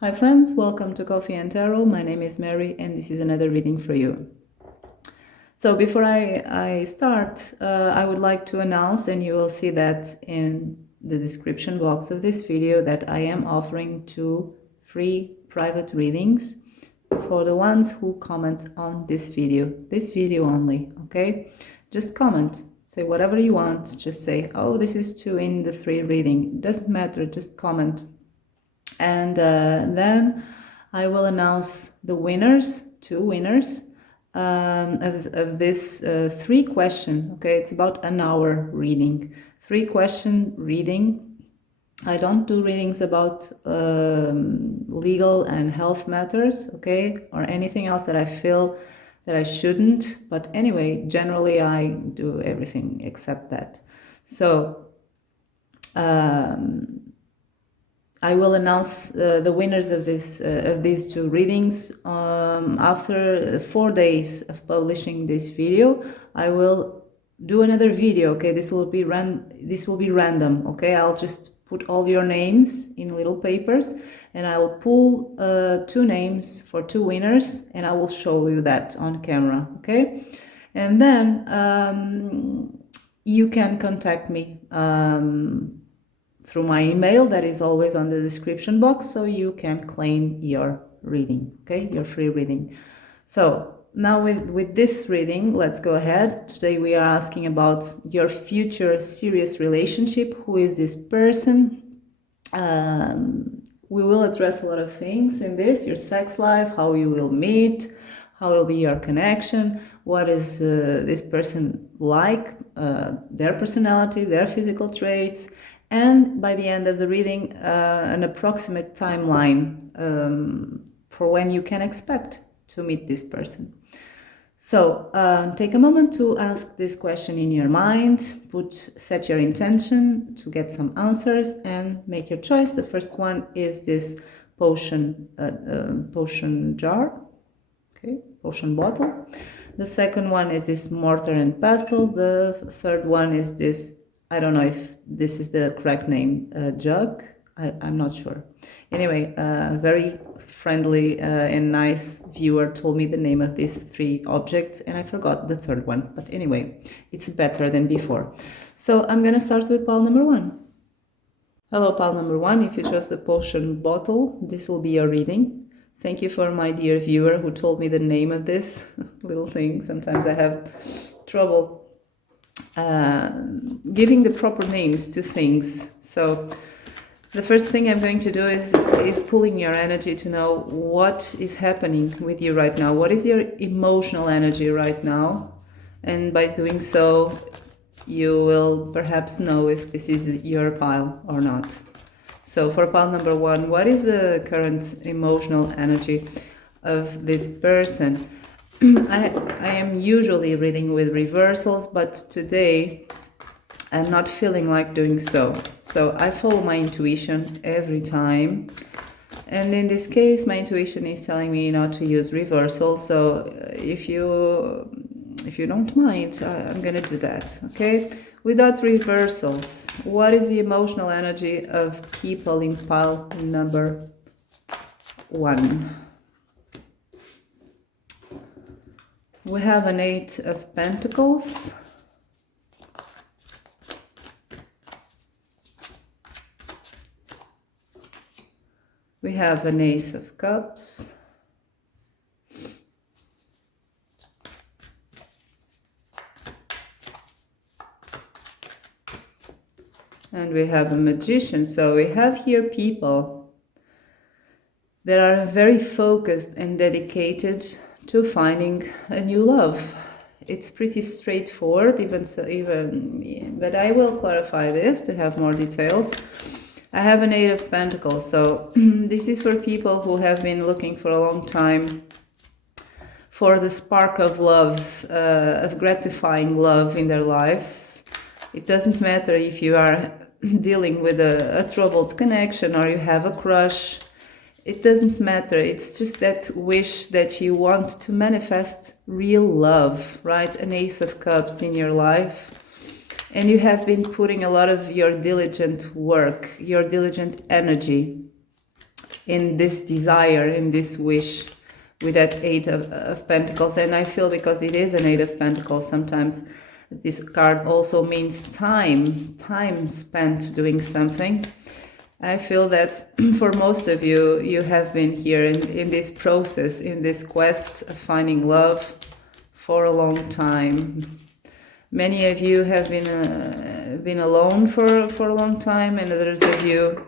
Hi friends, welcome to Coffee and Tarot. My name is Mary and this is another reading for you. So before I start, I would like to announce, and you will see that in the description box of this video, that I am offering 2 free private readings for the ones who comment on this video only, okay? Just comment, say whatever you want, just say, oh, this is 2 in the free reading. It doesn't matter, just comment. And then I will announce the winners, 2 winners of this 3-question. Okay, it's about an hour reading, 3-question reading. I don't do readings about legal and health matters, okay, or anything else that I feel that I shouldn't. But anyway, generally I do everything except that. So I will announce the winners of these 2 readings after 4 days of publishing this video. I will do another video. Okay, this will be random. Okay, I'll just put all your names in little papers, and I will pull 2 names for 2 winners, and I will show you that on camera. Okay, and then you can contact me through my email that is always on the description box, so you can claim your reading, okay, your free reading. So now with this reading, let's go ahead. Today we are asking about your future serious relationship. Who is this person? We will address a lot of things in this: your sex life, how you will meet, how will be your connection, what is this person like, their personality, their physical traits, and by the end of the reading, an approximate timeline for when you can expect to meet this person. So take a moment to ask this question in your mind, set your intention to get some answers and make your choice. The first one is this potion jar, okay, potion bottle. The second one is this mortar and pestle. The third one is this, I don't know if this is the correct name, jug. I'm not sure. Anyway, very friendly and nice viewer told me the name of these 3 objects, and I forgot the third one. But anyway, it's better than before. So I'm going to start with pile number 1. Hello, pile number 1. If you chose the potion bottle, this will be your reading. Thank you for my dear viewer who told me the name of this little thing. Sometimes I have trouble giving the proper names to things. So the first thing I'm going to do is pulling your energy to know what is happening with you right now. What is your emotional energy right now? And by doing so, you will perhaps know if this is your pile or not. So for pile number 1, what is the current emotional energy of this person? I am usually reading with reversals, but today I'm not feeling like doing so. So I follow my intuition every time. And in this case, my intuition is telling me not to use reversal. So if you don't mind, I'm going to do that, okay? Without reversals, what is the emotional energy of people in pile number 1? We have an 8 of Pentacles. We have an Ace of Cups. And we have a Magician. So we have here people that are very focused and dedicated to finding a new love. It's pretty straightforward, but I will clarify this to have more details. I have an 8 of Pentacles, so this is for people who have been looking for a long time for the spark of love, of gratifying love in their lives. It doesn't matter if you are dealing with a troubled connection or you have a crush. It doesn't matter. It's just that wish that you want to manifest real love, right? An Ace of Cups in your life. And you have been putting a lot of your diligent work, your diligent energy in this desire, in this wish, with that Eight of Pentacles. And I feel, because it is an Eight of Pentacles, sometimes this card also means time spent doing something. I feel that for most of you, you have been here in this process, in this quest of finding love for a long time. Many of you have been alone for a long time, and others of you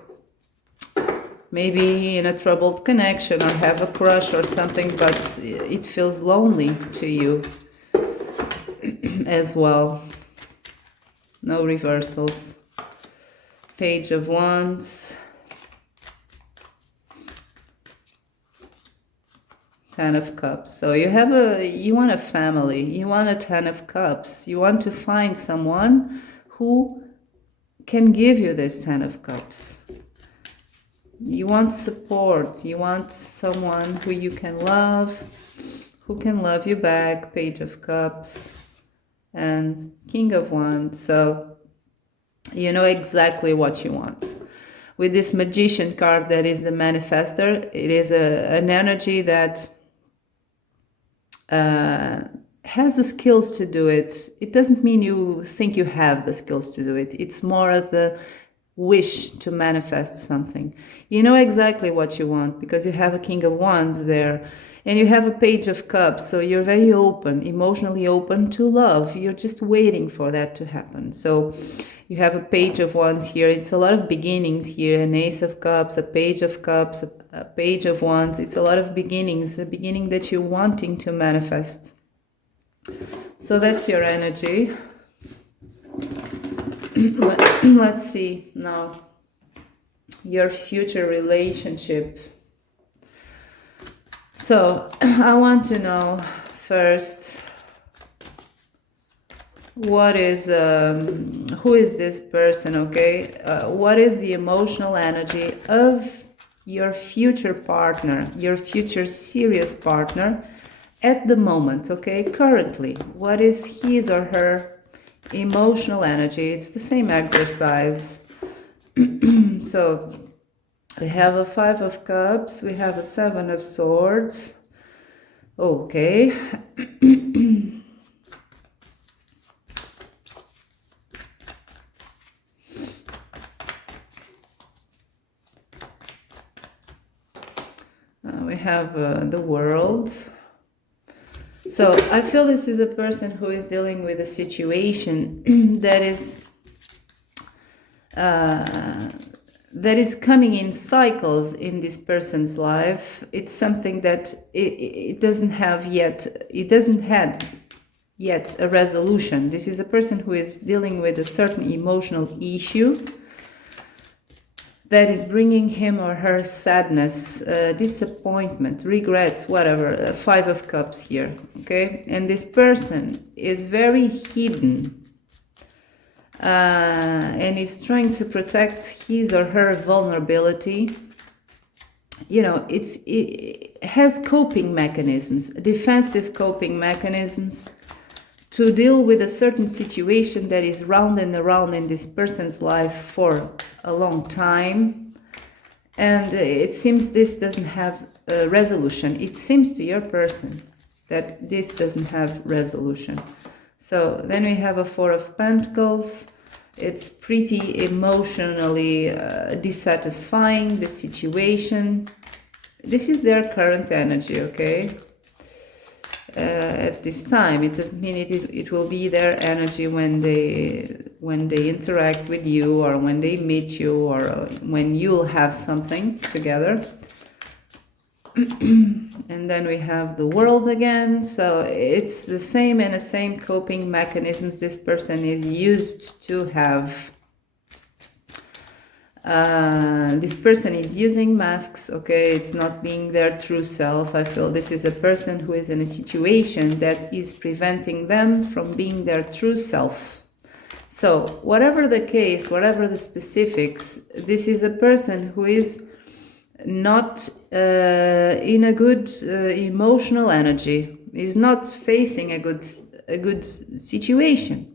maybe in a troubled connection or have a crush or something, but it feels lonely to you as well. No reversals. Page of Wands, Ten of Cups. So you want a family, you want a Ten of Cups, you want to find someone who can give you this Ten of Cups. You want support, you want someone who you can love, who can love you back. Page of Cups and King of Wands. So you know exactly what you want. With this Magician card, that is the manifester, it is an energy that has the skills to do it. It doesn't mean you think you have the skills to do it. It's more of the wish to manifest something. You know exactly what you want because you have a King of Wands there and you have a Page of Cups. So you're very open, emotionally open to love. You're just waiting for that to happen. So you have a Page of Wands here. It's a lot of beginnings here. An Ace of Cups, a Page of Cups, a Page of Wands. It's a lot of beginnings, a beginning that you're wanting to manifest. So that's your energy. Let's see now your future relationship. So I want to know first, what is who is this person? Okay, what is the emotional energy of your future partner, your future serious partner at the moment? Okay, currently, what is his or her emotional energy? It's the same exercise. So we have a Five of Cups, we have a Seven of Swords. Okay. We have the World. So I feel this is a person who is dealing with a situation that is coming in cycles in this person's life. It's something that it doesn't have yet a resolution. This is a person who is dealing with a certain emotional issue that is bringing him or her sadness, disappointment, regrets, whatever. Five of Cups here, okay? And this person is very hidden and is trying to protect his or her vulnerability. You know, it has coping mechanisms, defensive coping mechanisms to deal with a certain situation that is round and around in this person's life for a long time. And it seems this doesn't have a resolution. It seems to your person that this doesn't have resolution. So then we have a Four of Pentacles. It's pretty emotionally dissatisfying, the situation. This is their current energy, okay? At this time, it doesn't mean it will be their energy when they interact with you, or when they meet you, or when you'll have something together. And then we have the World again. So it's the same and the same coping mechanisms this person is used to have. This person is using masks, okay? It's not being their true self. I feel this is a person who is in a situation that is preventing them from being their true self. So whatever the case, whatever the specifics, this is a person who is not in a good emotional energy, is not facing a good situation.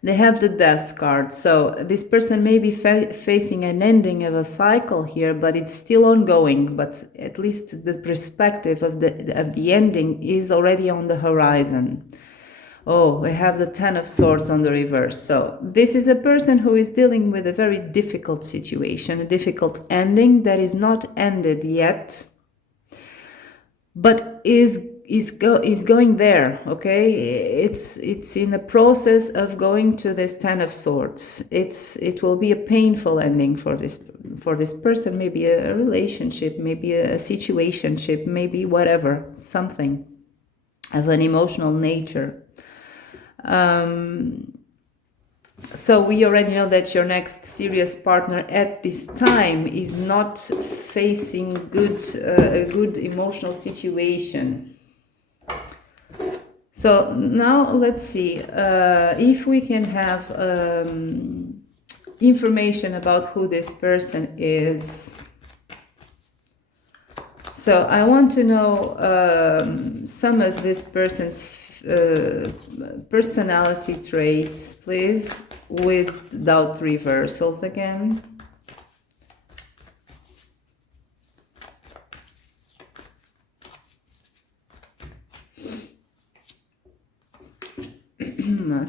They have the death card, so this person may be facing an ending of a cycle here, but it's still ongoing. But at least the perspective of the ending is already on the horizon. Oh, we have the Ten of Swords on the reverse. So this is a person who is dealing with a very difficult situation, a difficult ending that is not ended yet, but is going there. Okay, it's in the process of going to this Ten of Swords. It will be a painful ending for this person, maybe a relationship, maybe a situationship, maybe whatever, something of an emotional nature. So we already know that your next serious partner at this time is not facing a good emotional situation. So now let's see if we can have information about who this person is. So I want to know some of this person's personality traits, please, without reversals again.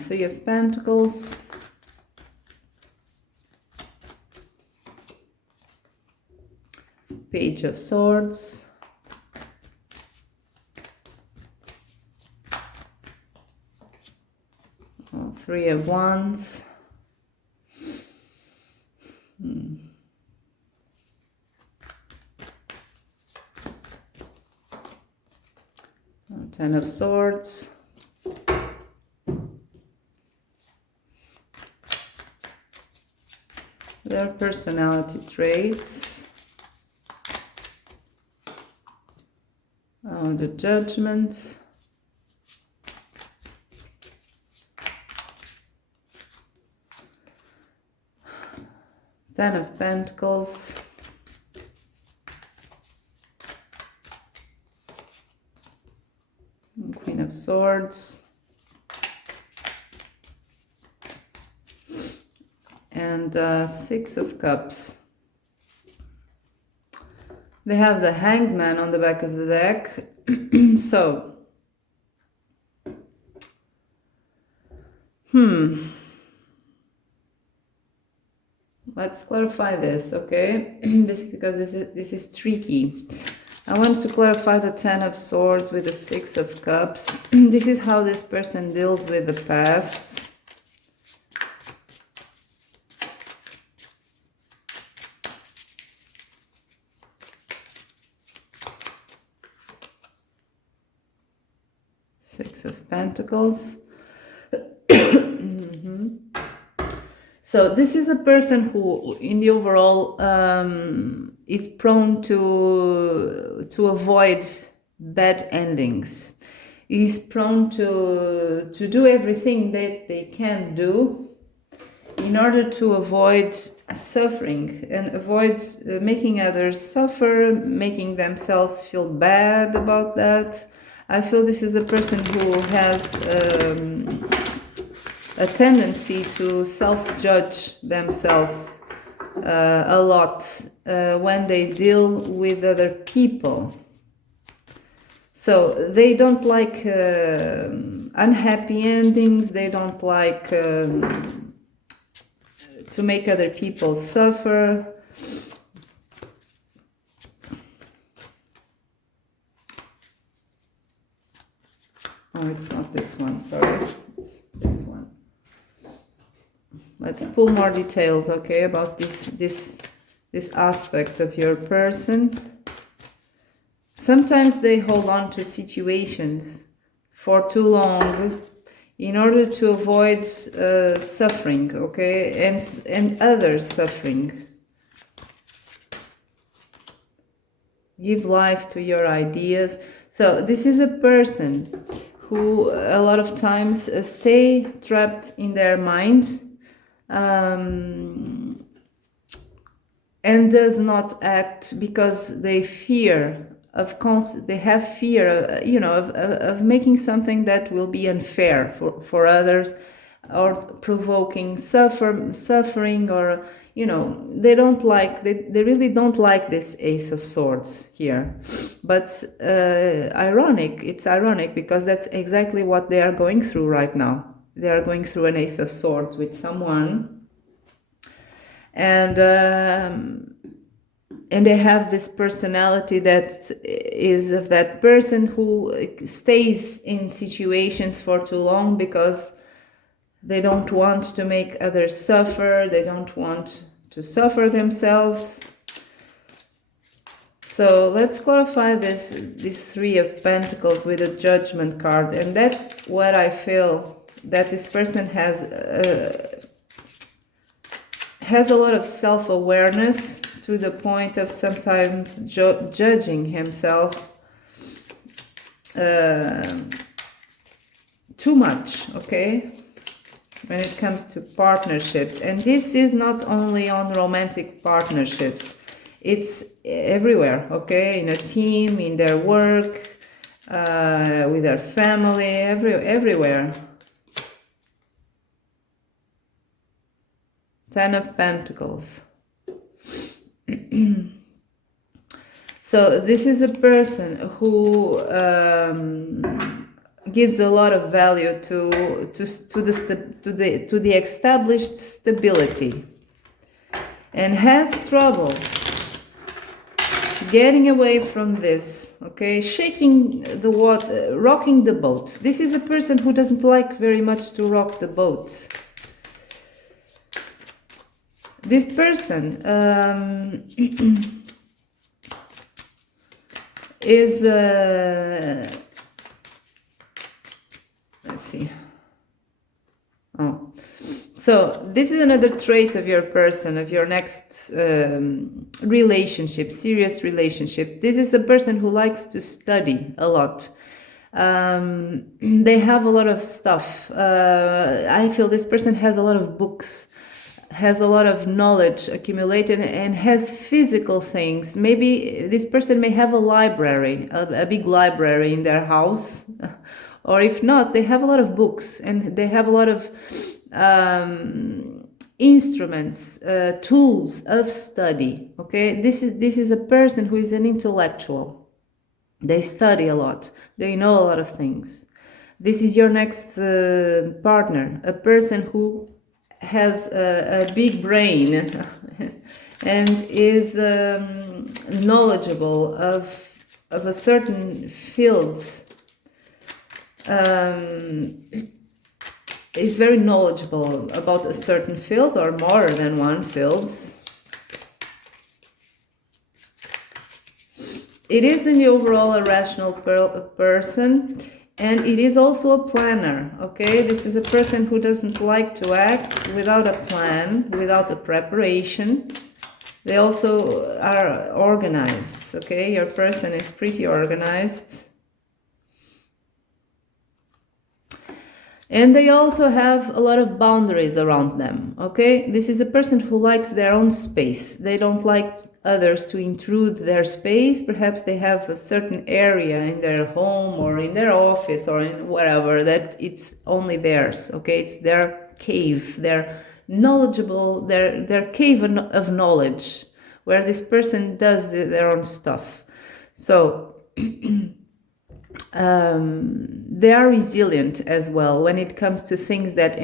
Three of Pentacles. Page of Swords. Three of Wands. Ten of Swords. Their personality traits. The Judgment. Ten of Pentacles. Queen of Swords. And Six of Cups. They have the Hangman on the back of the deck. So, let's clarify this, okay? Because this is tricky. I want to clarify the Ten of Swords with the Six of Cups. This is how this person deals with the past. Six of Pentacles. So this is a person who, in the overall, is prone to avoid bad endings. Is prone to do everything that they can do in order to avoid suffering and avoid making others suffer, making themselves feel bad about that. I feel this is a person who has a tendency to self-judge themselves a lot when they deal with other people. So they don't like unhappy endings, they don't like to make other people suffer. Oh, it's not this one, sorry, it's this one. Let's pull more details, okay, about this aspect of your person. Sometimes they hold on to situations for too long in order to avoid suffering, okay, and others suffering. Give life to your ideas. So this is a person who a lot of times stay trapped in their mind and does not act because they fear they have fear, of making something that will be unfair for others, or provoking suffering, or they don't like, they really don't like this Ace of Swords here. But it's ironic because that's exactly what they are going through right now. They are going through an Ace of Swords with someone, and they have this personality that is of that person who stays in situations for too long because they don't want to make others suffer. They don't want to suffer themselves. So let's clarify this Three of Pentacles with a Judgment card. And that's what I feel, that this person has a lot of self-awareness, to the point of sometimes judging himself too much, okay, when it comes to partnerships. And this is not only on romantic partnerships, it's everywhere, okay, in a team, in their work, with their family, everywhere. Ten of Pentacles. So this is a person who gives a lot of value to the established stability, and has trouble getting away from this, okay, shaking the water, rocking the boat. This is a person who doesn't like very much to rock the boat. This person is, let's see. Oh, so this is another trait of your person, of your next relationship, serious relationship. This is a person who likes to study a lot. They have a lot of stuff. I feel this person has a lot of books, has a lot of knowledge accumulated, and has physical things. Maybe this person may have a library, a big library in their house, or if not, they have a lot of books, and they have a lot of instruments, tools of study, okay? This is a person who is an intellectual. They study a lot. They know a lot of things. This is your next partner, a person who has a big brain and is knowledgeable of a certain field, is very knowledgeable about a certain field or more than one fields. It is in the overall a rational person. And it is also a planner, okay? This is a person who doesn't like to act without a plan, without a preparation. They also are organized, okay? Your person is pretty organized. And they also have a lot of boundaries around them, okay? This is a person who likes their own space. They don't like others to intrude their space. Perhaps they have a certain area in their home or in their office or in whatever that it's only theirs, okay? It's their cave, their knowledgeable, their cave of knowledge, where this person does their own stuff. So they are resilient as well when it comes to things that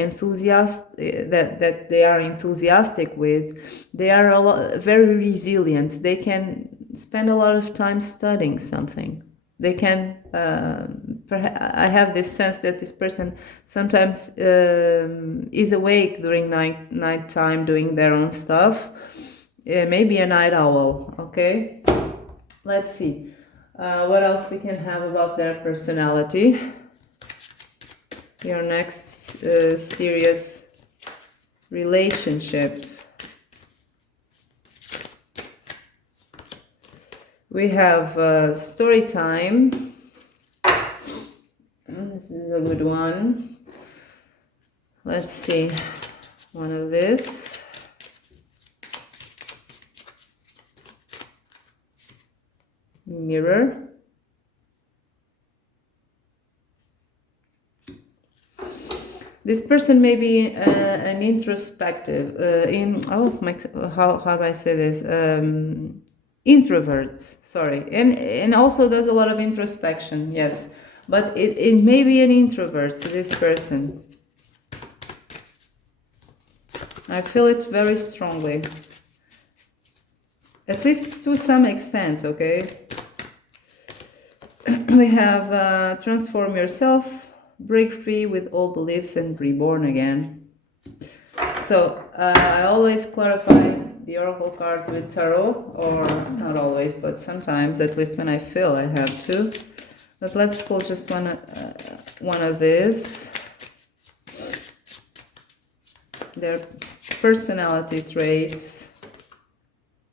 they are enthusiastic with. They are very resilient. They can spend a lot of time studying something. They can, I have this sense that this person sometimes is awake during night time doing their own stuff. Maybe a night owl, okay? Let's see. What else we can have about their personality? Your next serious relationship. We have story time. This is a good one. Let's see. One of this. Mirror. This person may be an introspective, how do I say this? Introverts, sorry, and also does a lot of introspection, yes, but it may be an introvert, this person. I feel it very strongly, at least to some extent, okay? We have transform yourself, break free with old beliefs and reborn again. So I always clarify the oracle cards with tarot, or not always, but sometimes, at least when I feel I have to. But let's pull just one of these. Their personality traits.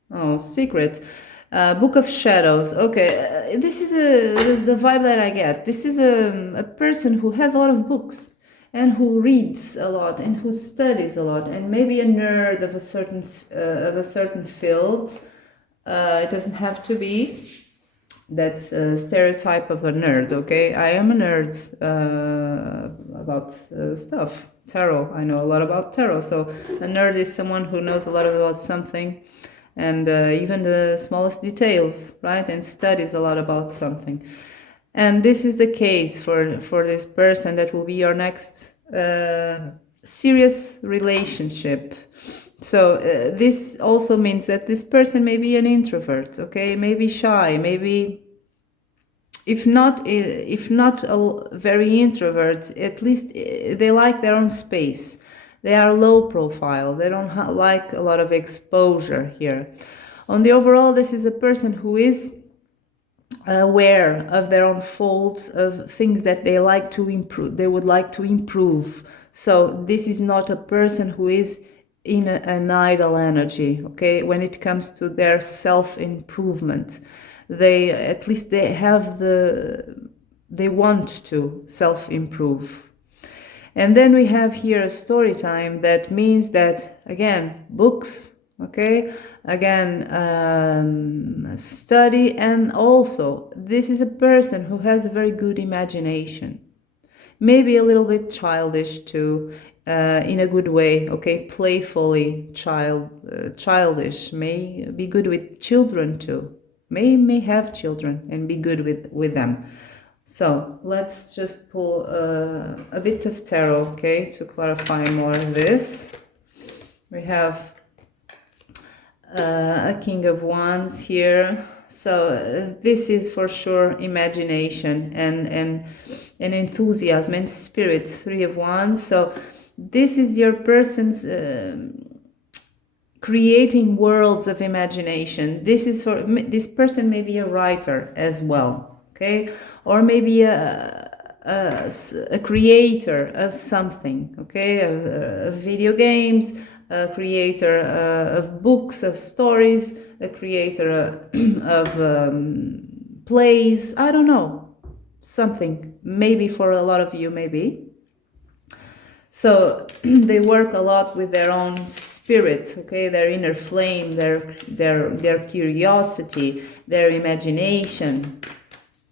Oh, secret. Book of Shadows. Okay, this is the vibe that I get. This is a person who has a lot of books and who reads a lot and who studies a lot, and maybe a nerd of a certain field. It doesn't have to be that stereotype of a nerd. Okay, I am a nerd about stuff. Tarot. I know a lot about tarot. So a nerd is someone who knows a lot about something, and even the smallest details, right? And studies a lot about something. And this is the case for this person that will be your next serious relationship. So this also means that this person may be an introvert, okay? Maybe shy, maybe, if not very introvert, at least they like their own space. They are low profile. They don't like a lot of exposure here. On the overall, this is a person who is aware of their own faults, of things that they like to improve. They would like to improve. So this is not a person who is in an idle energy, okay? When it comes to their self-improvement, they want to self-improve. And then we have here a story time. That means that, again, books, okay? Again, study, and also this is a person who has a very good imagination. Maybe a little bit childish too, in a good way, okay? Playfully childish. May be good with children too. May have children and be good with them. So let's just pull a bit of tarot, okay, to clarify more of this. We have a King of Wands here. So this is for sure imagination and enthusiasm and spirit. Three of Wands. So this is your person's creating worlds of imagination. This is for this person, may be a writer as well, okay, or maybe a creator of something, okay, of video games, a creator of books, of stories, a creator of plays. I don't know, something, maybe for a lot of you, maybe. So they work a lot with their own spirits, okay, their inner flame, their curiosity, their imagination.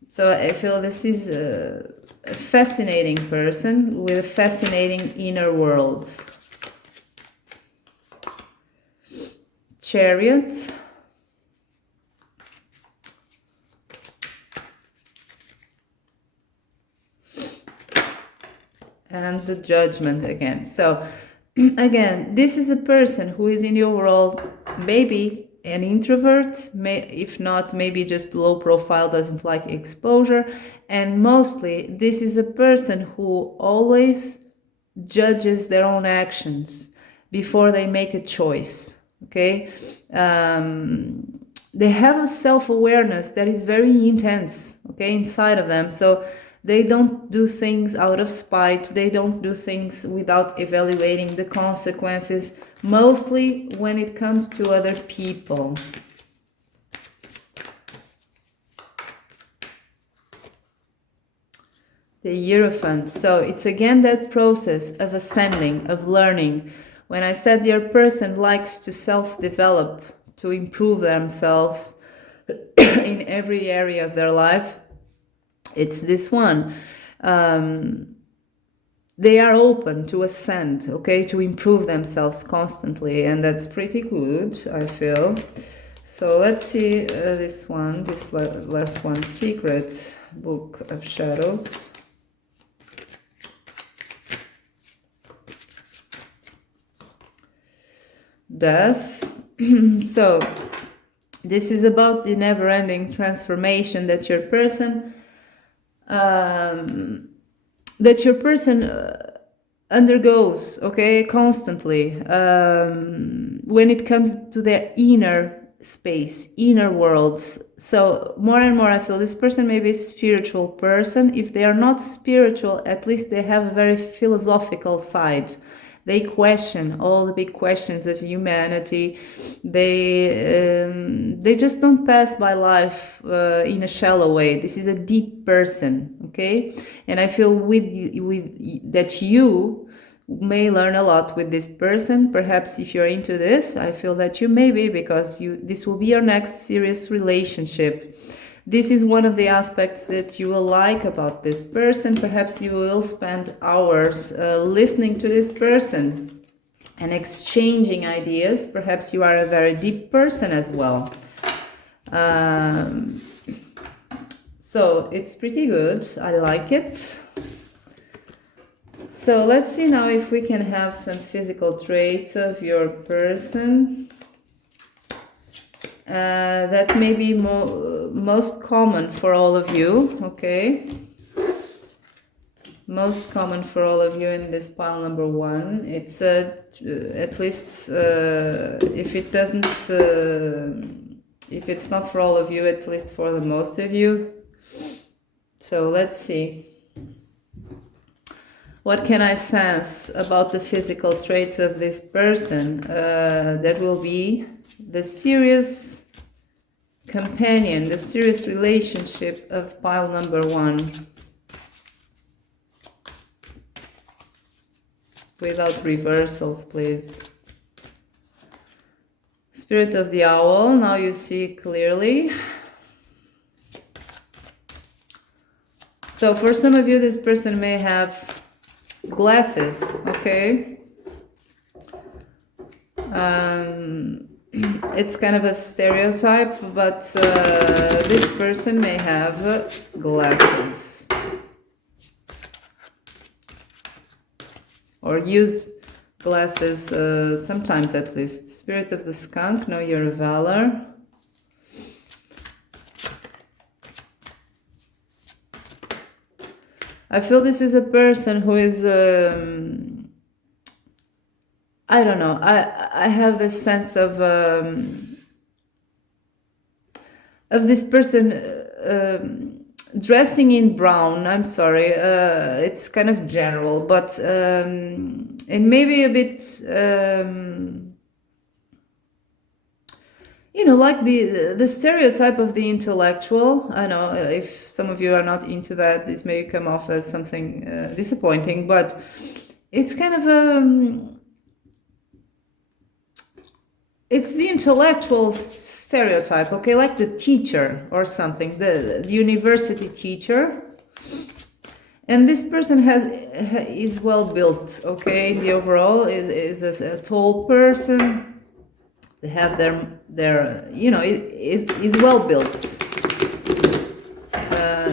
So I feel this is a fascinating person with a fascinating inner world. Chariot. And the Judgment again. So again, this is a person who is in your world, maybe an introvert, if not, maybe just low profile, doesn't like exposure. And mostly this is a person who always judges their own actions before they make a choice, okay? They have a self-awareness that is very intense, okay, inside of them. So they don't do things out of spite. They don't do things without evaluating the consequences, mostly when it comes to other people. The Hierophant. So it's again that process of ascending, of learning. When I said your person likes to self-develop, to improve themselves in every area of their life, it's this one. they are open to ascend, okay, to improve themselves constantly, and that's pretty good, I feel. So let's see this one, this last one, Secret Book of Shadows. Death. So this is about the never-ending transformation that your person undergoes, okay, constantly, when it comes to their inner space, inner worlds. So more and more I feel this person may be a spiritual person. If they are not spiritual, at least they have a very philosophical side. They question all the big questions of humanity. They just don't pass by life in a shallow way. This is a deep person, okay? And I feel with that you may learn a lot with this person. Perhaps if you're into this, I feel that you may be, because this will be your next serious relationship. This is one of the aspects that you will like about this person. Perhaps you will spend hours listening to this person and exchanging ideas. Perhaps you are a very deep person as well. So it's pretty good. I like it. So let's see now if we can have some physical traits of your person. That may be most common for all of you, okay? Most common for all of you in this pile number 1. It's at least if it doesn't, if it's not for all of you, at least for the most of you. So let's see. What can I sense about the physical traits of this person? That will be the serious companion, the serious relationship of pile number 1. Without reversals, please. Spirit of the Owl, now you see clearly. So for some of you, this person may have glasses, okay? It's kind of a stereotype, but this person may have glasses. Or use glasses sometimes at least. Spirit of the Skunk, know your valor. I feel this is a person who is... I don't know. I have this sense of this person dressing in brown. I'm sorry. It's kind of general, but and maybe a bit, you know, like the stereotype of the intellectual. I know if some of you are not into that, this may come off as something disappointing, but it's kind of it's the intellectual stereotype, okay, like the teacher or something, the university teacher. And this person is well built, okay. The overall is a tall person. They have their you know, is well built.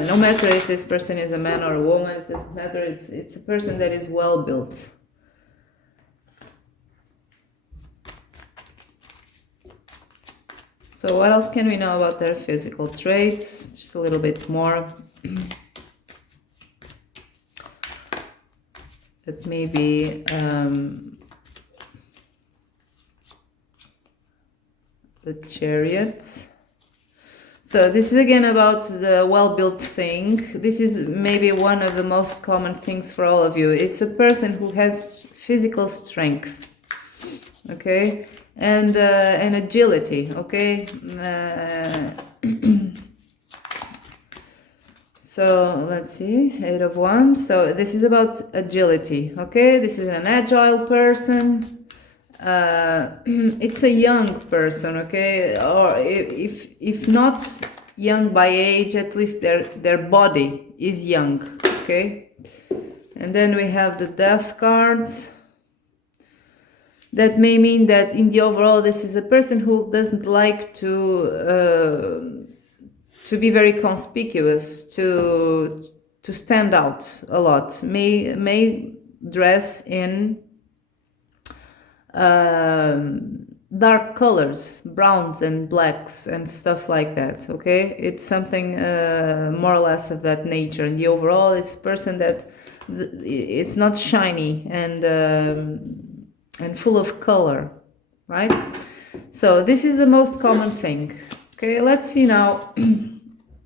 No matter if this person is a man or a woman, it doesn't matter. It's a person that is well built. So what else can we know about their physical traits? Just a little bit more. That may be the Chariot. So this is again about the well-built thing. This is maybe one of the most common things for all of you. It's a person who has physical strength, okay? And agility, okay? So let's see, 8 of Wands. So this is about agility, okay? This is an agile person. It's a young person, okay? Or if not young by age, at least their body is young, okay? And then we have the Death card. That may mean that in the overall, this is a person who doesn't like to be very conspicuous, to stand out a lot. May dress in dark colors, browns and blacks and stuff like that. Okay, it's something more or less of that nature. In the overall, it's a person that it's not shiny and full of color, right? So this is the most common thing. Okay, let's see now.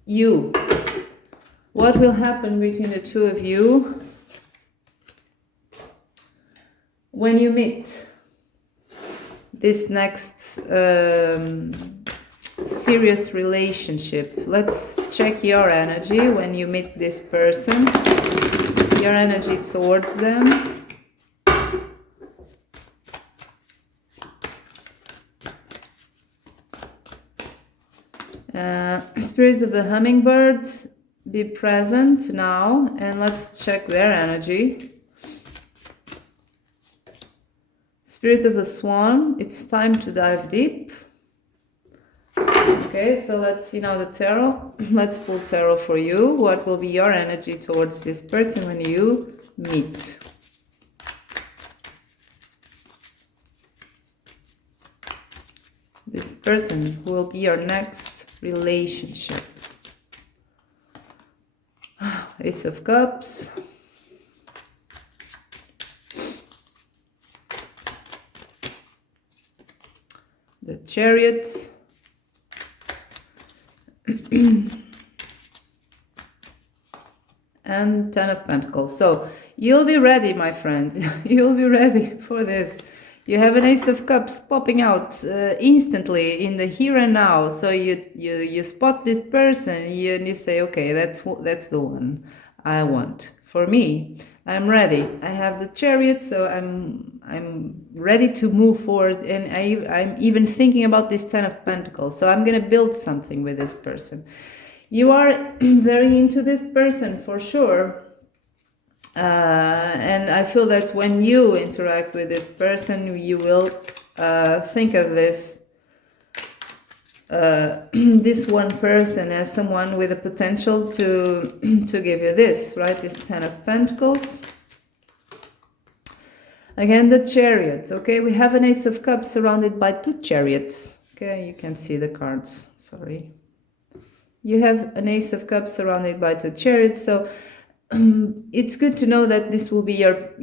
You, what will happen between the two of you when you meet this next serious relationship? Let's check your energy when you meet this person, your energy towards them. Spirit of the hummingbird, be present now, and let's check their energy. Spirit of the swan, it's time to dive deep. Okay, so let's see now the tarot. Let's pull tarot for you. What will be your energy towards this person when you meet? This person who will be your next relationship. Ace of Cups. The Chariot. And Ten of Pentacles. So you'll be ready, my friends. You'll be ready for this. You have an Ace of Cups popping out instantly in the here and now. So you spot this person and you say, okay, that's the one I want. For me, I'm ready. I have the Chariot, so I'm ready to move forward. And I'm even thinking about this Ten of Pentacles. So I'm going to build something with this person. You are very into this person for sure. And I feel that when you interact with this person, you will think of this this one person as someone with the potential to give you this, right? This Ten of Pentacles. Again, the Chariot. Okay, we have an Ace of Cups surrounded by two chariots. Okay, you can see the cards. Sorry. You have an Ace of Cups surrounded by two chariots. So it's good to know that this will be your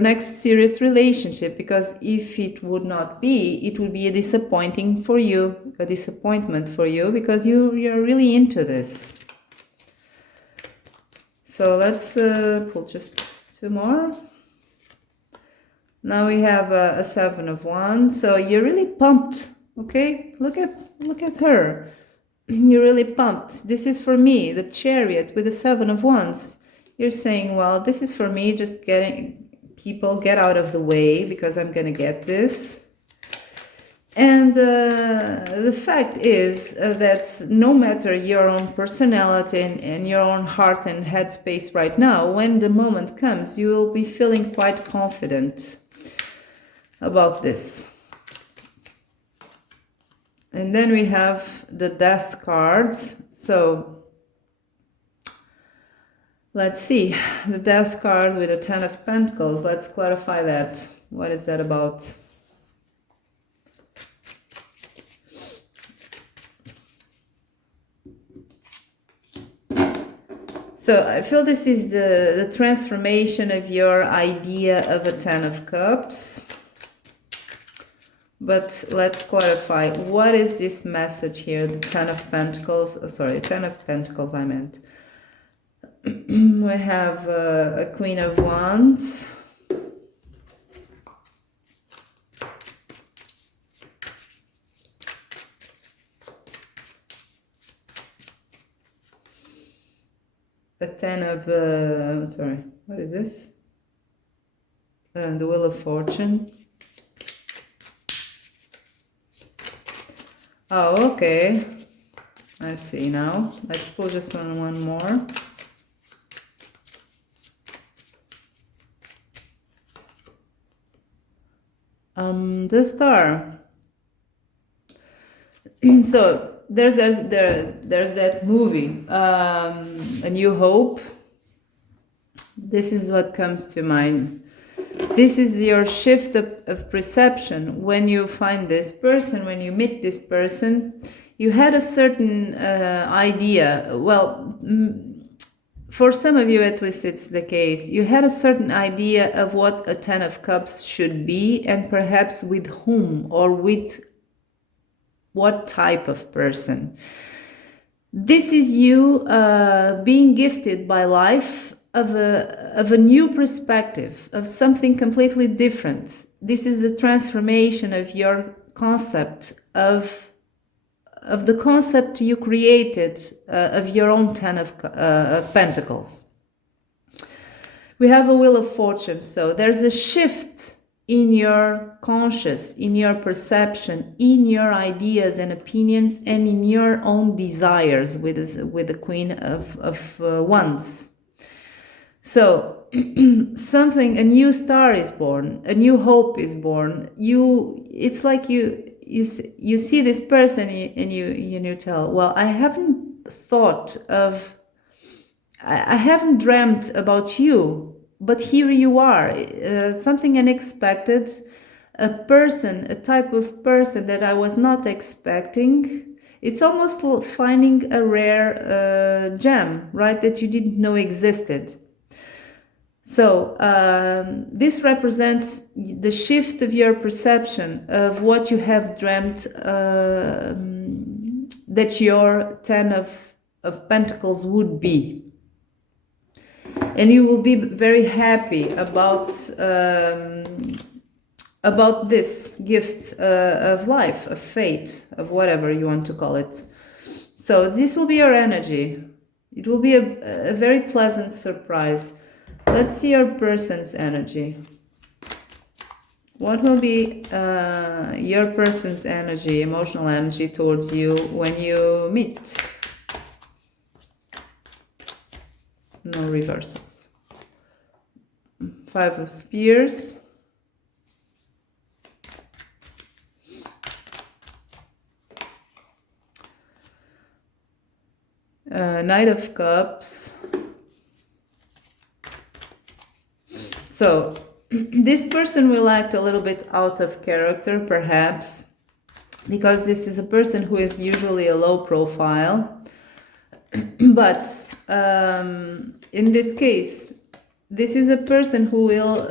next serious relationship, because if it would not be, it would be a disappointment for you, because you're really into this. So let's pull just two more. Now we have a Seven of Wands. So you're really pumped. Okay, look at her. You're really pumped. This is for me, the Chariot with the Seven of Wands. You're saying, well, this is for me, just getting people, get out of the way, because I'm going to get this. And the fact is that no matter your own personality and your own heart and headspace right now, when the moment comes, you will be feeling quite confident about this. And then we have the Death card. So let's see, the Death card with the Ten of Pentacles. Let's clarify that. What is that about? So I feel this is the transformation of your idea of a Ten of Cups. But let's clarify, what is this message here? The Ten of Pentacles, Ten of Pentacles I meant. We have a Queen of Wands. A Ten of, what is this? The Wheel of Fortune. Oh, okay. I see now. Let's pull just one more. The Star. So there's that movie, A New Hope. This is what comes to mind. This is your shift of perception. When you find this person, when you meet this person, you had a certain idea. Well, for some of you at least it's the case. You had a certain idea of what a Ten of Cups should be, and perhaps with whom or with what type of person. This is you being gifted by life of a new perspective, of something completely different. This is a transformation of your concept, of the concept you created of your own Ten of Pentacles. We have a Wheel of Fortune, so there's a shift in your conscious, in your perception, in your ideas and opinions, and in your own desires with the Queen of Wands. So a new star is born, a new hope is born. It's like you see this person and you tell, well, I haven't dreamt about you, but here you are, something unexpected, a type of person that I was not expecting. It's almost finding a rare gem, right, that you didn't know existed. So this represents the shift of your perception of what you have dreamt that your Ten of Pentacles would be. And you will be very happy about this gift of life, of fate, of whatever you want to call it. So this will be your energy. It will be a very pleasant surprise. Let's see your person's energy. What will be your person's energy, emotional energy towards you when you meet? No reversals. Five of Spears. Knight of Cups. So this person will act a little bit out of character, perhaps, because this is a person who is usually a low profile. But in this case, this is a person who will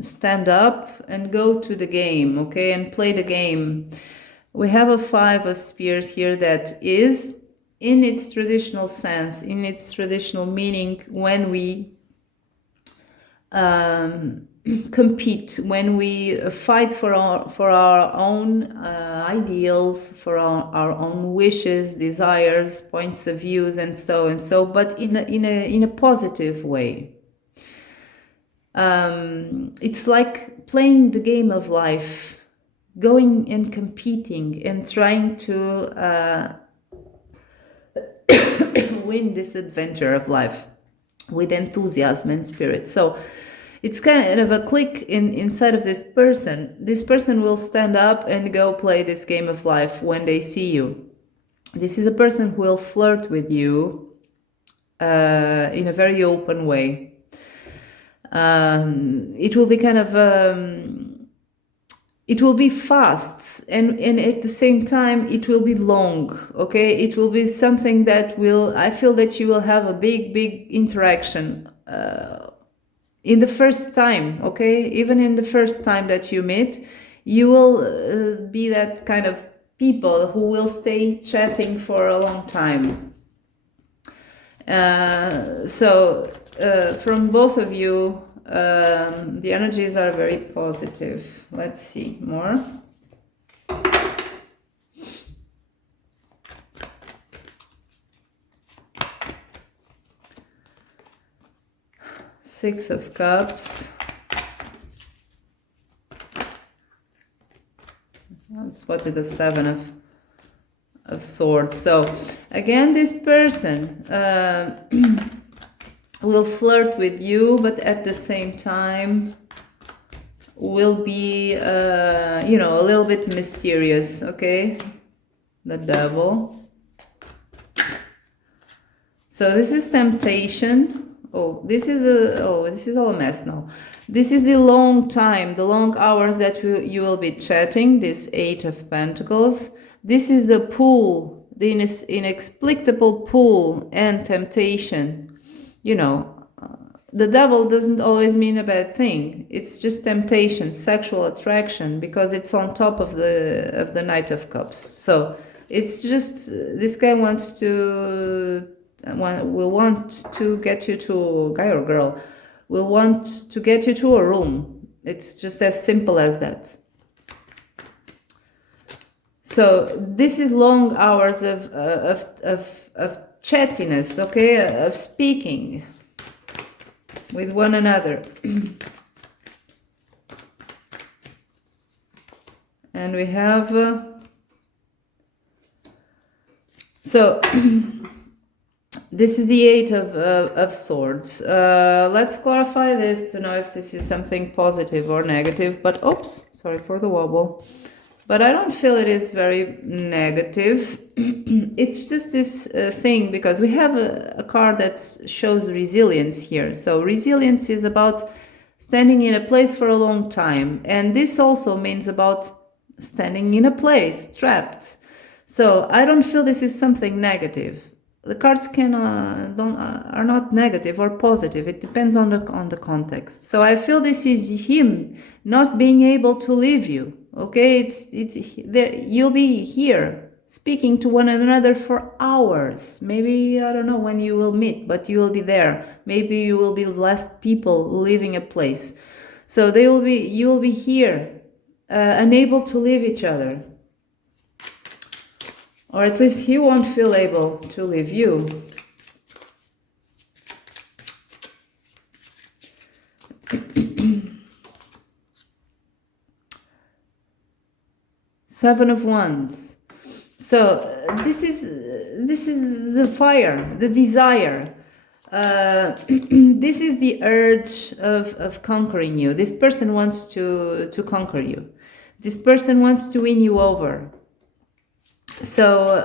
stand up and go to the game, okay, and play the game. We have a Five of Spears here that is, in its traditional sense, in its traditional meaning, when we compete, when we fight for our own ideals, for our own wishes, desires, points of views, and so, but in a positive way. It's like playing the game of life, going and competing and trying to win this adventure of life with enthusiasm and spirit. So it's kind of a click inside of this person. This person will stand up and go play this game of life when they see you. This is a person who will flirt with you in a very open way. It will be kind of it will be fast, and at the same time it will be long, okay? It will be something that I feel that you will have a big interaction in the first time, okay? Even in the first time that you meet, you will be that kind of people who will stay chatting for a long time. So from both of you, the energies are very positive. Let's see more. Six of Cups. I spotted the Seven of Swords. So again, this person will flirt with you, but at the same time will be, you know, a little bit mysterious, okay? The Devil. So this is temptation. This is all a mess now. This is the long time, the long hours that you will be chatting, this Eight of Pentacles. This is the pull, the inexplicable pull and temptation. You know, the devil doesn't always mean a bad thing. It's just temptation, sexual attraction, because it's on top of the Knight of Cups. So it's just, this guy will want to get you to, guy or girl, will want to get you to a room. It's just as simple as that. So this is long hours of chattiness, okay, of speaking with one another. And we have so this is the Eight of Swords. Let's clarify this to know if this is something positive or negative. But oops, sorry for the wobble. But I don't feel it is very negative. It's just this thing, because we have a card that shows resilience here. So resilience is about standing in a place for a long time. And this also means about standing in a place, trapped. So I don't feel this is something negative. The cards are not negative or positive. It depends on the context. So I feel this is him not being able to leave you. Okay, it's there. You'll be here speaking to one another for hours. Maybe I don't know when you will meet, but you will be there. Maybe you will be the last people leaving a place. So you will be here, unable to leave each other. Or at least he won't feel able to leave you. Seven of Wands. So this is the fire, the desire. This is the urge of conquering you. This person wants to conquer you. This person wants to win you over. So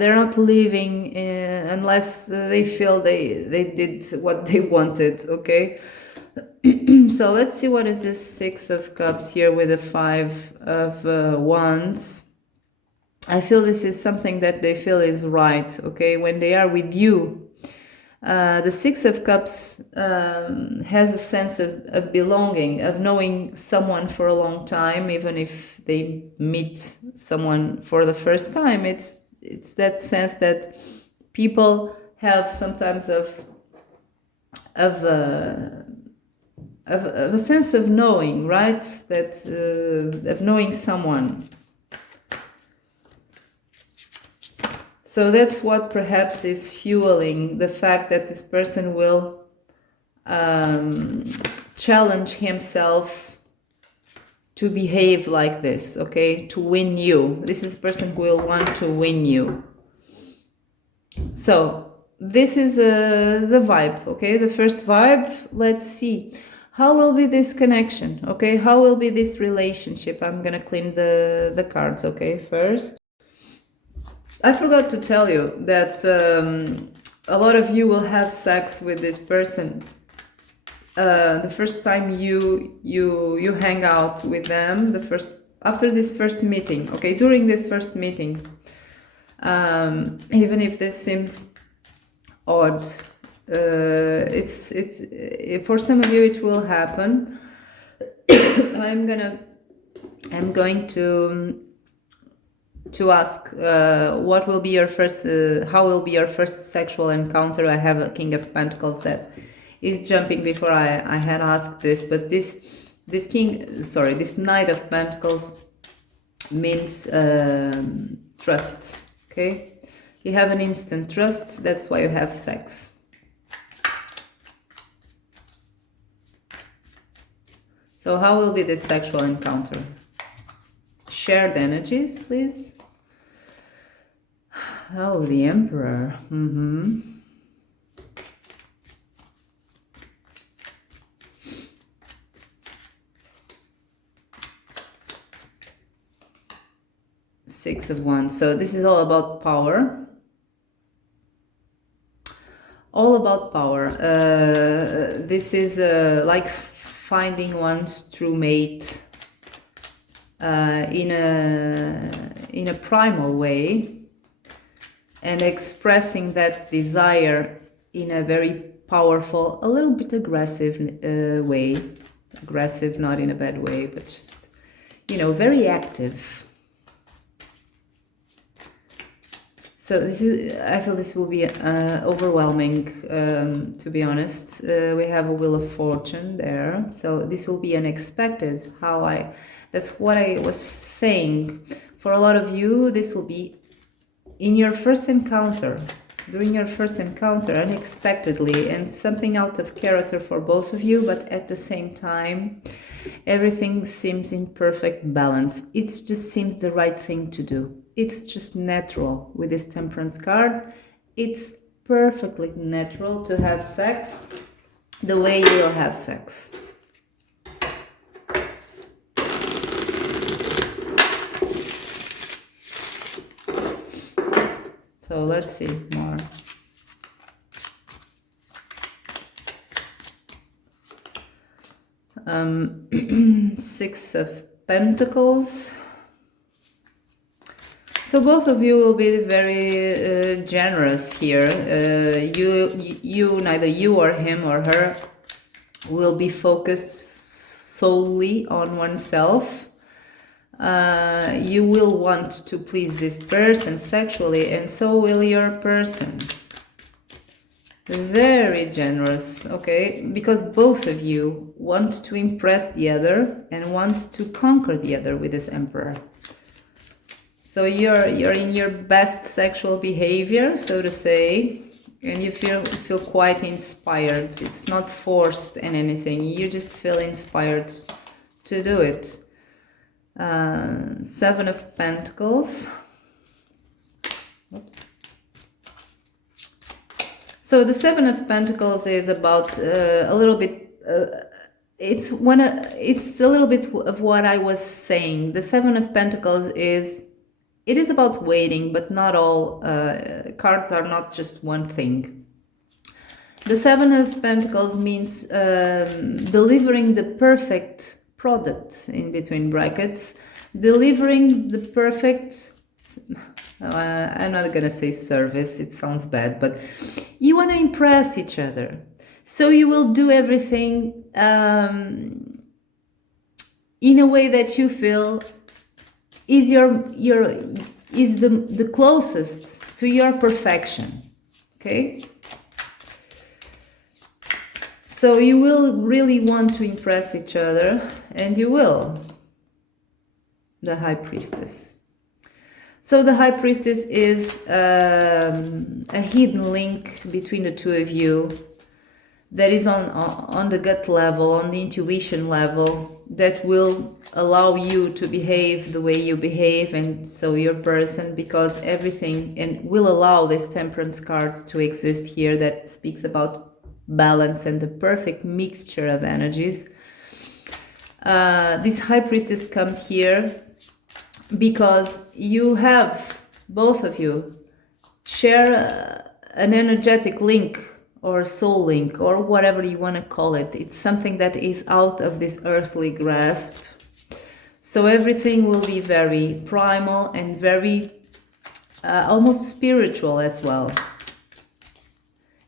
they're not leaving unless they feel they did what they wanted, okay? So let's see what is this Six of Cups here with the Five of Wands. I feel this is something that they feel is right, okay? When they are with you, the Six of Cups has a sense of belonging, of knowing someone for a long time, even if they meet someone for the first time. It's that sense that people have sometimes of a sense of knowing, right? That of knowing someone. So that's what perhaps is fueling the fact that this person will challenge himself to behave like this, okay? To win you. This is a person who will want to win you. So this is the vibe, okay? The first vibe. Let's see. How will be this connection, okay? How will be this relationship? I'm gonna clean the cards, okay, first. I forgot to tell you that a lot of you will have sex with this person the first time you hang out with them, after this first meeting, okay, during this first meeting, even if this seems odd, it's for some of you it will happen. I'm going to ask what will be your first, how will be your first sexual encounter. I have a King of Pentacles that is jumping before I had asked this, but this Knight of Pentacles means trust, okay? You have an instant trust, that's why you have sex. So how will be this sexual encounter? Shared energies, please. Oh, the Emperor. Six of Wands. So this is all about power. All about power. This is like finding one's true mate in a primal way, and expressing that desire in a very powerful, a little bit aggressive way. Aggressive, not in a bad way, but just, you know, very active. So this is, I feel this will be overwhelming, to be honest. We have a Wheel of Fortune there. So this will be unexpected. That's what I was saying. For a lot of you, this will be in your first encounter, during your first encounter, unexpectedly, and something out of character for both of you, but at the same time, everything seems in perfect balance. It just seems the right thing to do. It's just natural with this Temperance card. It's perfectly natural to have sex the way you will have sex. So let's see more. Six of Pentacles. So both of you will be very generous here. Neither you or him or her will be focused solely on oneself. You will want to please this person sexually, and so will your person. Very generous, okay? Because both of you want to impress the other and want to conquer the other with this Emperor. So you're in your best sexual behavior, so to say, and you feel quite inspired. It's not forced in anything. You just feel inspired to do it. Seven of Pentacles. Oops. So the Seven of Pentacles is about a little bit. It's a little bit of what I was saying. The Seven of Pentacles is. It is about waiting, but not all cards are not just one thing. The Seven of Pentacles means delivering the perfect product, in between brackets, delivering the perfect, I'm not gonna say service, it sounds bad, but you want to impress each other. So you will do everything in a way that you feel is the closest to your perfection, okay? So you will really want to impress each other, and you will. The High Priestess. So the High Priestess is a hidden link between the two of you that is on the gut level, on the intuition level, that will allow you to behave the way you behave, and so your person, because everything, and will allow this Temperance card to exist here that speaks about balance and the perfect mixture of energies. This High Priestess comes here because you have, both of you, share an energetic link or soul link or whatever you want to call it. It's something that is out of this earthly grasp. So everything will be very primal and very almost spiritual as well.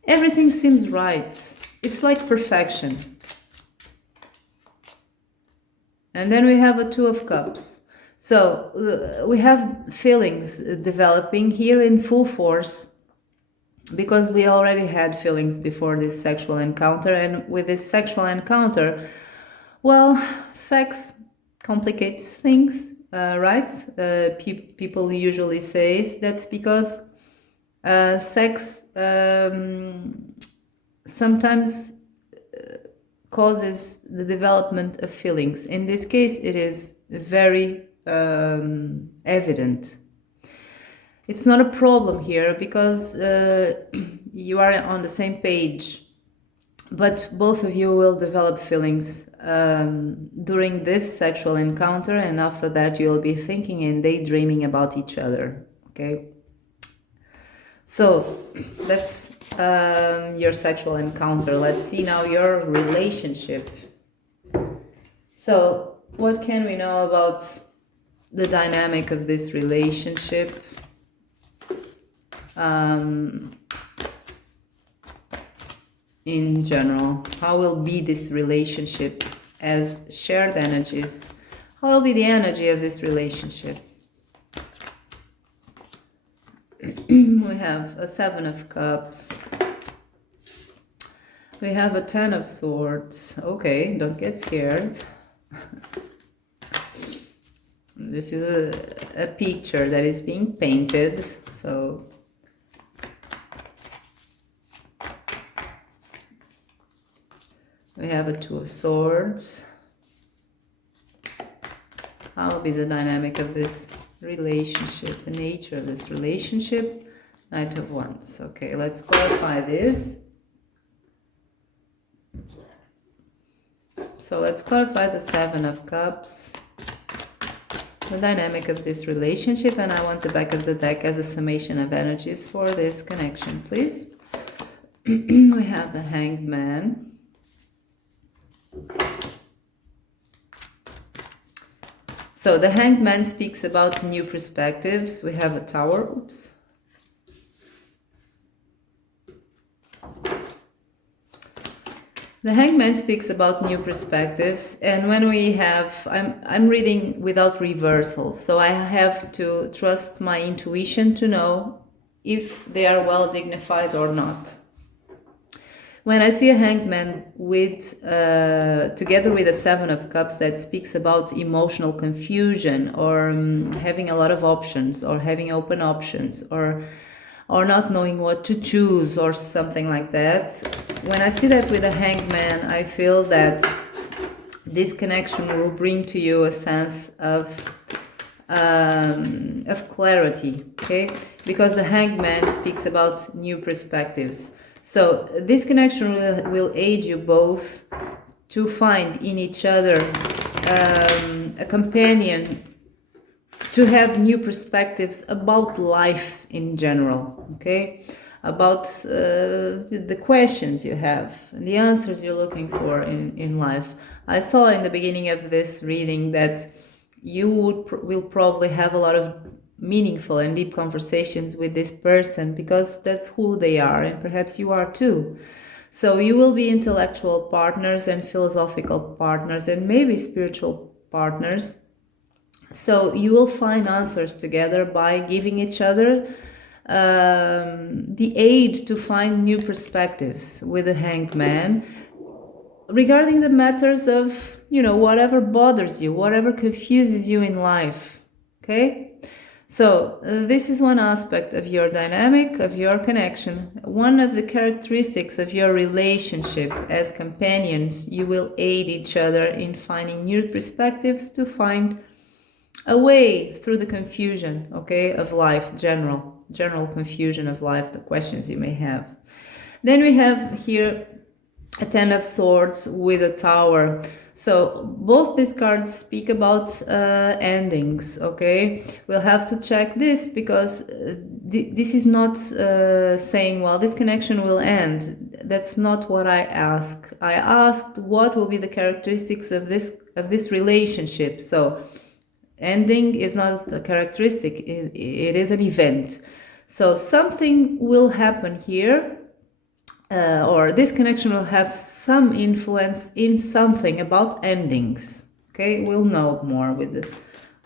Everything seems right. It's like perfection. And then we have a Two of Cups. So we have feelings developing here in full force, because we already had feelings before this sexual encounter. And with this sexual encounter, well, sex complicates things, right? People usually say that's because sex sometimes causes the development of feelings. In this case, it is very evident. It's not a problem here because you are on the same page. but both of you will develop feelings during this sexual encounter, and after that you'll be thinking and daydreaming about each other. Okay, so that's your sexual encounter. Let's see now your relationship. So what can we know about the dynamic of this relationship? In general, how will be this relationship as shared energies? How will be the energy of this relationship? We have a 7 of Cups. We have a 10 of Swords. Okay, don't get scared. This is a picture that is being painted, so we have a 2 of Swords. How will be the dynamic of this relationship, the nature of this relationship? Knight of Wands. Okay, let's clarify this. So let's clarify the 7 of Cups, the dynamic of this relationship, and I want the back of the deck as a summation of energies for this connection, please. We have the Hanged Man. So the Hanged Man speaks about new perspectives. We have a Tower. Oops. The Hanged Man speaks about new perspectives, and when we have, I'm reading without reversals, so I have to trust my intuition to know if they are well dignified or not. When I see a Hanged Man with, together with a 7 of Cups that speaks about emotional confusion, or having a lot of options, or having open options, or not knowing what to choose, or something like that. When I see that with a Hanged Man, I feel that this connection will bring to you a sense of clarity, okay? Because the Hanged Man speaks about new perspectives. So this connection will aid you both to find in each other a companion, to have new perspectives about life in general, okay? About the questions you have, the answers you're looking for in life. I saw in the beginning of this reading that you will probably have a lot of meaningful and deep conversations with this person, because that's who they are, and perhaps you are too. So you will be intellectual partners and philosophical partners and maybe spiritual partners. So you will find answers together by giving each other the aid to find new perspectives with the Hanged Man regarding the matters of, whatever bothers you, whatever confuses you in life, okay? So this is one aspect of your dynamic, of your connection. One of the characteristics of your relationship as companions. You will aid each other in finding new perspectives to find a way through the confusion, okay, of life, general confusion of life, the questions you may have. Then we have here a 10 of Swords with a Tower. So both these cards speak about endings, okay? We'll have to check this, because this is not saying, well, this connection will end. That's not what I asked. I asked what will be the characteristics of this relationship. So ending is not a characteristic, it is an event. So something will happen here, or this connection will have some influence in something about endings. Okay, we'll know more with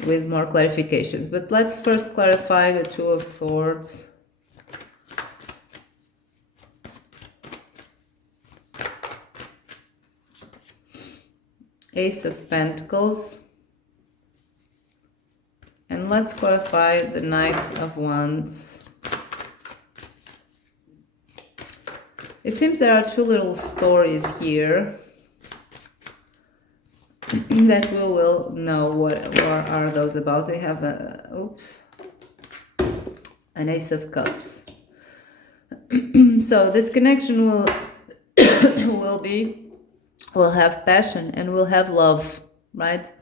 more clarifications. But let's first clarify the 2 of Swords. Ace of Pentacles. And let's clarify the Knight of Wands. It seems there are 2 little stories here that we will know what are those about. We have an Ace of Cups. So this connection will will have passion and will have love, right?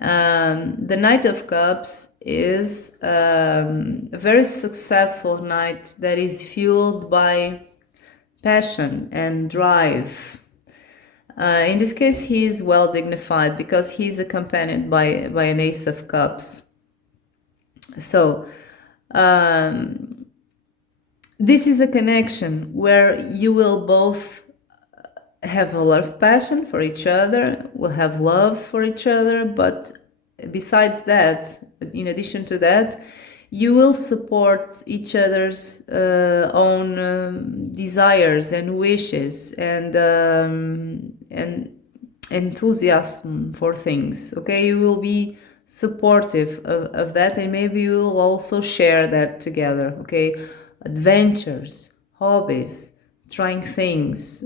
The Knight of Cups is a very successful knight that is fueled by passion and drive. In this case, he is well dignified because he is accompanied by an Ace of Cups. So this is a connection where you will both have a lot of passion for each other, will have love for each other, but besides that, in addition to that, you will support each other's own desires and wishes and enthusiasm for things. Okay, you will be supportive of that, and maybe you will also share that together. Okay, adventures, hobbies, trying things.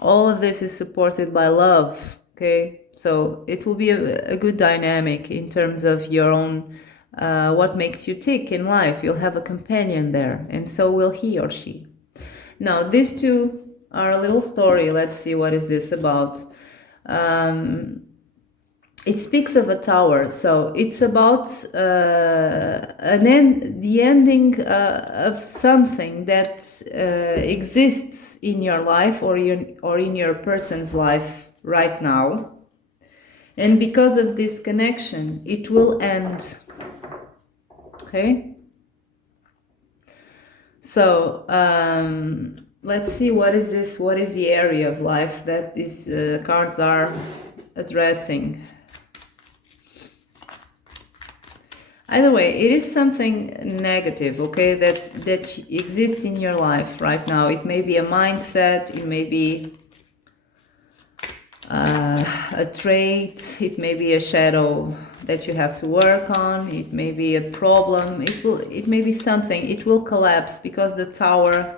All of this is supported by love. Okay, so it will be a good dynamic in terms of your own, what makes you tick in life. You'll have a companion there, and so will he or she. Now, these two are a little story. Let's see, what is this about? It speaks of a tower, so it's about the ending of something that exists in your life or in your person's life right now. And because of this connection, it will end. Okay? So, let's see, what is this? What is the area of life that these cards are addressing? Either way, it is something negative, okay, that exists in your life right now. It may be a mindset, it may be a trait, it may be a shadow that you have to work on, it may be a problem, it may be something. It will collapse because the tower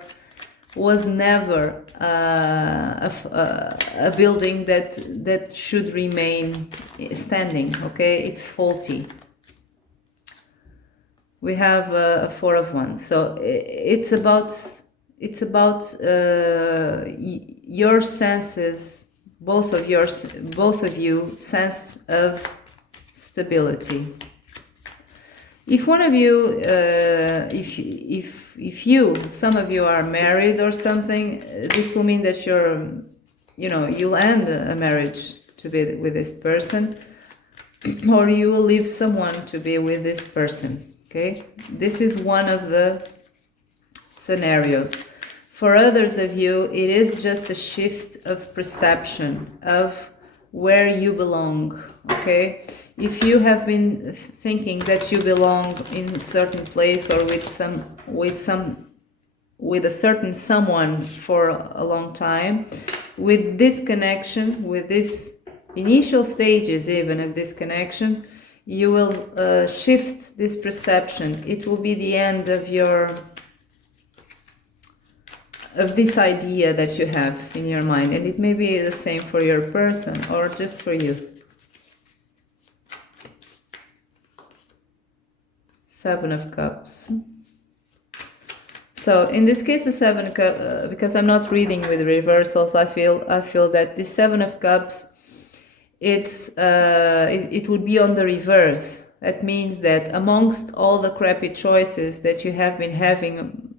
was never a building that should remain standing, okay? It's faulty. We have a Four of Wands, so it's about your senses, both of you, sense of stability. If one of you, if you, some of you are married or something, this will mean that you'll end a marriage to be with this person, or you will leave someone to be with this person. Okay, this is one of the scenarios. For others of you, it is just a shift of perception of where you belong. Okay, if you have been thinking that you belong in a certain place or with a certain someone for a long time, with this connection, with this initial stages even of this connection, you will shift this perception. It will be the end of this idea that you have in your mind, and it may be the same for your person or just for you. Seven of Cups. So in this case, the Seven of Cups, because I'm not reading with reversals, I feel that the Seven of Cups, it would be on the reverse. That means that amongst all the crappy choices that you have been having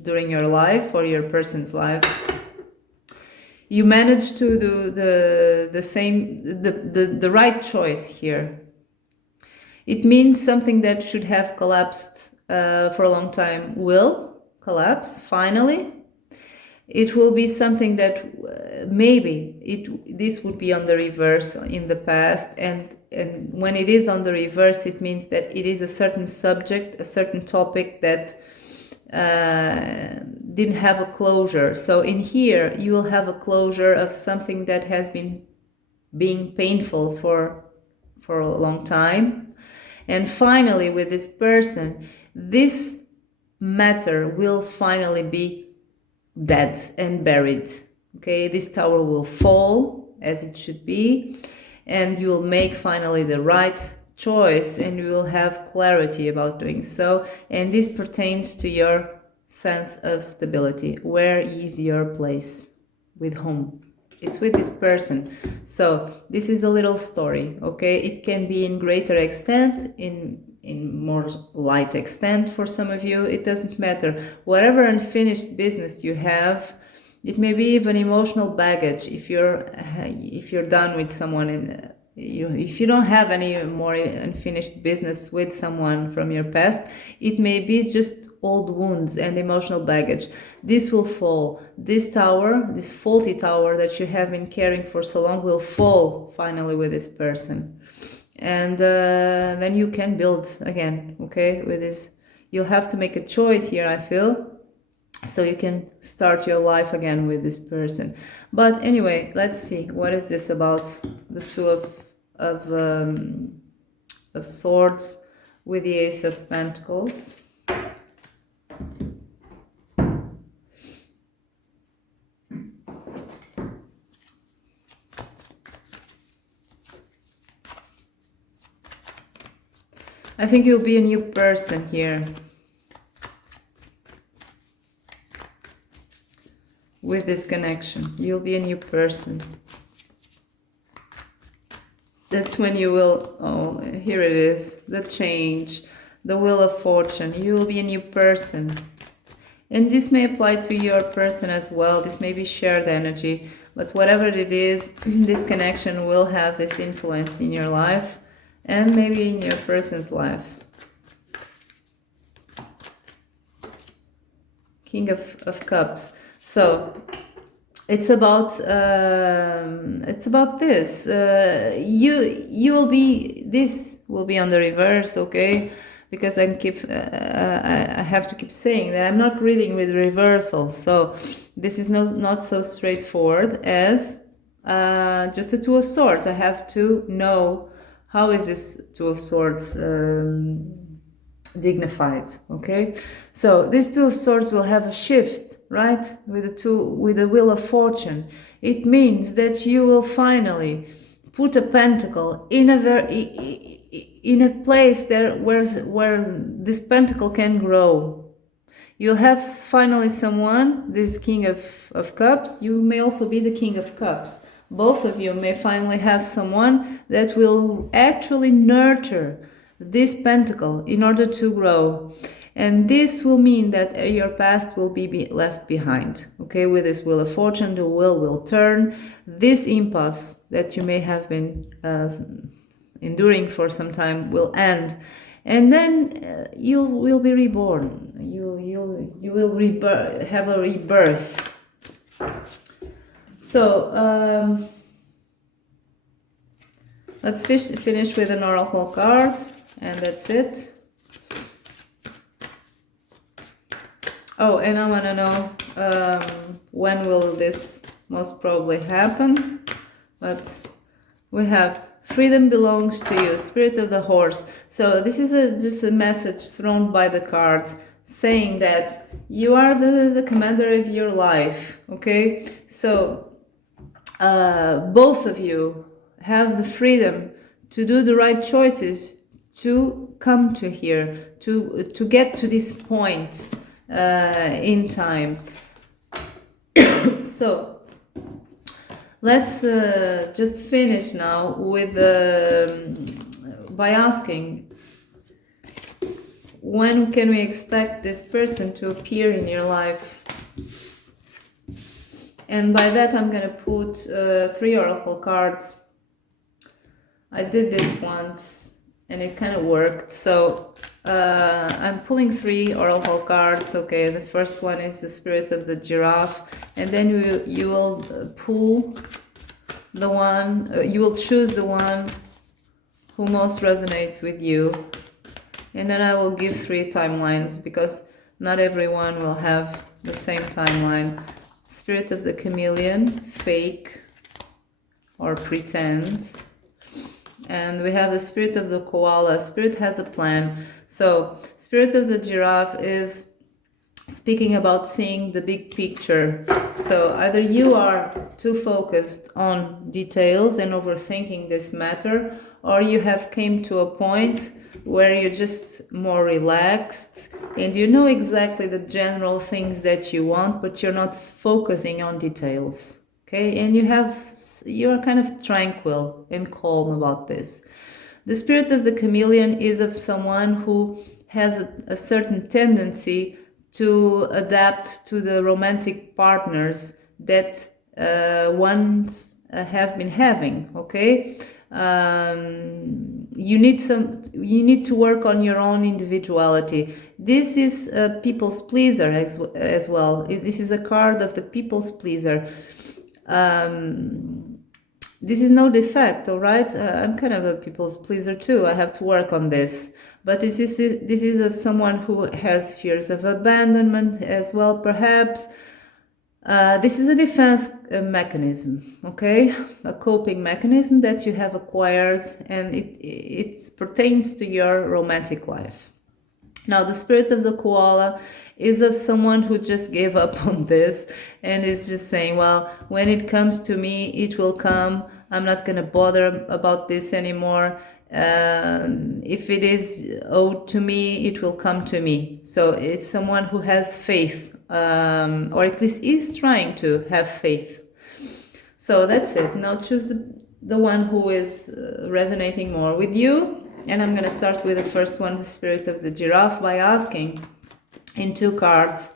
during your life or your person's life, you managed to do the right choice here. It means something that should have collapsed for a long time will collapse finally. It will be something that this would be on the reverse in the past, and when it is on the reverse, it means that it is a certain subject, a certain topic that didn't have a closure. So in here, you will have a closure of something that has been being painful for a long time, and finally, with this person, this matter will finally be dead and buried. Okay, this tower will fall as it should be, and you will make finally the right choice, and you will have clarity about doing so. And this pertains to your sense of stability. Where is your place? With whom? It's with this person. So this is a little story, okay? It can be in greater extent, in more light extent for some of you. It doesn't matter. Whatever unfinished business you have, it may be even emotional baggage. If you're done with someone, and if you don't have any more unfinished business with someone from your past, it may be just old wounds and emotional baggage. This will fall. This tower, this faulty tower that you have been carrying for so long, will fall finally with this person. And then you can build again, okay, with this. You'll have to make a choice here, I feel, so you can start your life again with this person. But anyway, let's see, what is this about the Two of Swords with the Ace of Pentacles? I think you'll be a new person here with this connection. You'll be a new person. That's when you will, oh, here it is, the change, the Wheel of Fortune. You will be a new person. And this may apply to your person as well. This may be shared energy, but whatever it is, this connection will have this influence in your life. And maybe in your person's life. King of Cups. So it's about this. You will be. This will be on the reverse, okay? Because I have to keep saying that I'm not reading with reversals. So this is not so straightforward as just a Two of Swords. I have to know. How is this Two of Swords dignified? Okay, so this Two of Swords will have a shift, right? With the Wheel of Fortune, it means that you will finally put a pentacle in a place there where this pentacle can grow. You have finally someone, this King of Cups. You may also be the King of Cups. Both of you may finally have someone that will actually nurture this pentacle in order to grow. And this will mean that your past will be left behind. Okay, with this Wheel of Fortune, the wheel will turn. This impasse that you may have been enduring for some time will end. And then you will be reborn. You will have a rebirth. So let's finish with an oracle card, and that's it. Oh, and I want to know when will this most probably happen. But we have freedom belongs to you, Spirit of the Horse. So this is just a message thrown by the cards, saying that you are the commander of your life. Okay, so both of you have the freedom to do the right choices, to come to here, to get to this point in time. So let's just finish now with by asking, when can we expect this person to appear in your life? And by that I'm going to put 3 oracle cards. I did this once and it kind of worked. So I'm pulling 3 oracle cards. Okay, the first one is the Spirit of the Giraffe. And then you will pull the one, you will choose the one who most resonates with you. And then I will give 3 timelines, because not everyone will have the same timeline. Spirit of the Chameleon, fake or pretend. And we have the Spirit of the Koala. Spirit has a plan. So Spirit of the Giraffe is speaking about seeing the big picture. So either you are too focused on details and overthinking this matter, or you have came to a point where you're just more relaxed and you know exactly the general things that you want, but you're not focusing on details. Okay, and you're kind of tranquil and calm about this. The spirit of the chameleon is of someone who has a certain tendency to adapt to the romantic partners that ones have been having. Okay, you need to work on your own individuality. This is a people's pleaser as well. This is a card of the people's pleaser. This is no defect, all right? I'm kind of a people's pleaser too. I have to work on this. But this is of someone who has fears of abandonment as well, perhaps. This is a defense mechanism, okay? A coping mechanism that you have acquired, and it pertains to your romantic life. Now, the spirit of the koala is of someone who just gave up on this and is just saying, well, when it comes to me, it will come. I'm not going to bother about this anymore. If it is owed to me, it will come to me. So it's someone who has faith, or at least is trying to have faith. So that's it. Now choose the one who is resonating more with you. And I'm going to start with the first one, the spirit of the giraffe, by asking in 2 cards,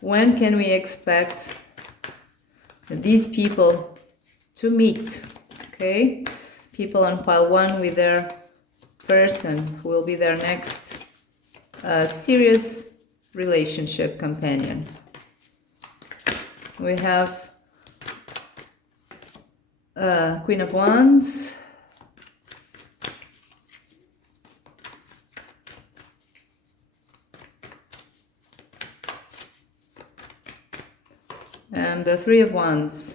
when can we expect these people to meet? Okay, people on pile 1 with their person who will be their next serious relationship companion. We have Queen of Wands, and the 3 of Wands.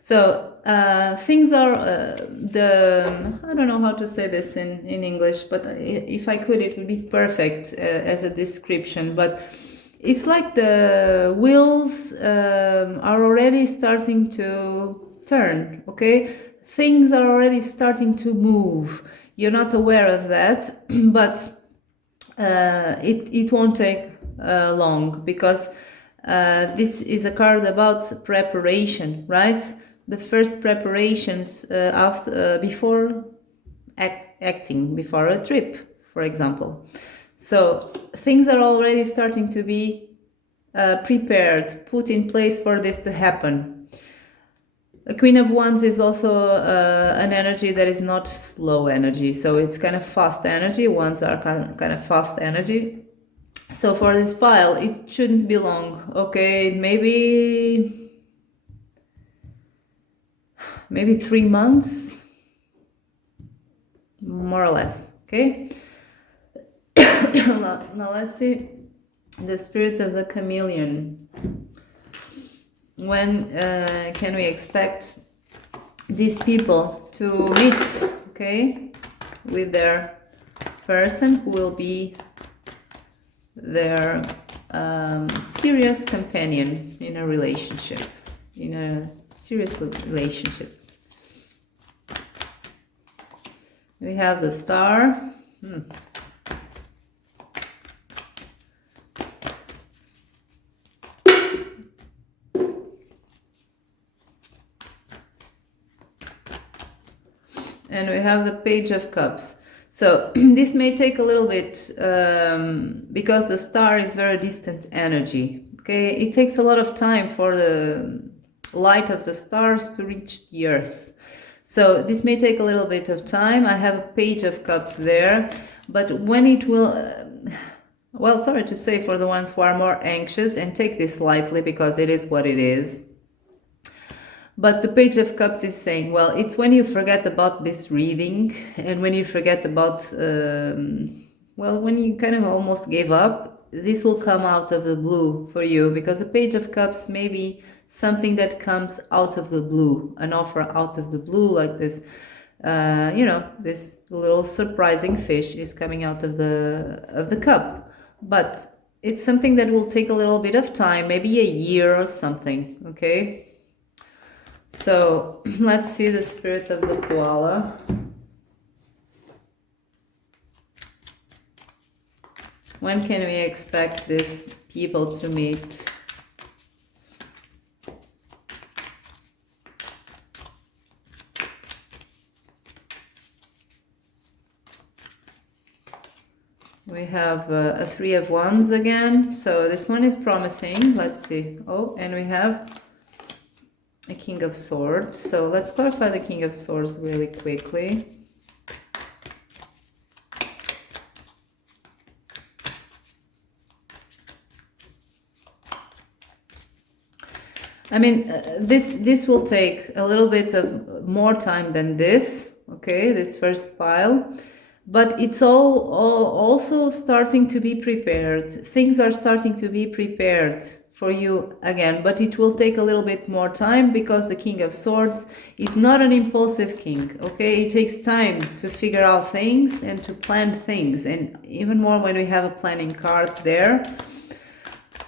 So things are I don't know how to say this in English, but if I could, it would be perfect as a description. But it's like the wheels are already starting to turn, okay? Things are already starting to move. You're not aware of that, but it won't take long, because this is a card about preparation, right? The first preparations before acting, before a trip, for example. So things are already starting to be prepared, put in place for this to happen. A Queen of Wands is also an energy that is not slow energy, so it's kind of fast energy. Wands are kind of fast energy. So for this pile, it shouldn't be long, okay? Maybe 3 months, more or less, okay? Now let's see the spirit of the chameleon. When can we expect these people to meet, okay, with their person who will be their serious companion in a relationship, in a serious relationship? We have the star. And we have the Page of Cups. So this may take a little bit because the star is very distant energy. Okay, it takes a lot of time for the light of the stars to reach the earth. So this may take a little bit of time. I have a Page of Cups there, but when it will, well, sorry to say for the ones who are more anxious, and take this lightly because it is what it is. But the Page of Cups is saying, well, it's when you forget about this reading, and when you forget about, well, when you kind of almost gave up, this will come out of the blue for you, because the Page of Cups may be something that comes out of the blue, an offer out of the blue, like this, this little surprising fish is coming out of the cup. But it's something that will take a little bit of time, maybe a year or something, okay? So let's see the spirit of the koala. When can we expect these people to meet? We have a Three of Wands again, so this one is promising. Let's see. Oh, and we have a King of Swords. So let's clarify the King of Swords really quickly. I mean, this will take a little bit of more time than this, okay, this first pile. But it's all also starting to be prepared. Things are starting to be prepared for you again, but it will take a little bit more time because the King of Swords is not an impulsive king, okay? It takes time to figure out things and to plan things, and even more when we have a planning card there.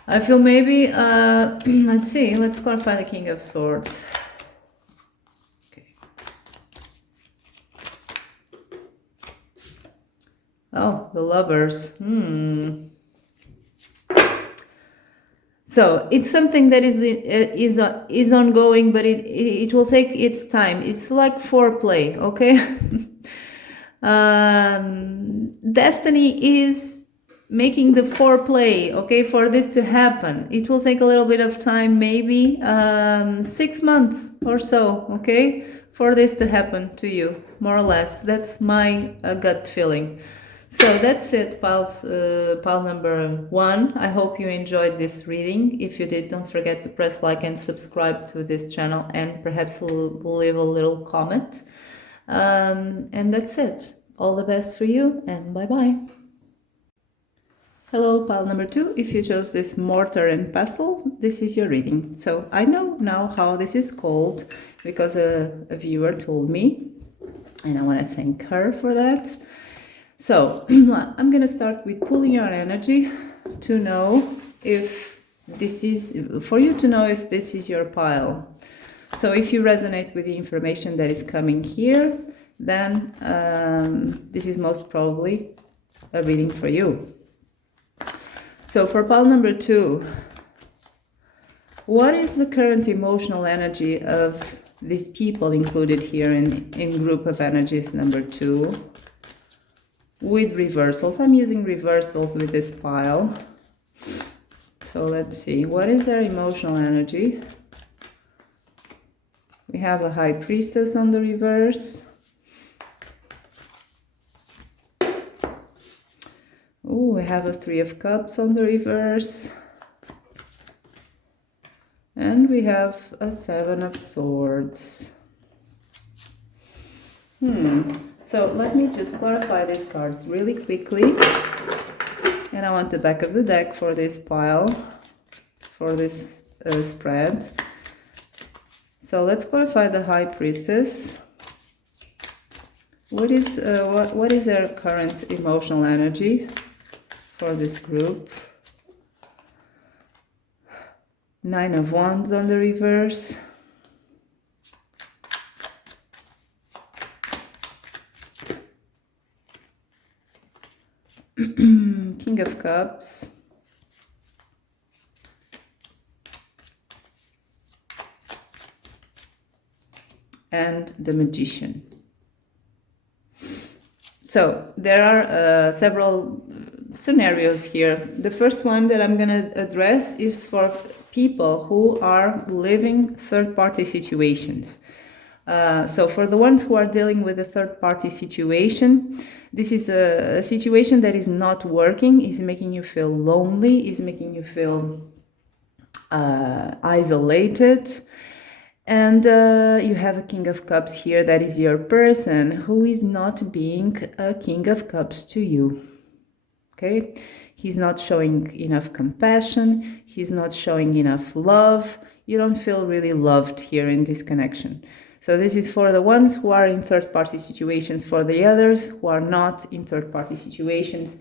I feel maybe, let's see, let's clarify the King of Swords. Oh, the Lovers. So it's something that is ongoing, but it will take its time. It's like foreplay, okay? Destiny is making the foreplay, okay, for this to happen. It will take a little bit of time, maybe 6 months or so, okay, for this to happen to you, more or less. That's my gut feeling. So that's it, pile number 1. I hope you enjoyed this reading. If you did, don't forget to press like and subscribe to this channel, and perhaps leave a little comment. And that's it. All the best for you, and bye-bye. Hello, pile number 2. If you chose this mortar and pestle, this is your reading. So I know now how this is called because a viewer told me, and I want to thank her for that. So I'm going to start with pulling your energy to know if this is, for you to know if this is your pile. So if you resonate with the information that is coming here, then this is most probably a reading for you. So for pile number 2, what is the current emotional energy of these people included here in group of energies number 2? With reversals. I'm using reversals with this pile. So let's see, what is their emotional energy? We have a High Priestess on the reverse. Oh, we have a Three of Cups on the reverse. And we have a Seven of Swords. So let me just clarify these cards really quickly. And I want the back of the deck for this pile, for this spread. So let's clarify the High Priestess. What is their current emotional energy for this group? Nine of Wands on the reverse. King of Cups. And the Magician. So there are several scenarios here. The first one that I'm going to address is for people who are living third-party situations. So for the ones who are dealing with a third-party situation, this is a situation that is not working, is making you feel lonely, is making you feel isolated. And you have a King of Cups here, that is your person who is not being a King of Cups to you. Okay? He's not showing enough compassion, he's not showing enough love. You don't feel really loved here in this connection. So this is for the ones who are in third-party situations. For the others who are not in third-party situations,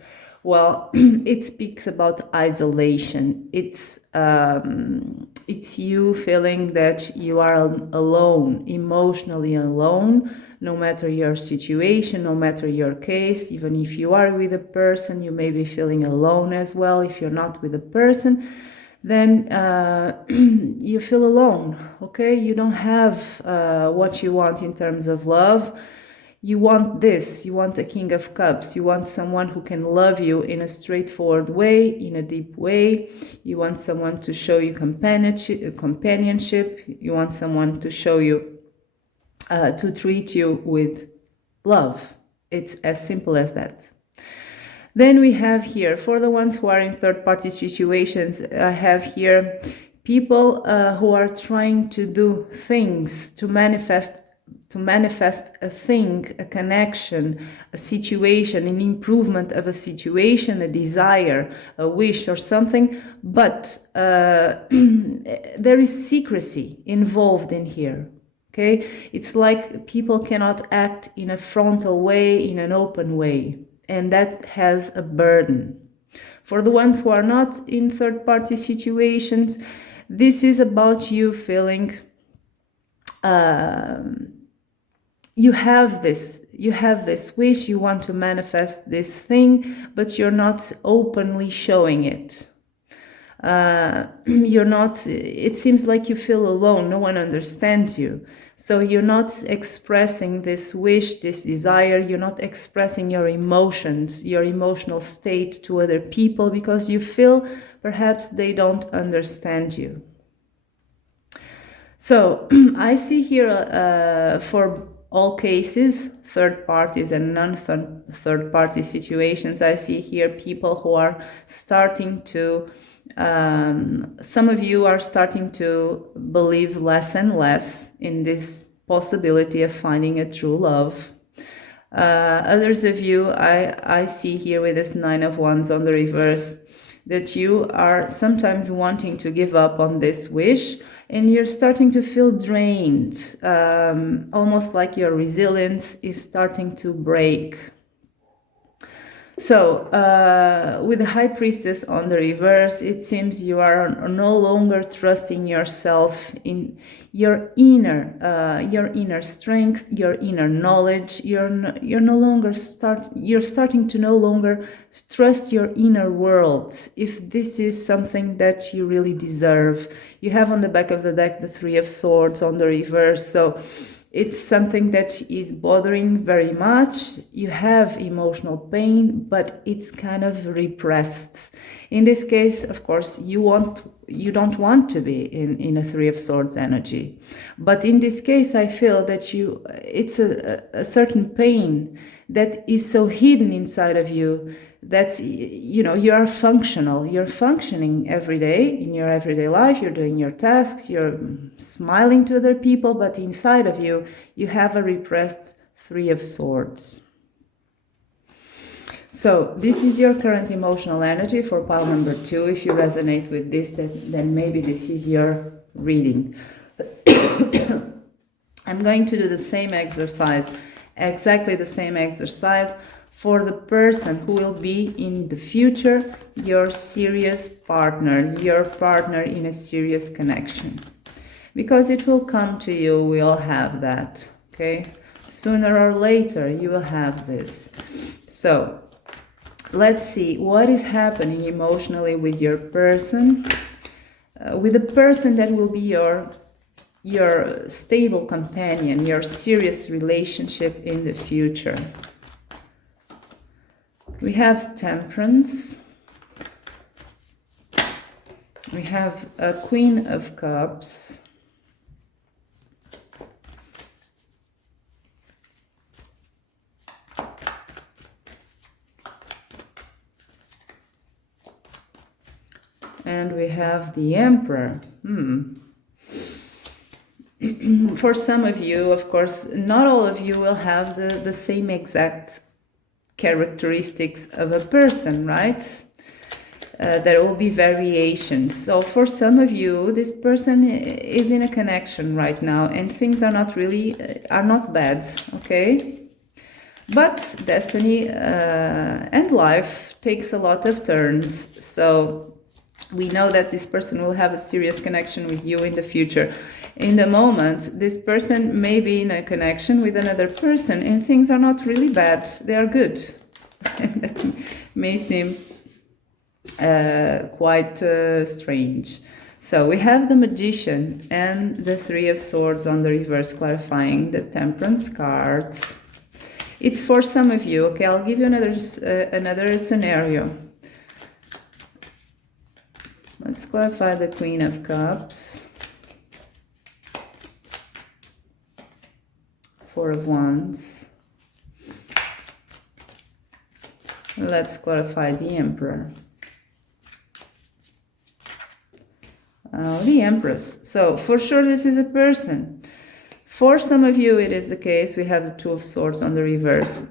Well, it speaks about isolation. It's you feeling that you are alone, emotionally alone, no matter your situation, no matter your case. Even if you are with a person, you may be feeling alone as well. If you're not with a person, then you feel alone, okay? You don't have what you want in terms of love. You want this, you want a King of Cups, you want someone who can love you in a straightforward way, in a deep way. You want someone to show you companionship. You want someone to show you, to treat you with love. It's as simple as that. Then we have here, for the ones who are in third-party situations, I have here people who are trying to do things to manifest a thing, a connection, a situation, an improvement of a situation, a desire, a wish or something, but there is secrecy involved in here. Okay, it's like people cannot act in a frontal way, in an open way, and that has a burden. For the ones who are not in third-party situations, this is about you feeling you have this wish, you want to manifest this thing, but you're not openly showing it. It seems like you feel alone, no one understands you. So you're not expressing this wish, this desire, you're not expressing your emotions, your emotional state to other people because you feel perhaps they don't understand you. So I see here for all cases, third parties and non-third party situations, I see here people who are starting to, some of you are starting to believe less and less in this possibility of finding a true love. Others of you, I see here with this 9 of Wands on the reverse, that you are sometimes wanting to give up on this wish, and you're starting to feel drained, almost like your resilience is starting to break. So, with the High Priestess on the reverse, it seems you are no longer trusting yourself in your inner strength, your inner knowledge. You're starting to no longer trust your inner world. If this is something that you really deserve, you have on the back of the deck the 3 of Swords on the reverse. So it's something that is bothering very much. You have emotional pain, but it's kind of repressed. In this case, of course, you don't want to be in a 3 of Swords energy. But in this case, I feel that it's a certain pain that is so hidden inside of you that, you are functional. You're functioning every day in your everyday life. You're doing your tasks. You're smiling to other people. But inside of you, you have a repressed 3 of Swords. So this is your current emotional energy for pile number 2. If you resonate with this, then maybe this is your reading. I'm going to do the same exercise, exactly the same exercise, for the person who will be in the future your serious partner, your partner in a serious connection. Because it will come to you, we all have that, okay? Sooner or later, you will have this. So, let's see what is happening emotionally with your person, with the person that will be your stable companion, your serious relationship in the future. We have Temperance. We have a Queen of Cups. And we have the Emperor. For some of you, of course, not all of you will have the same exact characteristics of a person, right? There will be variations. So for some of you, this person is in a connection right now and things are not bad, okay? But destiny and life takes a lot of turns. So we know that this person will have a serious connection with you in the future. In the moment, this person may be in a connection with another person and things are not really bad, they are good. That may seem quite strange. So we have the Magician and the Three of Swords on the reverse, clarifying the Temperance cards. It's for some of you, okay? I'll give you another scenario. Let's clarify the Queen of Cups. Four of Wands. Let's clarify the Emperor. The Empress. So for sure this is a person. For some of you it is the case. We have the Two of Swords on the reverse.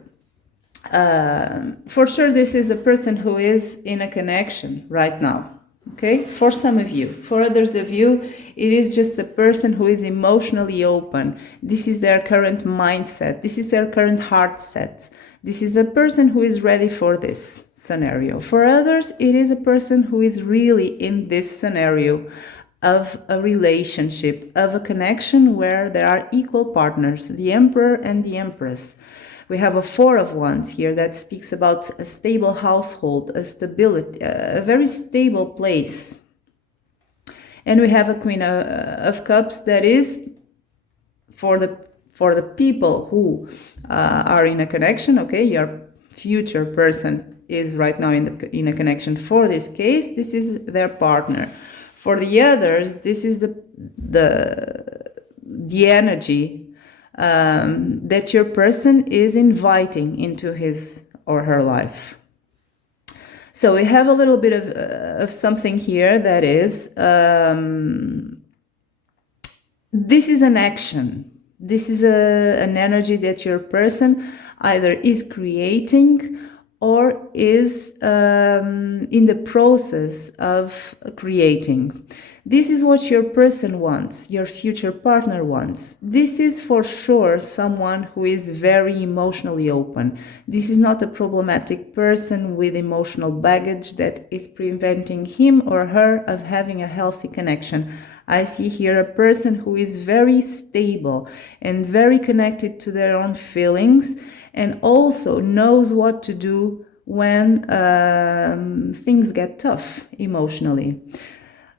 For sure this is a person who is in a connection right now. Okay, for some of you. For others of you, it is just a person who is emotionally open. This is their current mindset. This is their current heart set. This is a person who is ready for this scenario. For others, it is a person who is really in this scenario of a relationship, of a connection where there are equal partners, the Emperor and the Empress. We have a Four of Wands here that speaks about a stable household, a stability, a very stable place. And we have a Queen of Cups that is for the people who are in a connection. Okay, your future person is right now in a connection. For this case, this is their partner. For the others, this is the energy that your person is inviting into his or her life. So we have a little bit of something here that is, this is an action. This is an energy that your person either is creating or is in the process of creating. This is what your person wants, your future partner wants. This is for sure someone who is very emotionally open. This is not a problematic person with emotional baggage that is preventing him or her of having a healthy connection. I see here a person who is very stable and very connected to their own feelings and also knows what to do when things get tough emotionally.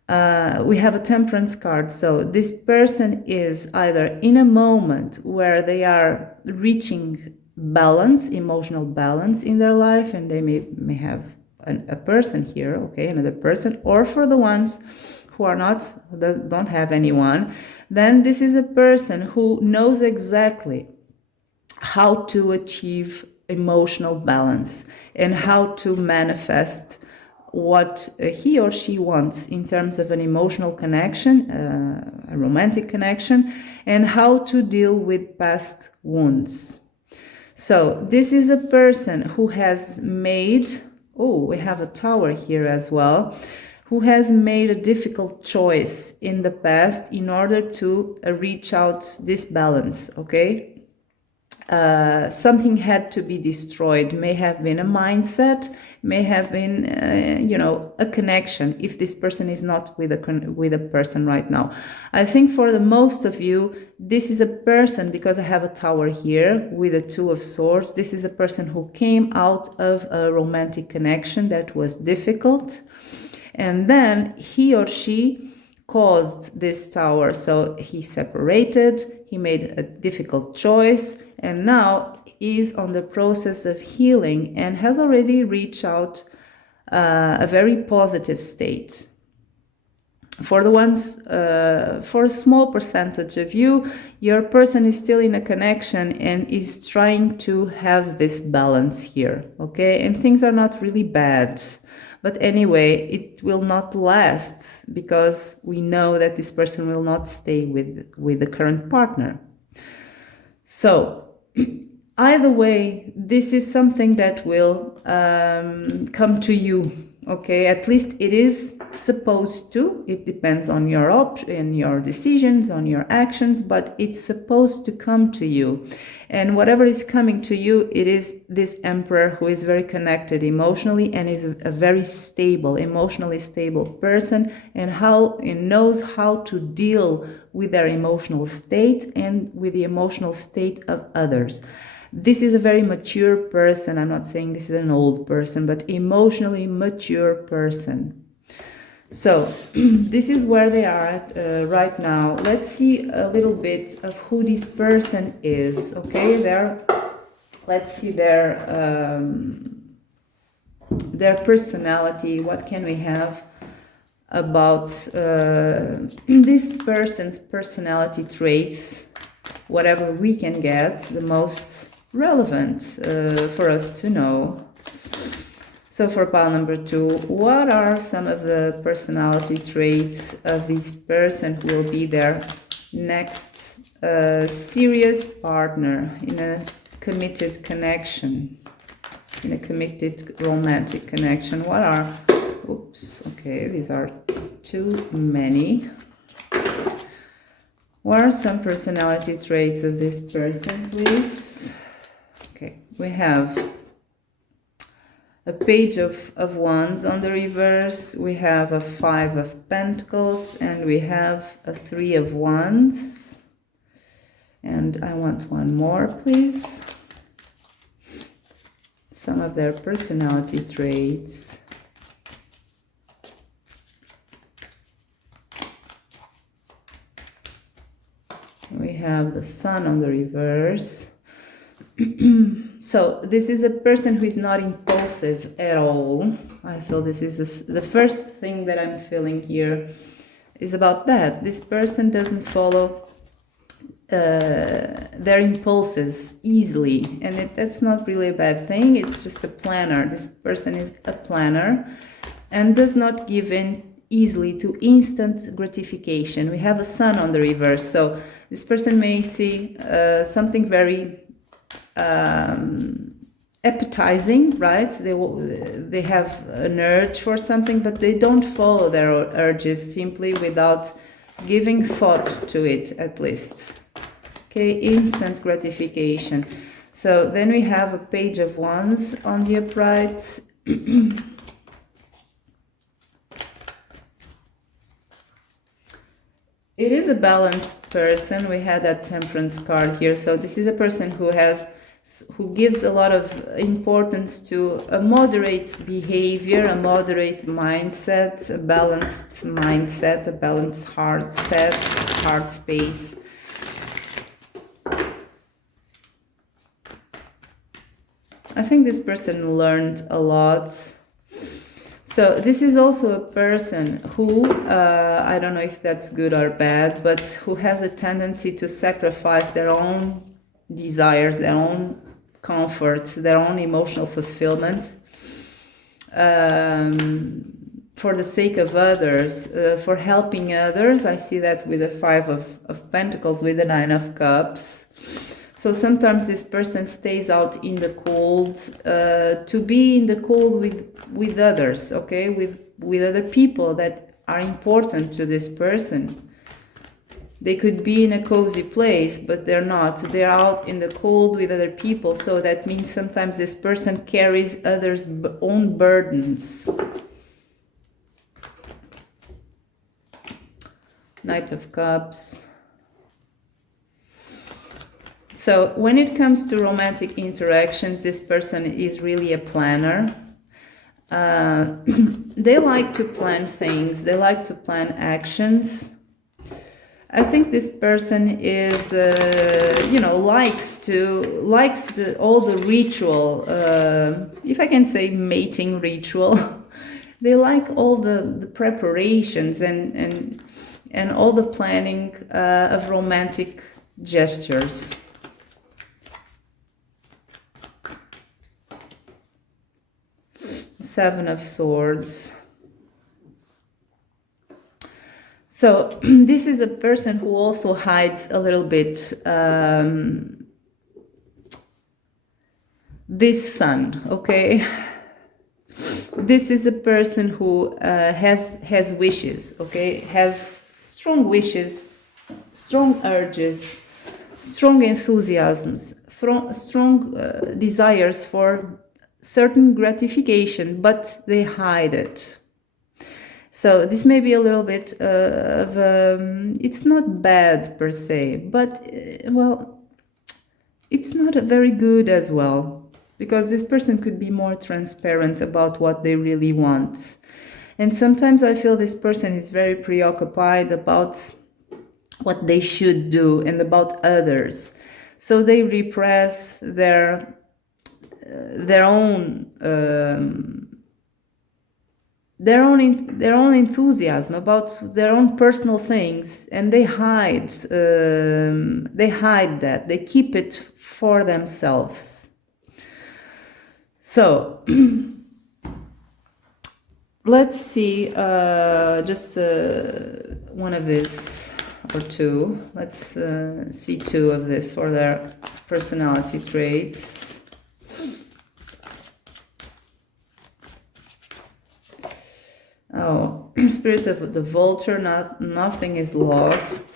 We have a Temperance card, so this person is either in a moment where they are reaching balance, emotional balance in their life, and they may have a person here, okay, another person, or for the ones who are not, don't have anyone, then this is a person who knows exactly how to achieve emotional balance and how to manifest what he or she wants in terms of an emotional connection, a romantic connection, and how to deal with past wounds. So this is a person who has made, we have a Tower here as well, who has made a difficult choice in the past in order to reach out this balance, okay? Something had to be destroyed, may have been a mindset, may have been, a connection if this person is not with a person right now. I think for the most of you, this is a person, because I have a Tower here with a Two of Swords, this is a person who came out of a romantic connection that was difficult, and then he or she caused this Tower. So he separated, he made a difficult choice, and now is on the process of healing and has already reached out a very positive state. For the ones, for a small percentage of you, your person is still in a connection and is trying to have this balance here, okay? And things are not really bad. But anyway, it will not last because we know that this person will not stay with the current partner. So either way, this is something that will come to you, okay? At least it is supposed to. It depends on your decisions, on your actions, but it's supposed to come to you. And whatever is coming to you, it is this emperor who is very connected emotionally and is a very stable, emotionally stable person, and knows how to deal with their emotional state and with the emotional state of others. This is a very mature person. I'm not saying this is an old person, but emotionally mature person. So this is where they are at right now. Let's see a little bit of who this person is. Okay, let's see their personality. What can we have about this person's personality traits? Whatever we can get, the most relevant for us to know. So for pile number 2, what are some of the personality traits of this person who will be their next serious partner in a committed connection, in a committed romantic connection? What are, oops, okay, these are too many. What are some personality traits of this person, please? Okay, we have a page of wands on the reverse, we have a 5 of pentacles, and we have a 3 of wands. And I want one more, please. Some of their personality traits. We have the sun on the reverse. So this is a person who is not impulsive at all. I feel this is the first thing that I'm feeling here is about that. This person doesn't follow their impulses easily, and that's not really a bad thing. It's just a planner. This person is a planner and does not give in easily to instant gratification. We have a sun on the reverse, so this person may see something very appetizing, right? They have an urge for something, but they don't follow their urges simply without giving thought to it, at least. Okay, instant gratification. So then we have a page of wands on the upright. It is a balanced person. We had that temperance card here. So this is a person who gives a lot of importance to a moderate behavior, a moderate mindset, a balanced mindset, a balanced heart set, heart space. I think this person learned a lot. So this is also a person who, I don't know if that's good or bad, but who has a tendency to sacrifice their own desires, their own comforts, their own emotional fulfillment for the sake of others, for helping others. I see that with the 5 of Pentacles, with the 9 of Cups. So sometimes this person stays out in the cold to be in the cold with others, okay, with other people that are important to this person. They could be in a cozy place, but they're not. They're out in the cold with other people, so that means sometimes this person carries others' own burdens. Knight of Cups. So when it comes to romantic interactions, this person is really a planner. They like to plan things. They like to plan actions. I think this person is, likes all the ritual, if I can say mating ritual. They like all the preparations and all the planning of romantic gestures. Seven of Swords. So this is a person who also hides a little bit this sun, okay? this is a person who has wishes, okay, has strong wishes, strong urges, strong enthusiasms, strong desires for certain gratification, but they hide it. So this may be a little bit it's not bad per se, but well, it's not very good as well, because this person could be more transparent about what they really want. And sometimes I feel this person is very preoccupied about what they should do and about others. So they repress their own enthusiasm about their own personal things, and they hide that. They keep it for themselves. So let's see just one of these or two. Let's see two of this for their personality traits. Oh, spirit of the vulture, nothing is lost.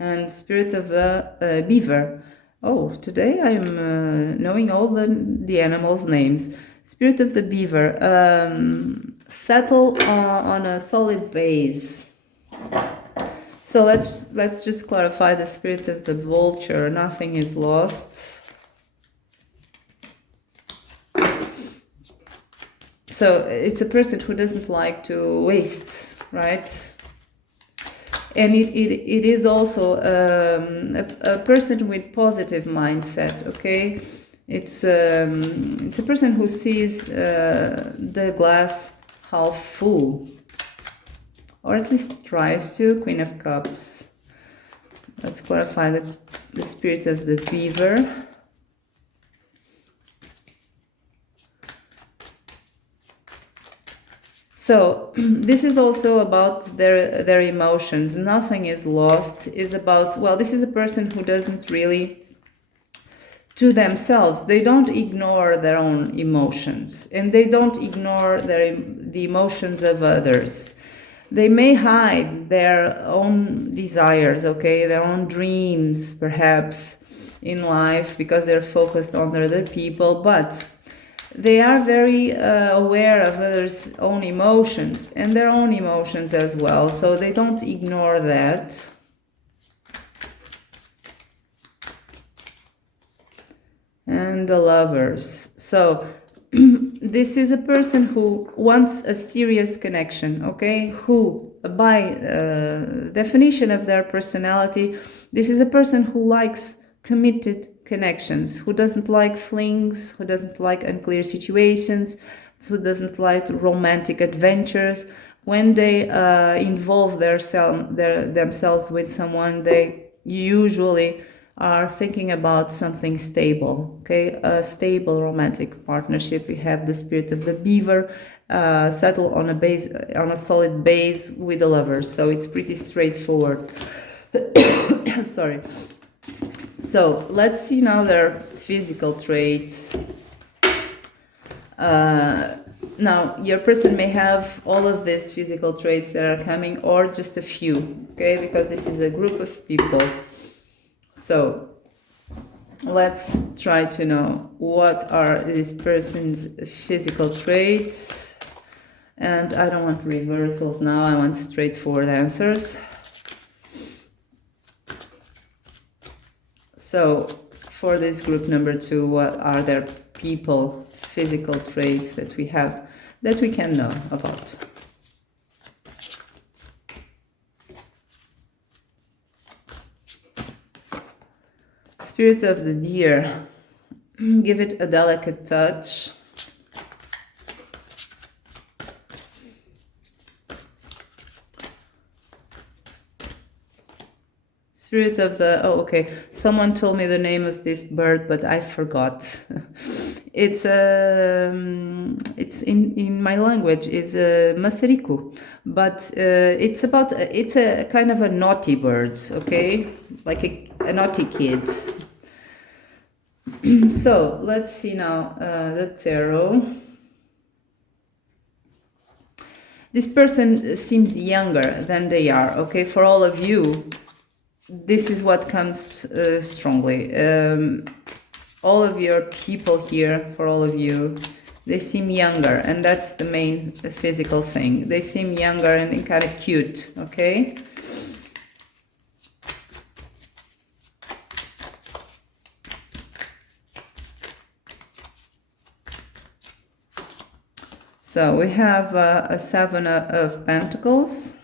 And spirit of the beaver. Oh, today I'm knowing all the animals' names. Spirit of the beaver. Settle on a solid base. So let's just clarify the spirit of the vulture. Nothing is lost. So it's a person who doesn't like to waste, right? And it is also a person with positive mindset, okay? It's a person who sees the glass half full, or at least tries to. Queen of Cups. Let's clarify the spirit of the beaver. So this is also about their emotions. Nothing is lost is about, well, this is a person who doesn't really, to themselves, they don't ignore their own emotions, and they don't ignore the emotions of others. They may hide their own desires, okay, their own dreams, perhaps, in life, because they're focused on other people, but they are very aware of others' own emotions and their own emotions as well, so they don't ignore that. And the Lovers. So this is a person who wants a serious connection, okay? Who, by definition of their personality, this is a person who likes committed connections, who doesn't like flings, who doesn't like unclear situations, who doesn't like romantic adventures. When they involve themselves with someone, they usually are thinking about something stable, okay? A stable romantic partnership. We have the spirit of the beaver, settle on a solid base with the Lovers. So it's pretty straightforward. Sorry. So let's see now their physical traits. Now, your person may have all of these physical traits that are coming, or just a few, okay? Because this is a group of people. So let's try to know what are this person's physical traits. And I don't want reversals now, I want straightforward answers. So for this group number 2, what are their people physical traits that we have, that we can know about? Spirit of the deer. Give it a delicate touch. Spirit of the, oh, okay. Someone told me the name of this bird, but I forgot. It's in my language is Masariku, but it's a kind of a naughty bird, okay, like a naughty kid. So let's see now the tarot. This person seems younger than they are, okay? For all of you, this is what comes strongly. All of your people here, for all of you, they seem younger, and that's the main physical thing. They seem younger and kind of cute, okay? So we have a Seven of Pentacles.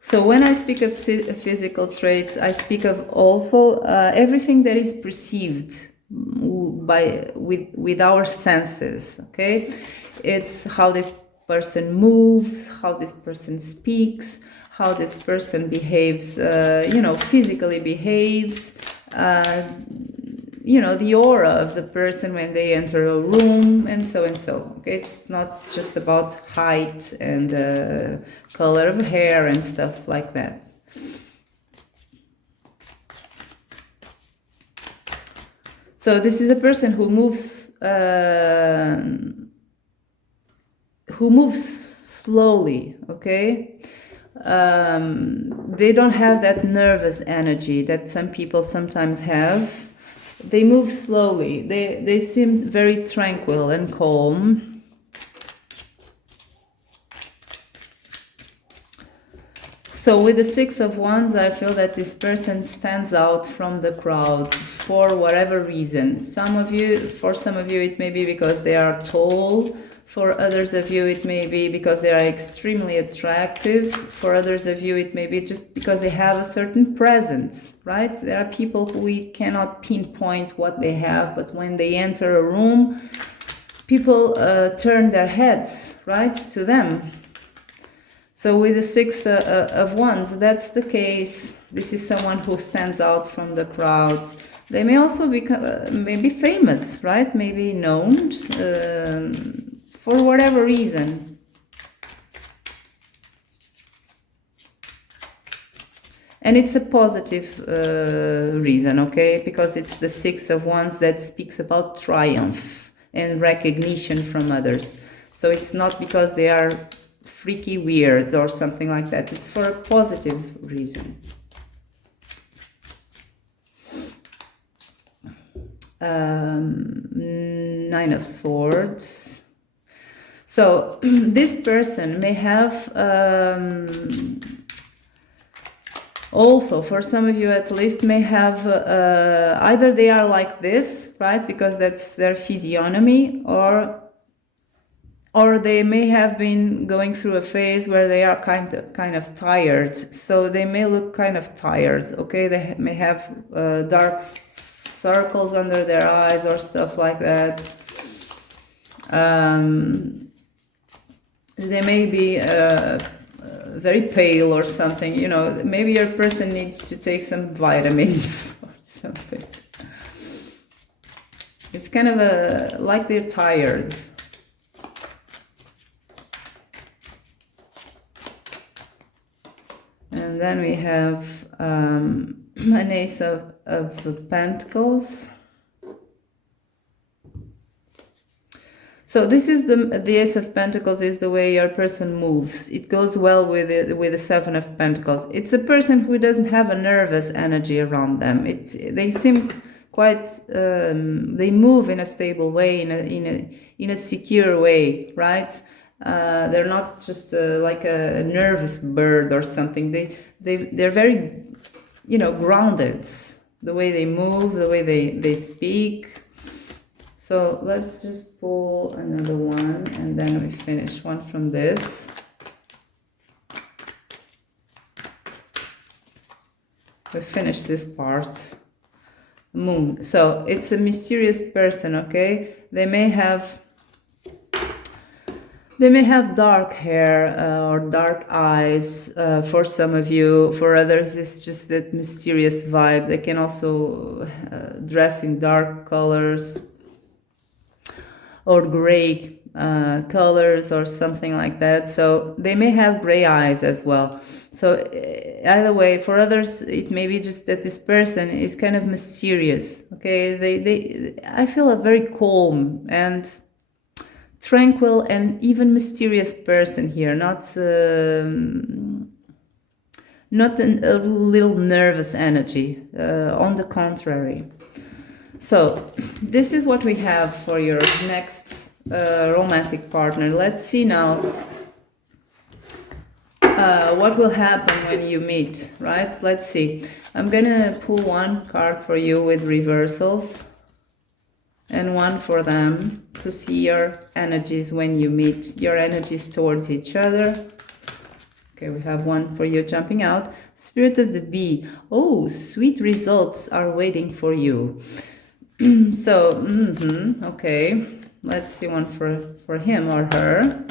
So when I speak of physical traits, I speak of also everything that is perceived with our senses, okay? It's how this person moves, how this person speaks, how this person behaves, physically behaves, the aura of the person when they enter a room, and so. Okay, it's not just about height and color of hair and stuff like that. So this is a person who moves slowly, okay? They don't have that nervous energy that some people sometimes have. They move slowly. They seem very tranquil and calm. So with the Six of Wands, I feel that this person stands out from the crowd for whatever reason. For some of you, it may be because they are tall. For others of you, it may be because they are extremely attractive. For others of you, it may be just because they have a certain presence, right? There are people who we cannot pinpoint what they have, but when they enter a room, people turn their heads, right, to them. So with the Six of Wands, that's the case. This is someone who stands out from the crowd. They may also become maybe famous, right? Maybe known. For whatever reason. And it's a positive reason, okay? Because it's the Six of Wands that speaks about triumph and recognition from others. So it's not because they are freaky weird or something like that. It's for a positive reason. Nine of Swords. So this person may have, also for some of you at least, may have, either they are like this, right, because that's their physiognomy, or they may have been going through a phase where they are kind of tired. So they may look kind of tired, okay? They may have dark circles under their eyes or stuff like that. They may be very pale or something, maybe your person needs to take some vitamins or something. It's kind of like they're tired. And then we have an Ace of Pentacles. So this is the Ace of Pentacles is the way your person moves. It goes well with the Seven of Pentacles. It's a person who doesn't have a nervous energy around them. They seem quite. They move in a stable way, in a secure way, right? They're not just like a nervous bird or something. They're very, grounded. The way they move, the way they speak. So let's just pull another one, and then we finish one from this. We finish this part. Moon. So it's a mysterious person, okay? They may have dark hair or dark eyes for some of you. For others, it's just that mysterious vibe. They can also dress in dark colors or gray colors or something like that. So they may have gray eyes as well. So either way, for others, it may be just that this person is kind of mysterious. Okay, I feel a very calm and tranquil and even mysterious person here, not a little nervous energy. On the contrary. So this is what we have for your next romantic partner. Let's see now what will happen when you meet, right? Let's see. I'm gonna pull one card for you with reversals and one for them to see your energies when you meet, your energies towards each other. Okay, we have one for you jumping out. Spirit of the Bee. Oh, sweet results are waiting for you. So, okay. Let's see one for him or her.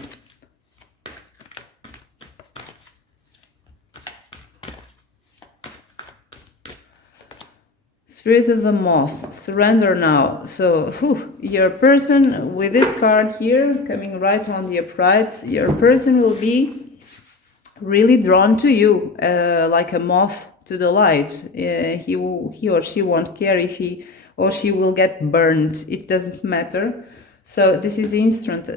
Spirit of the Moth, surrender now. So, your person with this card here, coming right on the upright, your person will be really drawn to you, like a moth to the light. He or she won't care if he or she will get burned. It doesn't matter. So this is instant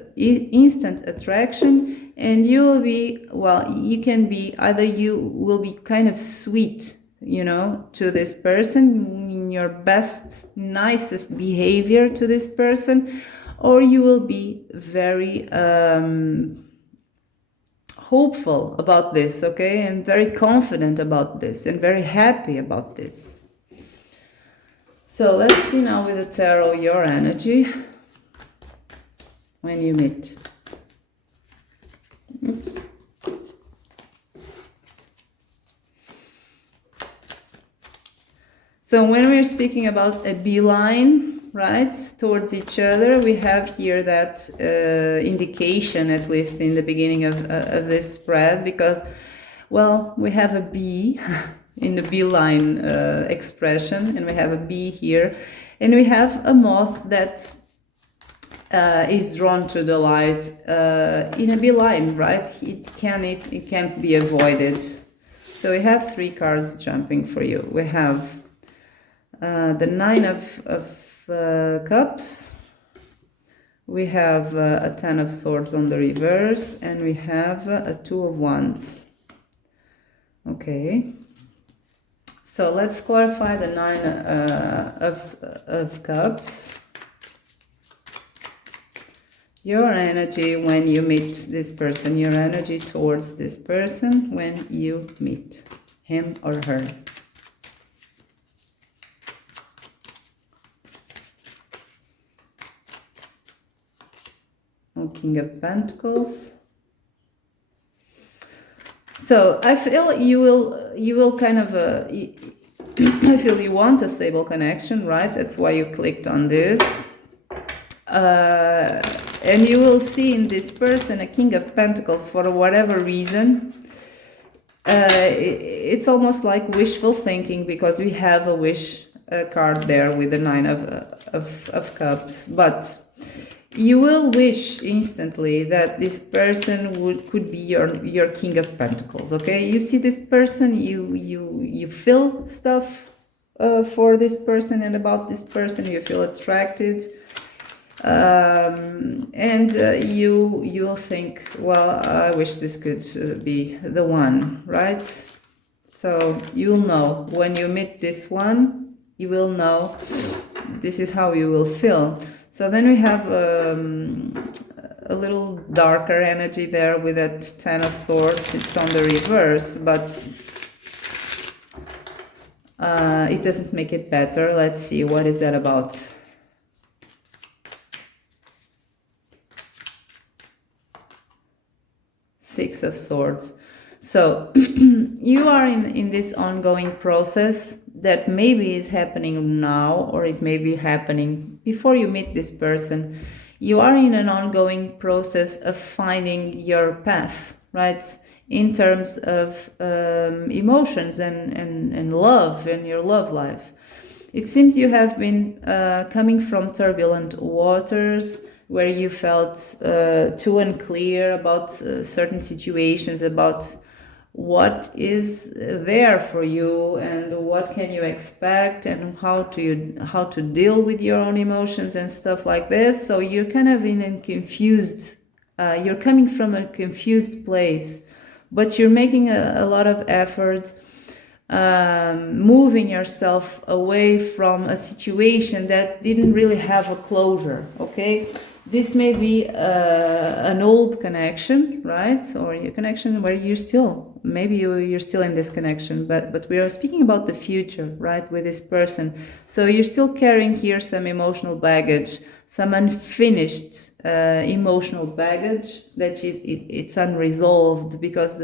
attraction, and you will be, well, you can be, either you will be kind of sweet, you know, to this person, in your best, nicest behavior to this person, or you will be very hopeful about this, okay, and very confident about this, and very happy about this. So let's see now with the tarot your energy when you meet. Oops. So when we're speaking about a beeline, right, towards each other, we have here that indication, at least in the beginning of this spread, because, well, we have a bee in the beeline expression, and we have a bee here, and we have a moth that is drawn to the light in a beeline, right? It can't be avoided. So we have three cards jumping for you. We have the Nine of Cups, we have a Ten of Swords on the reverse, and we have a Two of Wands. Okay, so let's clarify the Nine of Cups. Your energy when you meet this person, your energy towards this person when you meet him or her. King of Pentacles. So I feel you will kind of I feel you want a stable connection, right? That's why you clicked on this, and you will see in this person a King of Pentacles for whatever reason. It's almost like wishful thinking, because we have a wish card there with the Nine of Cups, but you will wish instantly that this person could be your King of Pentacles. Okay, you see this person, you feel stuff for this person and about this person. You feel attracted, and you will think, well, I wish this could be the one, right? So you will know when you meet this one. You will know this is how you will feel. So then we have a little darker energy there with that Ten of Swords. It's on the reverse, but it doesn't make it better. Let's see, what is that about? Six of Swords. So you are in this ongoing process that maybe is happening now, or it may be happening before you meet this person. You are in an ongoing process of finding your path, right? In terms of emotions and love and your love life. It seems you have been coming from turbulent waters, where you felt too unclear about certain situations, about what is there for you and what can you expect and how to deal with your own emotions and stuff like this. So you're kind of in a confused, you're coming from a confused place, but you're making a lot of effort, moving yourself away from a situation that didn't really have a closure. Okay, this may be an old connection, right? Or your connection where you're still, maybe you're still in this connection, but we are speaking about the future, right, with this person. So you're still carrying here some emotional baggage, some unfinished emotional baggage that it's unresolved, because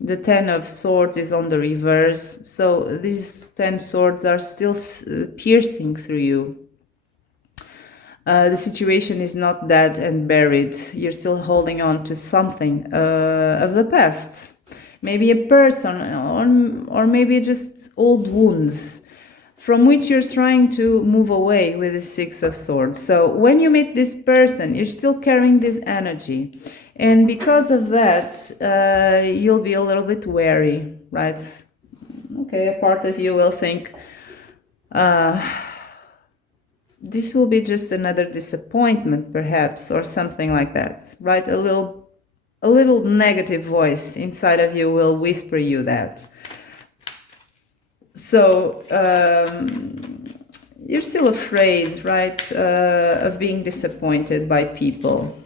the Ten of Swords is on the reverse. So these 10 swords are still piercing through you. The situation is not dead and buried. You're still holding on to something of the past. Maybe a person, or maybe just old wounds from which you're trying to move away with the Six of Swords. So when you meet this person, you're still carrying this energy. And because of that, you'll be a little bit wary, right? Okay, a part of you will think, this will be just another disappointment, perhaps, or something like that, right? A little negative voice inside of you will whisper you that. So you're still afraid, right, of being disappointed by people.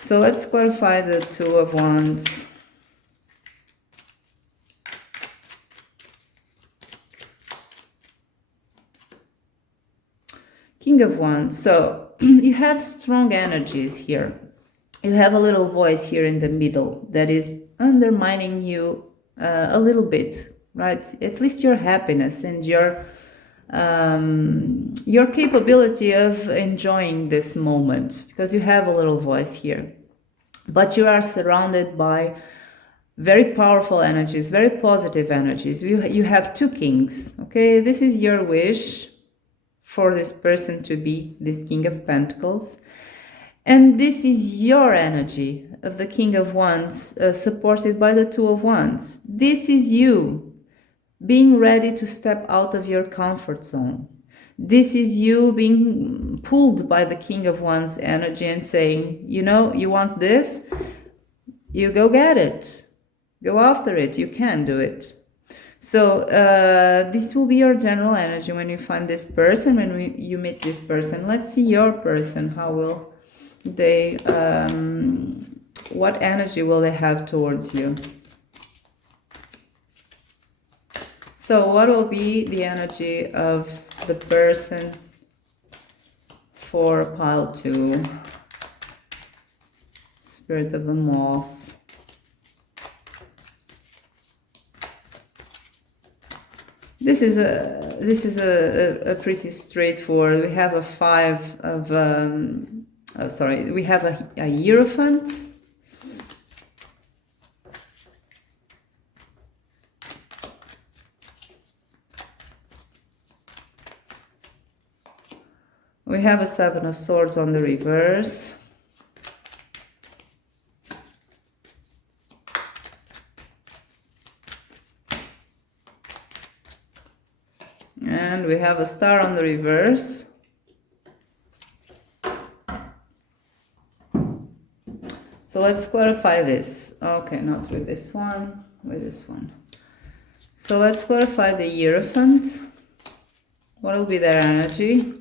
So let's clarify the Two of Wands. King of Wands. So you have strong energies here. You have a little voice here in the middle that is undermining you a little bit, right? At least your happiness and your capability of enjoying this moment, because you have a little voice here. But you are surrounded by very powerful energies, very positive energies. You have two kings, okay? This is your wish for this person to be this King of Pentacles. And this is your energy of the King of Wands, supported by the Two of Wands. This is you being ready to step out of your comfort zone. This is you being pulled by the King of Wands energy and saying, you know, you want this? You go get it. Go after it. You can do it. So this will be your general energy when you find this person, when you meet this person. Let's see your person. How will they, what energy will they have towards you? So what will be the energy of the person for pile 2? Spirit of the Moth. This is a pretty straightforward. We have a 5 of we have a Hierophant. We have a 7 of Swords on the reverse. And we have a Star on the reverse. So let's clarify this. Okay, not with this one, with this one. So let's clarify the Hierophant. What will be their energy?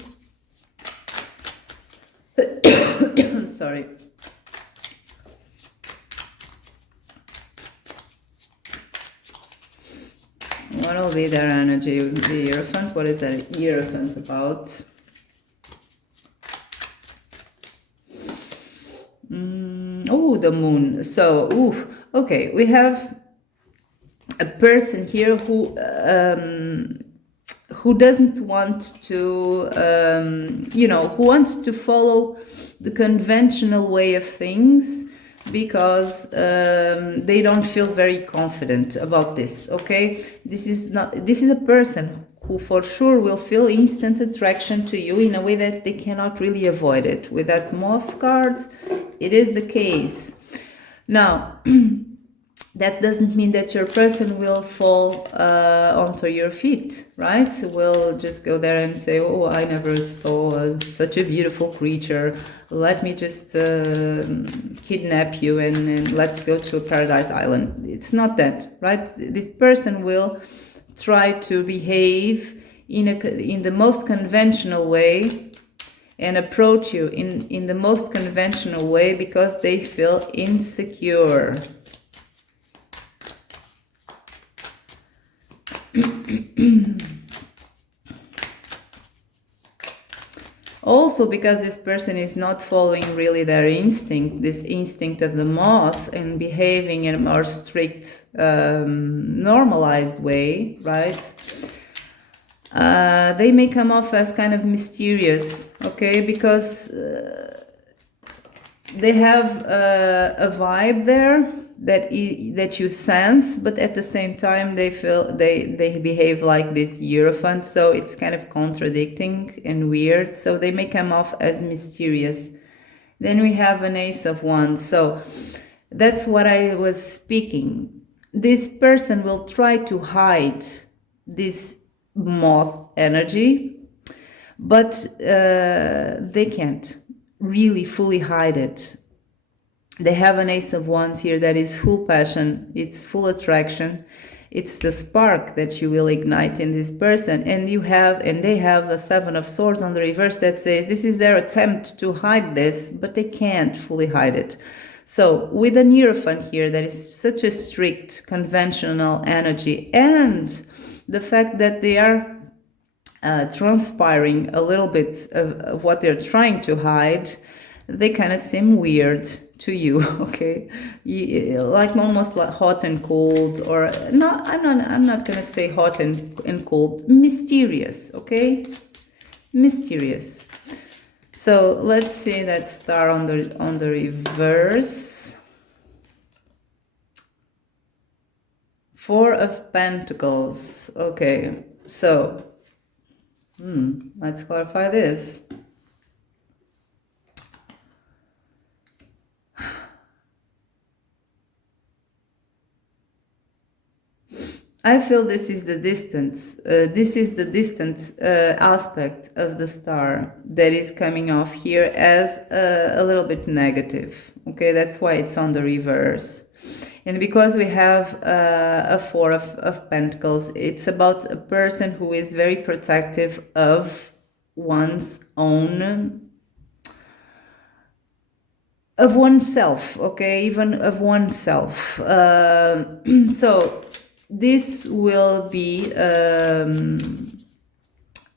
Sorry. What will be their energy? The Hierophant. What is that Hierophant about? Oh, the Moon. So, okay, we have a person here who doesn't want to, who wants to follow the conventional way of things, because they don't feel very confident about this, okay? This is a person who for sure will feel instant attraction to you in a way that they cannot really avoid it. With that moth card, it is the case. Now, that doesn't mean that your person will fall onto your feet, right? Will just go there and say, oh, I never saw such a beautiful creature. Let me just kidnap you and let's go to a paradise island. It's not that, right? This person will try to behave in the most conventional way and approach you in the most conventional way because they feel insecure. Also because this person is not following really their instinct, this instinct of the moth, and behaving in a more strict, normalized way, right? They may come off as kind of mysterious, okay, because they have a vibe there that you sense, but at the same time they feel they behave like this hierophant, so it's kind of contradicting and weird, so they may come off as mysterious. Then we have an Ace of Wands, so that's what I was speaking. This person will try to hide this moth energy, but they can't really fully hide it. They have an Ace of Wands here that is full passion, it's full attraction, it's the spark that you will ignite in this person, and they have a Seven of Swords on the reverse that says this is their attempt to hide this, but they can't fully hide it. So with an hierophant here that is such a strict conventional energy, and the fact that they are transpiring a little bit of what they're trying to hide, they kind of seem weird to you, okay? Like almost like hot and cold, or not. I'm not gonna say hot and cold. Mysterious, okay? Mysterious. So let's see that star on the reverse. Four of Pentacles. Okay, so let's clarify this. I feel this is the distance. This is the distance aspect of the star that is coming off here as a little bit negative. Okay, that's why it's on the reverse. And because we have a Four of Pentacles, it's about a person who is very protective of one's own, of oneself, okay, even of oneself. So this will be,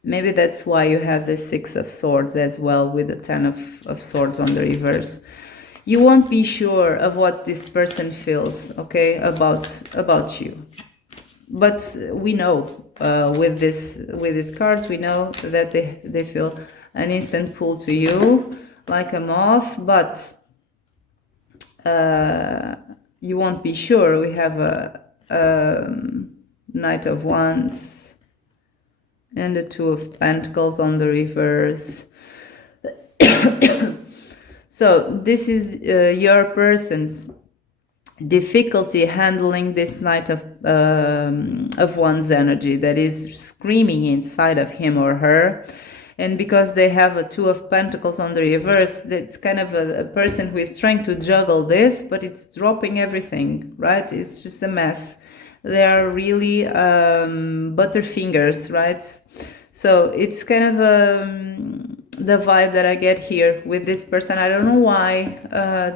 maybe that's why you have the Six of Swords as well with the Ten of Swords on the reverse. You won't be sure of what this person feels, okay, about you. But we know with these cards, we know that they feel an instant pull to you, like a moth, but you won't be sure. We have a Knight of Wands and the Two of Pentacles on the reverse. So this is your person's difficulty handling this Knight of Wands energy that is screaming inside of him or her. And because they have a Two of Pentacles on the reverse, it's kind of a person who is trying to juggle this, but it's dropping everything, right? It's just a mess. They are really butterfingers, right? So it's kind of the vibe that I get here with this person. I don't know why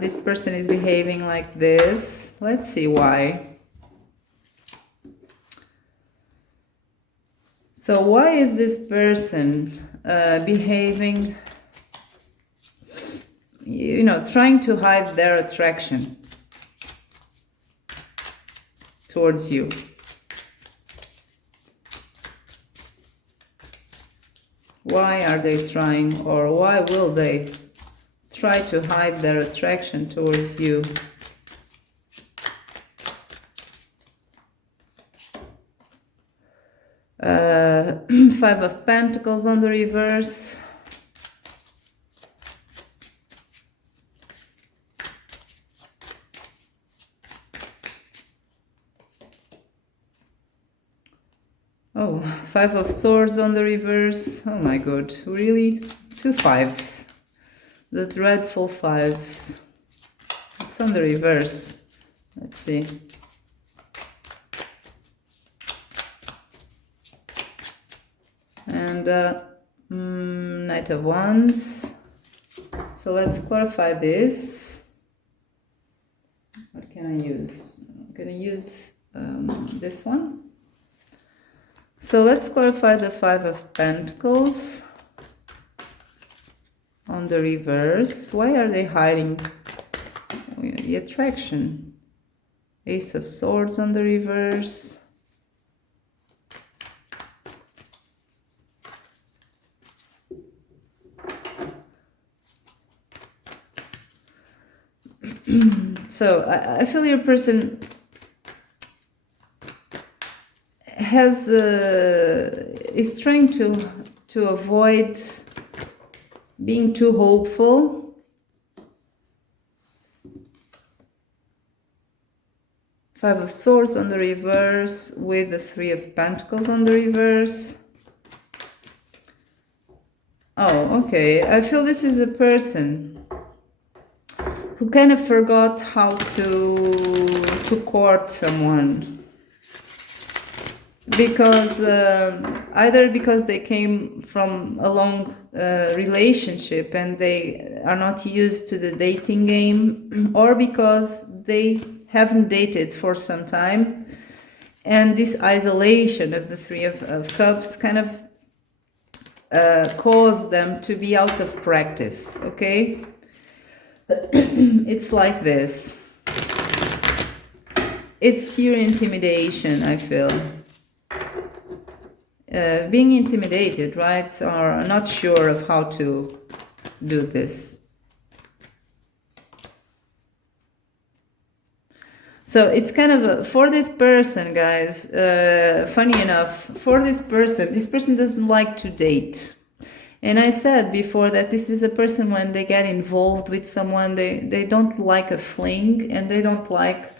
this person is behaving like this. Let's see why. So why is this person behaving, trying to hide their attraction towards you? Why are they trying, or why will they try to hide their attraction towards you. Five of Pentacles on the reverse. Oh, Five of Swords on the reverse. Oh my god, really? Two fives. The dreadful fives. It's on the reverse. Let's see. And Knight of Wands. So let's clarify this. What can I use? I'm going to use this one. So let's clarify the Five of Pentacles on the reverse. Why are they hiding the attraction? Ace of Swords on the reverse. So I feel your person has is trying to avoid being too hopeful. Five of Swords on the reverse with the Three of Pentacles on the reverse. Oh, okay. I feel this is a person who kind of forgot how to court someone, because either because they came from a long relationship and they are not used to the dating game, or because they haven't dated for some time, and this isolation of the Three of Cups kind of caused them to be out of practice. Okay. It's like this. It's pure intimidation, I feel. Being intimidated, right? Or not sure of how to do this. So it's kind of for this person, guys, funny enough, for this person doesn't like to date. And I said before that this is a person, when they get involved with someone, they don't like a fling, and they don't like,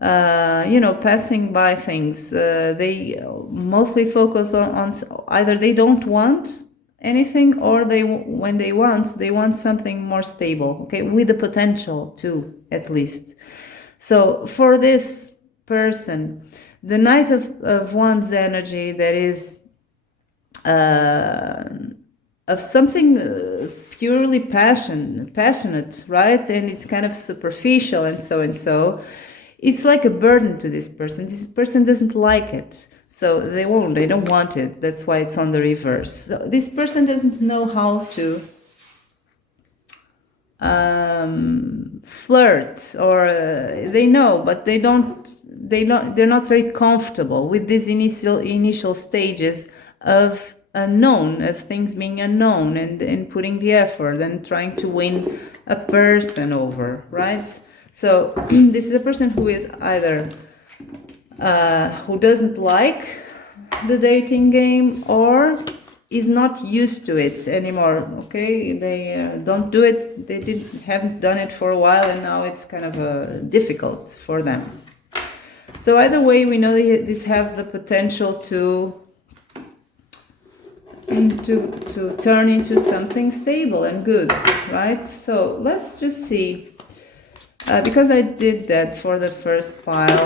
passing by things. They mostly focus on either they don't want anything, or when they want something more stable, okay, with the potential to, at least. So for this person, the Knight of Wands energy, that is of something purely passionate, right? And it's kind of superficial and so. It's like a burden to this person. This person doesn't like it. So they don't want it. That's why it's on the reverse. So this person doesn't know how to flirt, or they know, but they're not very comfortable with these initial stages of unknown, of things being unknown, and putting the effort and trying to win a person over, right? So this is a person who is either who doesn't like the dating game, or is not used to it anymore. Okay, they don't do it. They haven't done it for a while, and now it's kind of difficult for them. So either way, we know these have the potential to turn into something stable and good, right? So let's just see, because I did that for the first pile,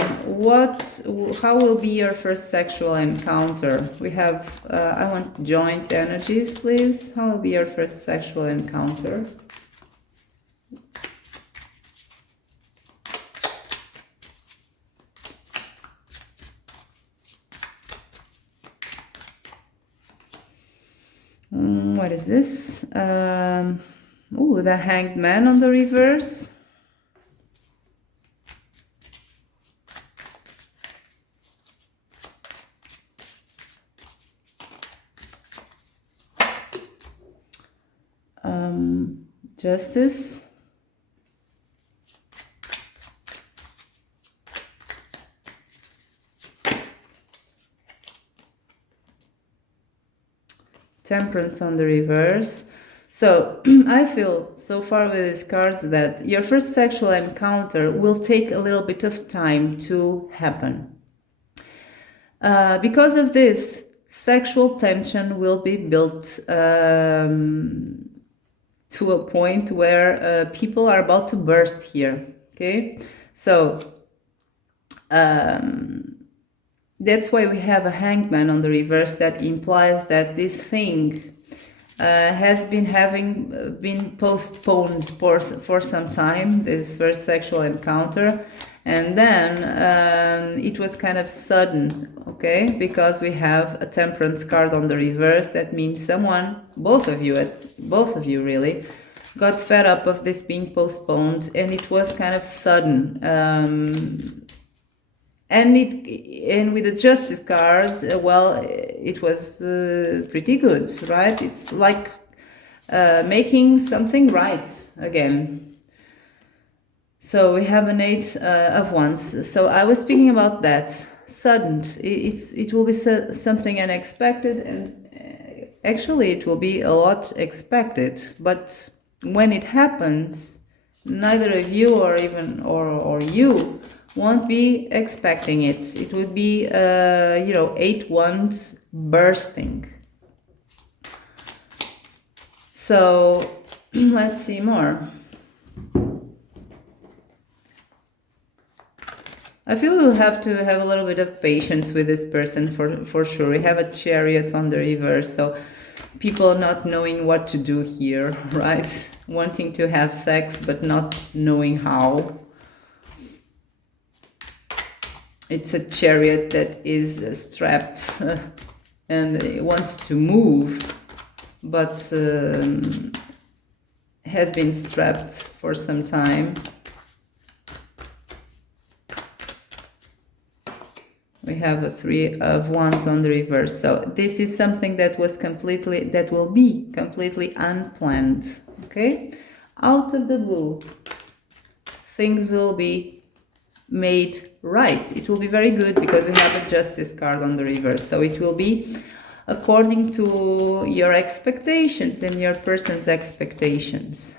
how will be your first sexual encounter? We have, I want joint energies, please. How will be your first sexual encounter? What is this? The Hanged Man on the reverse. Justice. Temperance on the reverse. So I feel so far with these cards that your first sexual encounter will take a little bit of time to happen. Because of this, sexual tension will be built to a point where people are about to burst here. Okay, so that's why we have a hangman on the reverse. That implies that this thing has been postponed for some time, this first sexual encounter, and then it was kind of sudden, okay, because we have a temperance card on the reverse. That means someone, both of you really, got fed up of this being postponed, and it was kind of sudden. And with the justice cards, well, it was pretty good, right? It's like making something right again. So we have an 8 of Wands. So I was speaking about that sudden. It will be something unexpected, and actually it will be a lot expected. But when it happens, neither of you or you won't be expecting it. It would be 8 wands bursting. So let's see more. I feel we'll have to have a little bit of patience with this person for sure. We have a Chariot on the reverse, so people not knowing what to do here, right? Wanting to have sex but not knowing how. It's a Chariot that is strapped and it wants to move, but has been strapped for some time. We have a 3 of Wands on the reverse. So this is something that will be completely unplanned. Okay? Out of the blue, things will be made right. It will be very good because we have a Justice card on the reverse. So it will be according to your expectations and your person's expectations.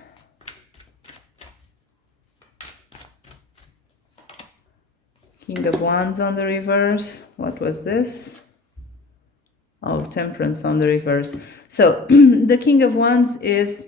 King of Wands on the reverse. What was this? Oh, Temperance on the reverse. So the King of Wands is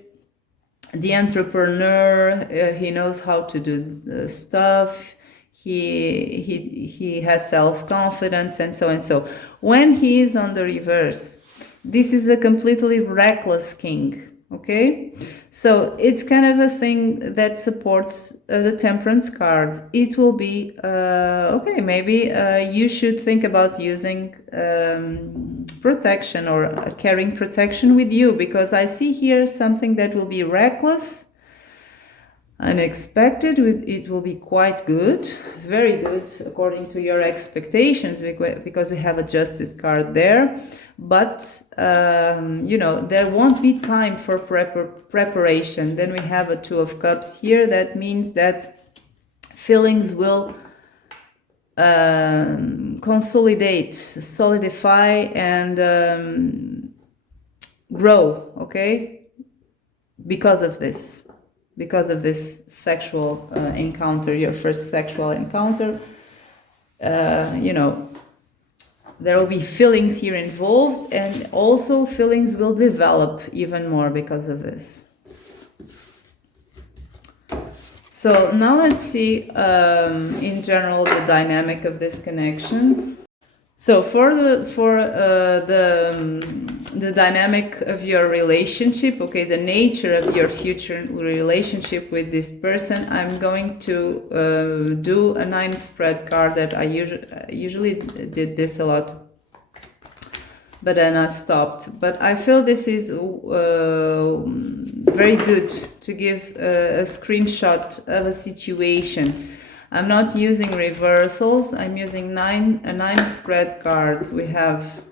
the entrepreneur. He knows how to do the stuff. He has self-confidence and so and so. When he is on the reverse, this is a completely reckless king. Okay, so it's kind of a thing that supports the Temperance card. It will be okay, maybe you should think about using protection or carrying protection with you, because I see here something that will be reckless, unexpected. It will be quite good, very good according to your expectations, because we have a Justice card there. But there won't be time for preparation. Then we have a 2 of Cups here. That means that feelings will consolidate, solidify, and grow, okay, because of this sexual encounter, your first sexual encounter. There will be feelings here involved, and also feelings will develop even more because of this. So now let's see in general the dynamic of this connection. So for the dynamic of your relationship, okay, the nature of your future relationship with this person, I'm going to do a 9 spread card. That I usually did this a lot, but then I stopped. But I feel this is very good to give a screenshot of a situation. I'm not using reversals. I'm using a 9 spread card. We have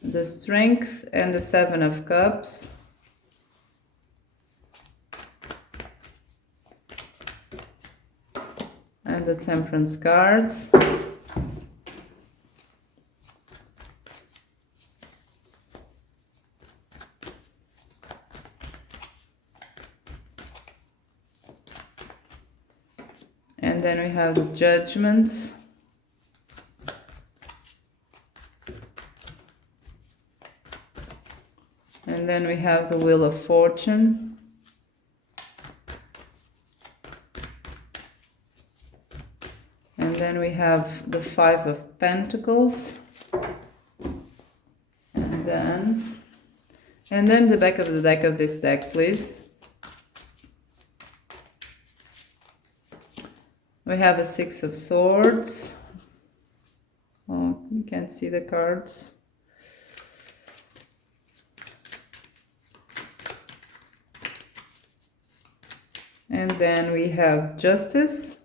the Strength and the 7 of Cups. and the Temperance card. And then we have the Judgment. And then we have the Wheel of Fortune. And then we have the Five of Pentacles. And then the back of the deck of this deck, please. We have a Six of Swords. Oh, you can't see the cards. And then we have Justice.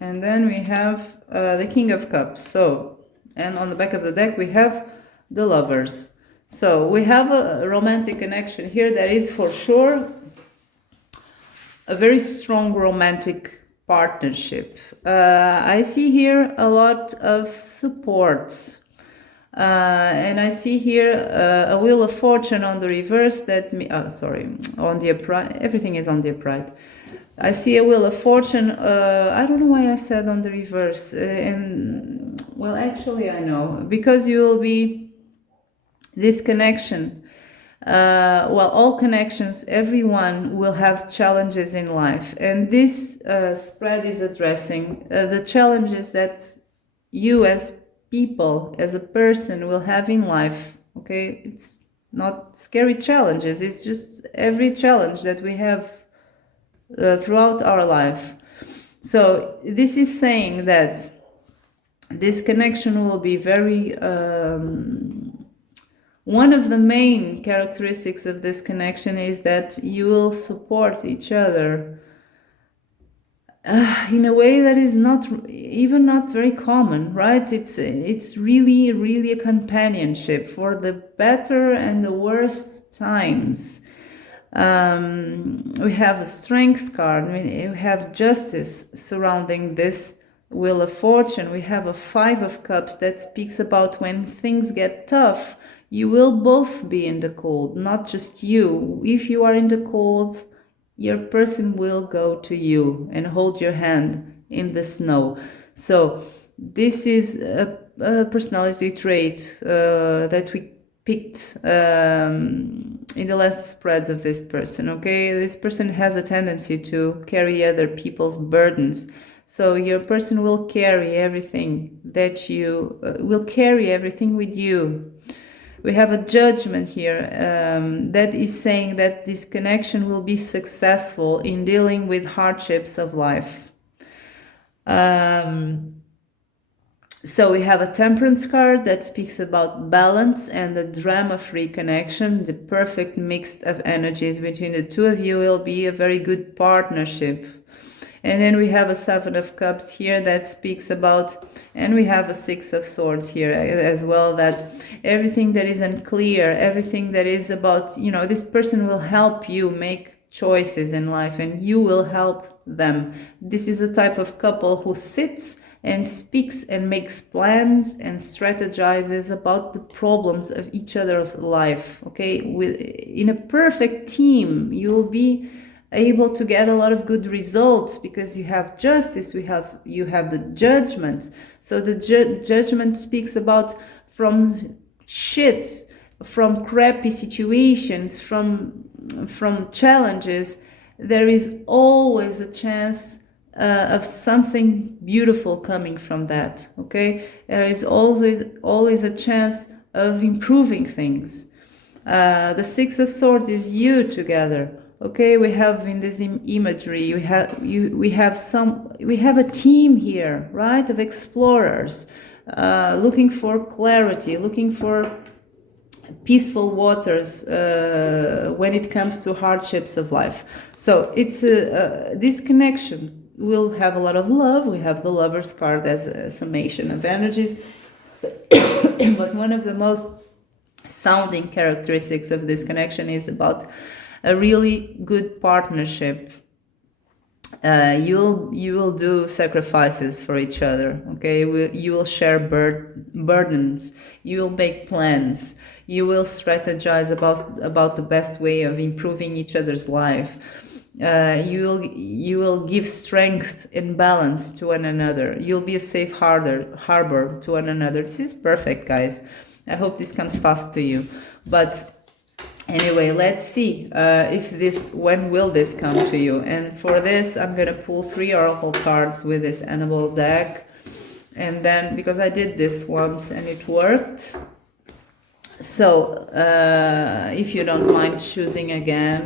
And then we have the King of Cups. So, and on the back of the deck we have the Lovers. So we have a romantic connection here that is for sure a very strong romantic partnership. I see here a lot of support. And I see here a Wheel of Fortune on the reverse that, on the upright, everything is on the upright. I see a Wheel of Fortune, I don't know why I said on the reverse, and well, actually I know, because you will be, this connection, all connections, everyone will have challenges in life, and this spread is addressing the challenges that you as people, as a person, will have in life. Okay, it's not scary challenges, it's just every challenge that we have throughout our life. So this is saying that this connection will be very one of the main characteristics of this connection is that you will support each other in a way that is not very common, right? It's really a companionship for the better and the worst times. We have a Strength card. We have Justice surrounding this Wheel of Fortune. We have a Five of Cups that speaks about when things get tough, you will both be in the cold, not just you. If you are in the cold, your person will go to you and hold your hand in the snow. So this is a personality trait that we picked in the last spreads of this person. Okay, this person has a tendency to carry other people's burdens. So your person will carry everything that you will carry everything with you. We have a Judgment here that is saying that this connection will be successful in dealing with hardships of life. So we have a Temperance card that speaks about balance and the drama-free connection. The perfect mix of energies between the two of you will be a very good partnership. And then we have a Seven of Cups here that speaks about, and we have a Six of Swords here as well, that everything that is unclear, everything that is about, this person will help you make choices in life and you will help them. This is a type of couple who sits and speaks and makes plans and strategizes about the problems of each other's life. Okay, in a perfect team, you will be able to get a lot of good results because you have Justice, you have the Judgment. So the Judgment speaks about from shit, from crappy situations, from challenges, there is always a chance of something beautiful coming from that. Okay, there is always a chance of improving things. The Six of Swords is you together. Okay, we have in this imagery, we have a team here, right, of explorers, looking for clarity, looking for peaceful waters when it comes to hardships of life. So it's this connection will have a lot of love. We have the Lover's card as a summation of energies, but one of the most sounding characteristics of this connection is about a really good partnership. You will do sacrifices for each other, okay? You will share burdens. You will make plans. You will strategize about the best way of improving each other's life. You will give strength and balance to one another. You'll be a safe harbor to one another. This is perfect, guys. I hope this comes fast to you. But anyway, let's see when will this come to you. And for this, I'm gonna pull 3 oracle cards with this animal deck. And then, because I did this once and it worked, so if you don't mind choosing again,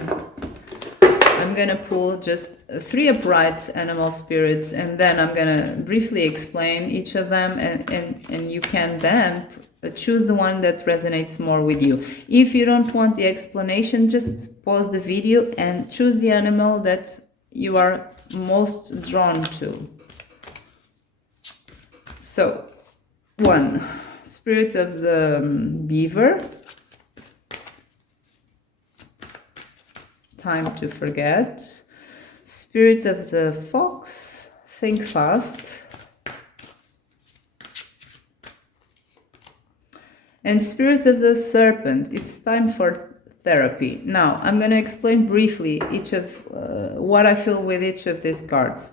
I'm gonna pull just 3 upright animal spirits, and then I'm gonna briefly explain each of them, and you can then choose the one that resonates more with you. If you don't want the explanation, just pause the video and choose the animal that you are most drawn to. So, 1, spirit of the beaver. Time to forget. Spirit of the fox. Think fast. And spirit of the serpent. It's time for therapy. Now, I'm going to explain briefly each of what I feel with each of these cards.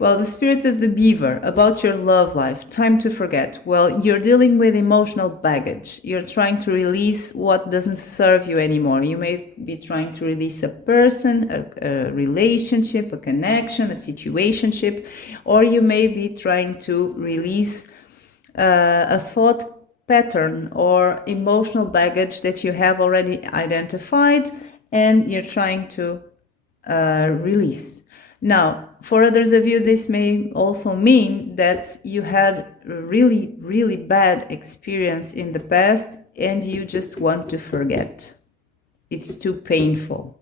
Well, the spirit of the beaver, about your love life, time to forget. Well, you're dealing with emotional baggage. You're trying to release what doesn't serve you anymore. You may be trying to release a person, a relationship, a connection, a situationship, or you may be trying to release a thought pattern or emotional baggage that you have already identified and you're trying to release. Now, for others of you, this may also mean that you had a really, really bad experience in the past and you just want to forget. It's too painful.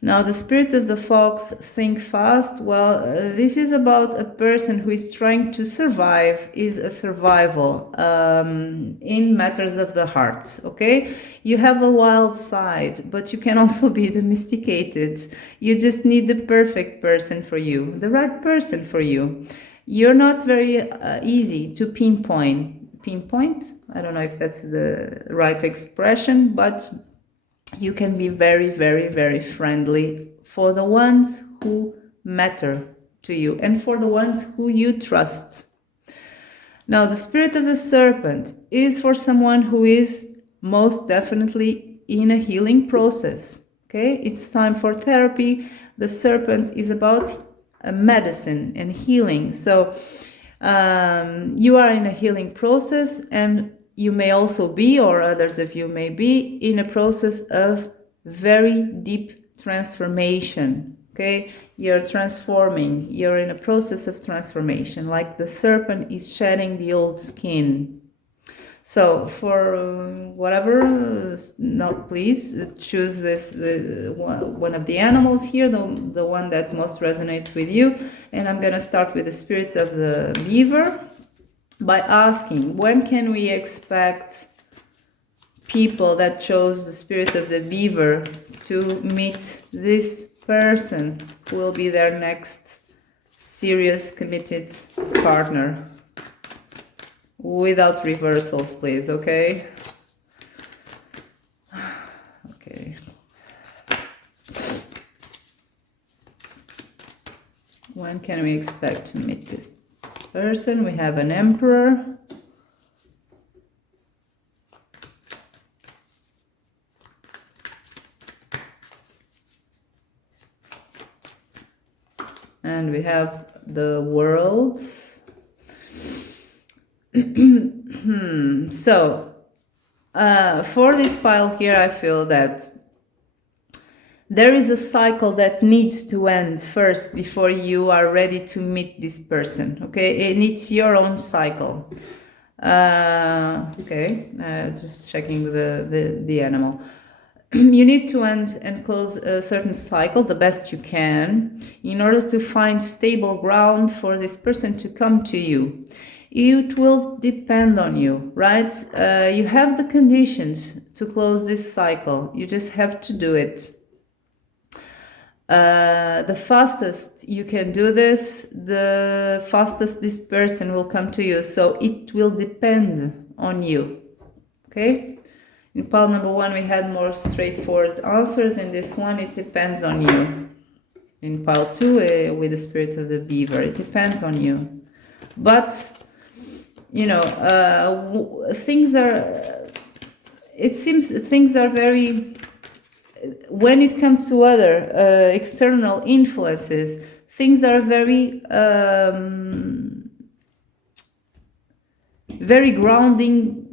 Now, the spirit of the fox, think fast. Well, this is about a person who is trying to survive, is a survival in matters of the heart, okay? You have a wild side, but you can also be domesticated. You just need the perfect person for you, the right person for you. You're not very easy to pinpoint. Pinpoint? I don't know if that's the right expression, but you can be very, very, very friendly for the ones who matter to you and for the ones who you trust. Now, the spirit of the serpent is for someone who is most definitely in a healing process. Okay, it's time for therapy. The serpent is about a medicine and healing. So you are in a healing process, and you may also be, or others of you may be, in a process of very deep transformation, okay? You're transforming, you're in a process of transformation, like the serpent is shedding the old skin. So for whatever, please choose this one of the animals here, the one that most resonates with you. And I'm gonna start with the spirit of the beaver, by asking, when can we expect people that chose the spirit of the beaver to meet this person who will be their next serious, committed partner? Without reversals, please, okay? Okay. When can we expect to meet this person? We have an emperor. And we have the world. So, for this pile here, I feel that there is a cycle that needs to end first before you are ready to meet this person, okay? And it's your own cycle. Just checking the animal. You need to end and close a certain cycle the best you can in order to find stable ground for this person to come to you. it will depend on you, right? You have the conditions to close this cycle. You just have to do it. The fastest you can do this, the fastest this person will come to you. So it will depend on you. Okay? In pile number 1, we had more straightforward answers. In this one, it depends on you. In pile 2, with the spirit of the beaver, it depends on you. But, you know, things are, it seems things are very, when it comes to other external influences, things are very, very grounding,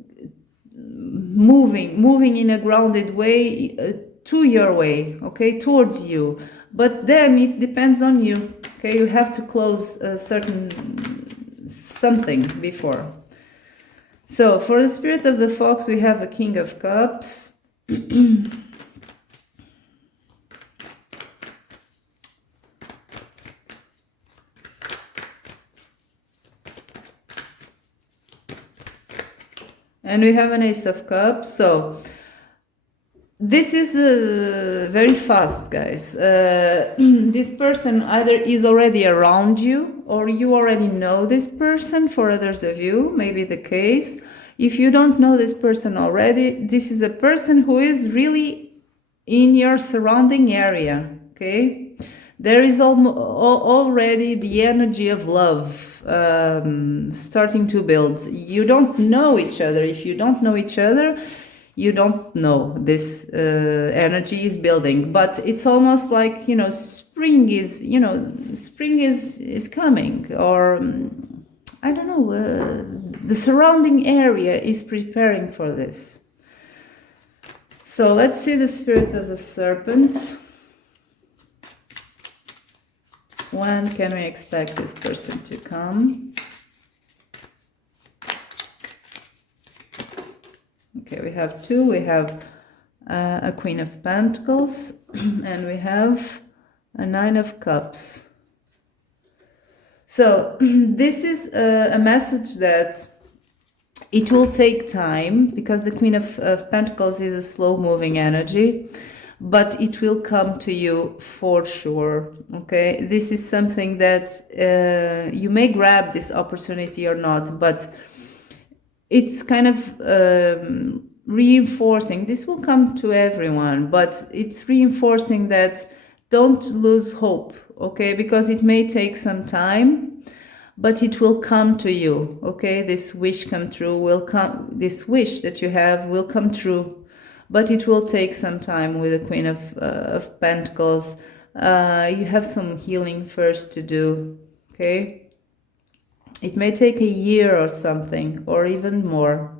moving in a grounded way to your way, okay, towards you. But then it depends on you, okay? You have to close a certain something before. So for the spirit of the fox, we have a King of Cups. And we have an Ace of Cups. So this is very fast, guys. This person either is already around you or you already know this person. For others of you, maybe the case. If you don't know this person already, this is a person who is really in your surrounding area, okay? There is already the energy of love starting to build. You don't know each other. If you don't know each other, you don't know this energy is building. But it's almost like, you know, spring is coming, or I don't know, the surrounding area is preparing for this. So let's see the spirit of the serpent. When can we expect this person to come? Okay, we have 2. We have a Queen of Pentacles and we have a 9 of Cups. So this is a message that it will take time, because the Queen of Pentacles is a slow-moving energy, but it will come to you for sure, okay? This is something that you may grab this opportunity or not, but it's kind of reinforcing. This will come to everyone, but it's reinforcing that don't lose hope, okay? Because it may take some time, but it will come to you, okay? This wish come true will come. This wish that you have will come true, but it will take some time. With the Queen of Pentacles, you have some healing first to do, okay? It may take a year or something, or even more.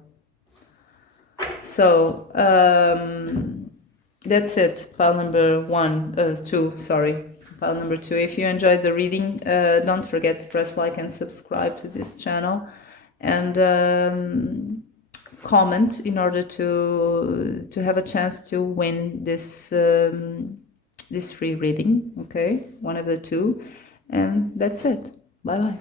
So that's it. Pile number 2, sorry. Pile number 2. If you enjoyed the reading, don't forget to press like and subscribe to this channel, and comment in order to have a chance to win this this free reading, okay? One of the 2, and that's it. Bye bye.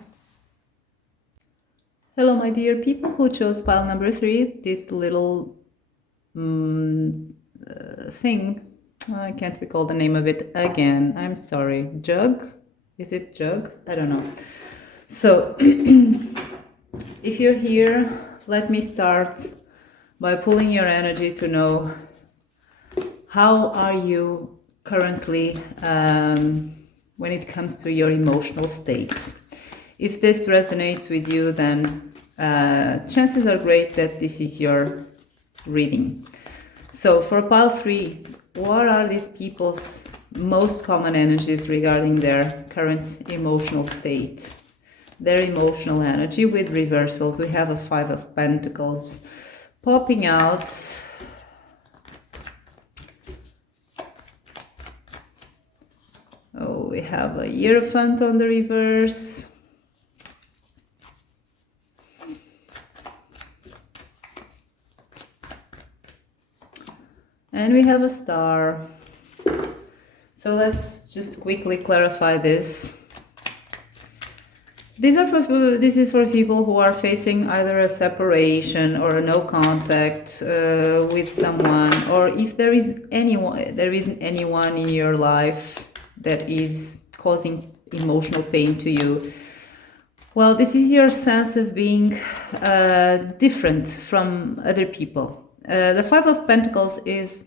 Hello, my dear people who chose pile number 3. This little thing, I can't recall the name of it again. I'm sorry. Jug? Is it jug? I don't know. So if you're here, let me start by pulling your energy to know how are you currently when it comes to your emotional state. If this resonates with you, then chances are great that this is your reading. So for pile 3, what are these people's most common energies regarding their current emotional state? Their emotional energy with reversals. We have a 5 of Pentacles popping out. Oh, we have a Hierophant on the reverse. And we have a Star. So let's just quickly clarify this. This is for people who are facing either a separation or a no contact with someone, or if there isn't anyone in your life that is causing emotional pain to you. Well, this is your sense of being different from other people. The Five of Pentacles is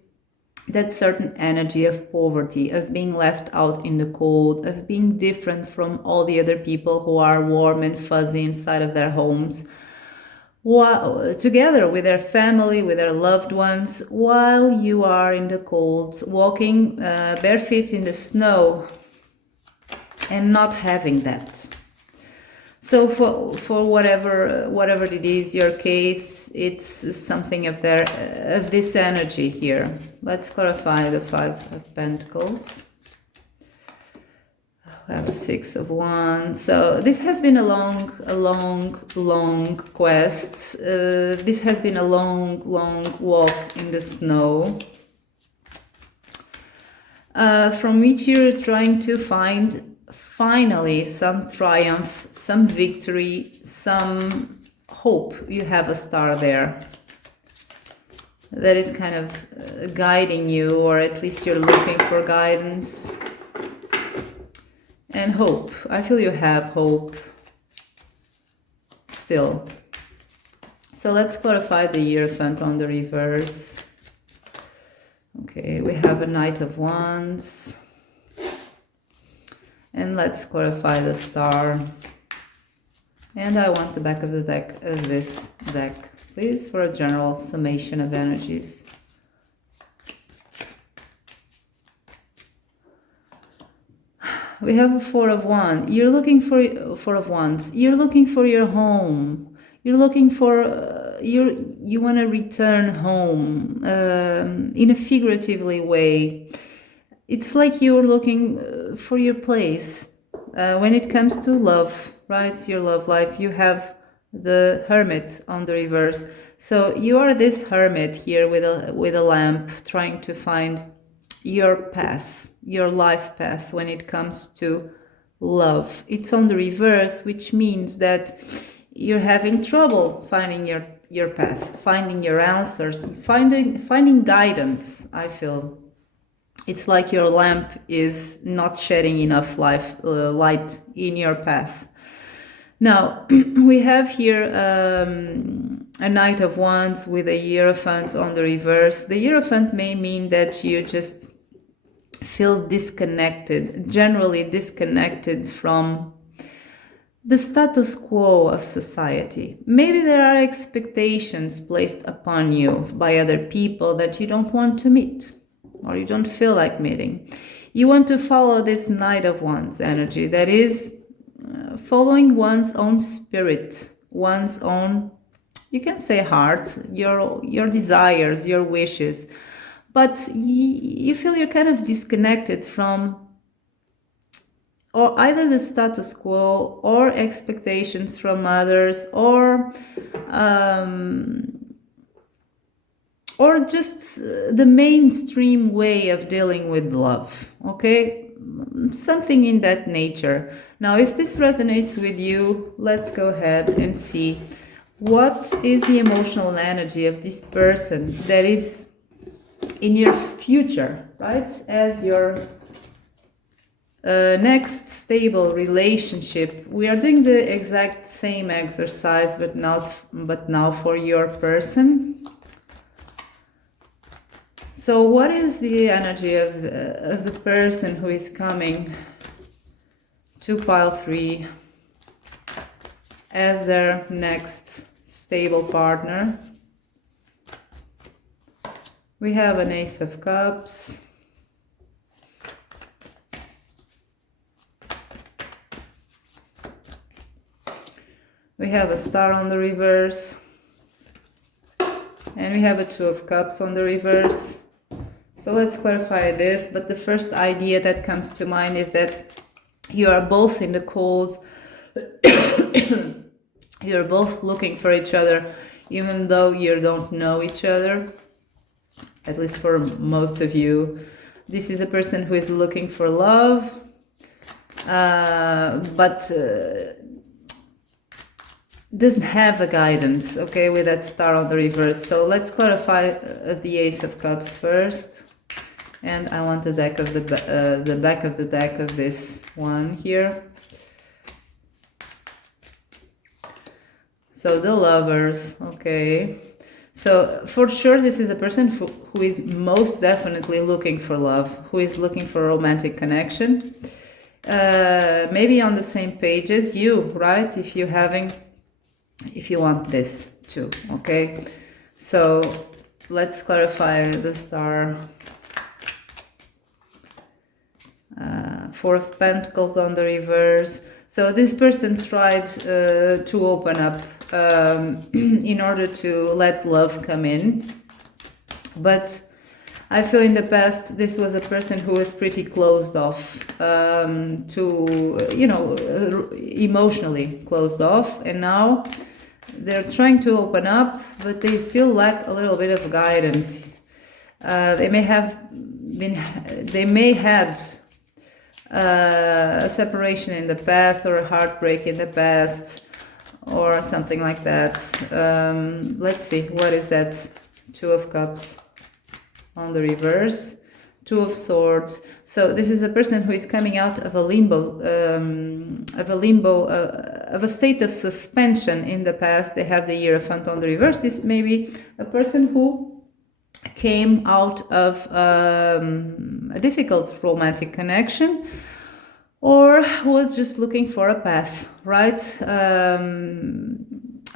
that certain energy of poverty, of being left out in the cold, of being different from all the other people who are warm and fuzzy inside of their homes, while, together with their family, with their loved ones, while you are in the cold, walking barefoot in the snow and not having that. So for whatever it is your case, it's something of this energy here. Let's clarify the Five of Pentacles. We have a Six of Wands. So this has been a long quest. This has been a long walk in the snow, from which you're trying to find finally some triumph, some victory, some hope. You have a star there that is kind of guiding you, or at least you're looking for guidance and hope. I feel you have hope still. So let's clarify the Hierophant on the reverse. Okay, we have a Knight of Wands. And let's clarify the star. And I want the back of the deck, of this deck, please, for a general summation of energies. We have a Four of Wands. You're looking for Four of Wands. You're looking for your home. You're looking for you want to return home in a figuratively way. It's like you're looking for your place. When it comes to love, right? It's your love life. You have the Hermit on the reverse. So you are this hermit here with a lamp, trying to find your path, your life path when it comes to love. It's on the reverse, which means that you're having trouble finding your path, finding your answers, finding guidance, I feel. It's like your lamp is not shedding enough light in your path. Now, we have here a Knight of Wands with a Hierophant on the reverse. The Hierophant may mean that you just feel disconnected, generally disconnected from the status quo of society. Maybe there are expectations placed upon you by other people that you don't want to meet, or you don't feel like meeting. You want to follow this Knight of Wands energy that is following one's own spirit, one's own, you can say heart, your desires, your wishes. But you feel you're kind of disconnected from or either the status quo or expectations from others, or just the mainstream way of dealing with love, okay? Something in that nature. Now, if this resonates with you, let's go ahead and see what is the emotional energy of this person that is in your future, right? As your next stable relationship. We are doing the exact same exercise, but now for your person. So what is the energy of the person who is coming to pile 3 as their next stable partner? We have an Ace of Cups. We have a Star on the reverse. And we have a Two of Cups on the reverse. So let's clarify this, but the first idea that comes to mind is that you are both in the cold. You're both looking for each other, even though you don't know each other, at least for most of you. This is a person who is looking for love, but doesn't have a guidance, okay, with that star on the reverse. So let's clarify the Ace of Cups first. And I want the deck of the back of the deck of this one here. So the Lovers, okay. So for sure, this is a person who is most definitely looking for love, who is looking for a romantic connection. Maybe on the same page as you, right? If you want this too, okay? So let's clarify the star. Four of Pentacles on the reverse. So this person tried to open up in order to let love come in. But I feel in the past this was a person who was pretty closed off to, you know, emotionally closed off. And now they're trying to open up, but they still lack a little bit of guidance. They may had a separation in the past, or a heartbreak in the past, or something like that. Let's see, what is that? Two of Cups on the reverse, Two of Swords. So this is a person who is coming out of a limbo, of a state of suspension in the past. They have the Hierophant on the reverse. This may be a person who came out of a difficult romantic connection, or was just looking for a path, right?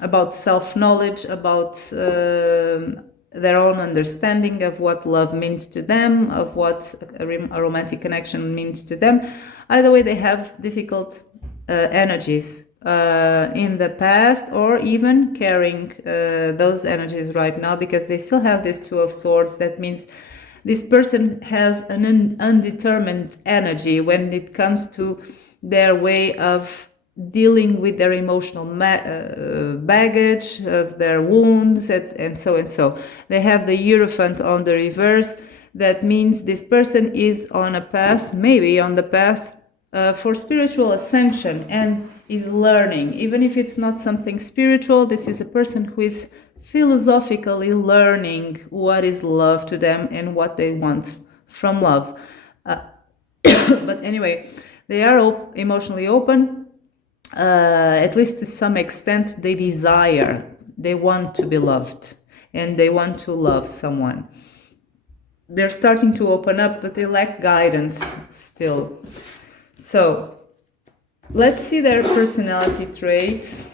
About self-knowledge, about their own understanding of what love means to them, of what a romantic connection means to them. Either way, they have difficult energies in the past, or even carrying those energies right now, because they still have this Two of Swords. That means this person has an undetermined energy when it comes to their way of dealing with their emotional baggage, of their wounds, and so. They have the Hierophant on the reverse. That means this person is on a path, maybe on the path for spiritual ascension, and is learning. Even if it's not something spiritual, this is a person who is philosophically learning what is love to them and what they want from love. But anyway, they are emotionally open. At least to some extent, they want to be loved, and they want to love someone. They're starting to open up, but they lack guidance still. So let's see their personality traits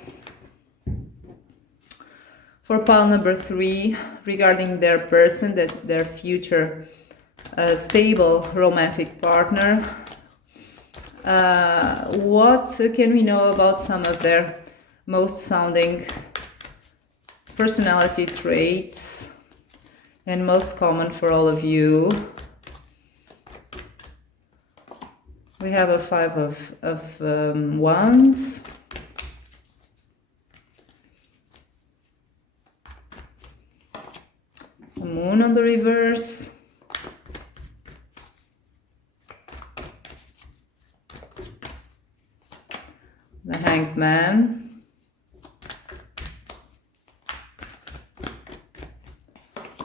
for pile number 3 regarding their person, their future stable romantic partner. What can we know about some of their most sounding personality traits, and most common for all of you? We have a Five of Wands, a Moon on the reverse, the Hanged Man,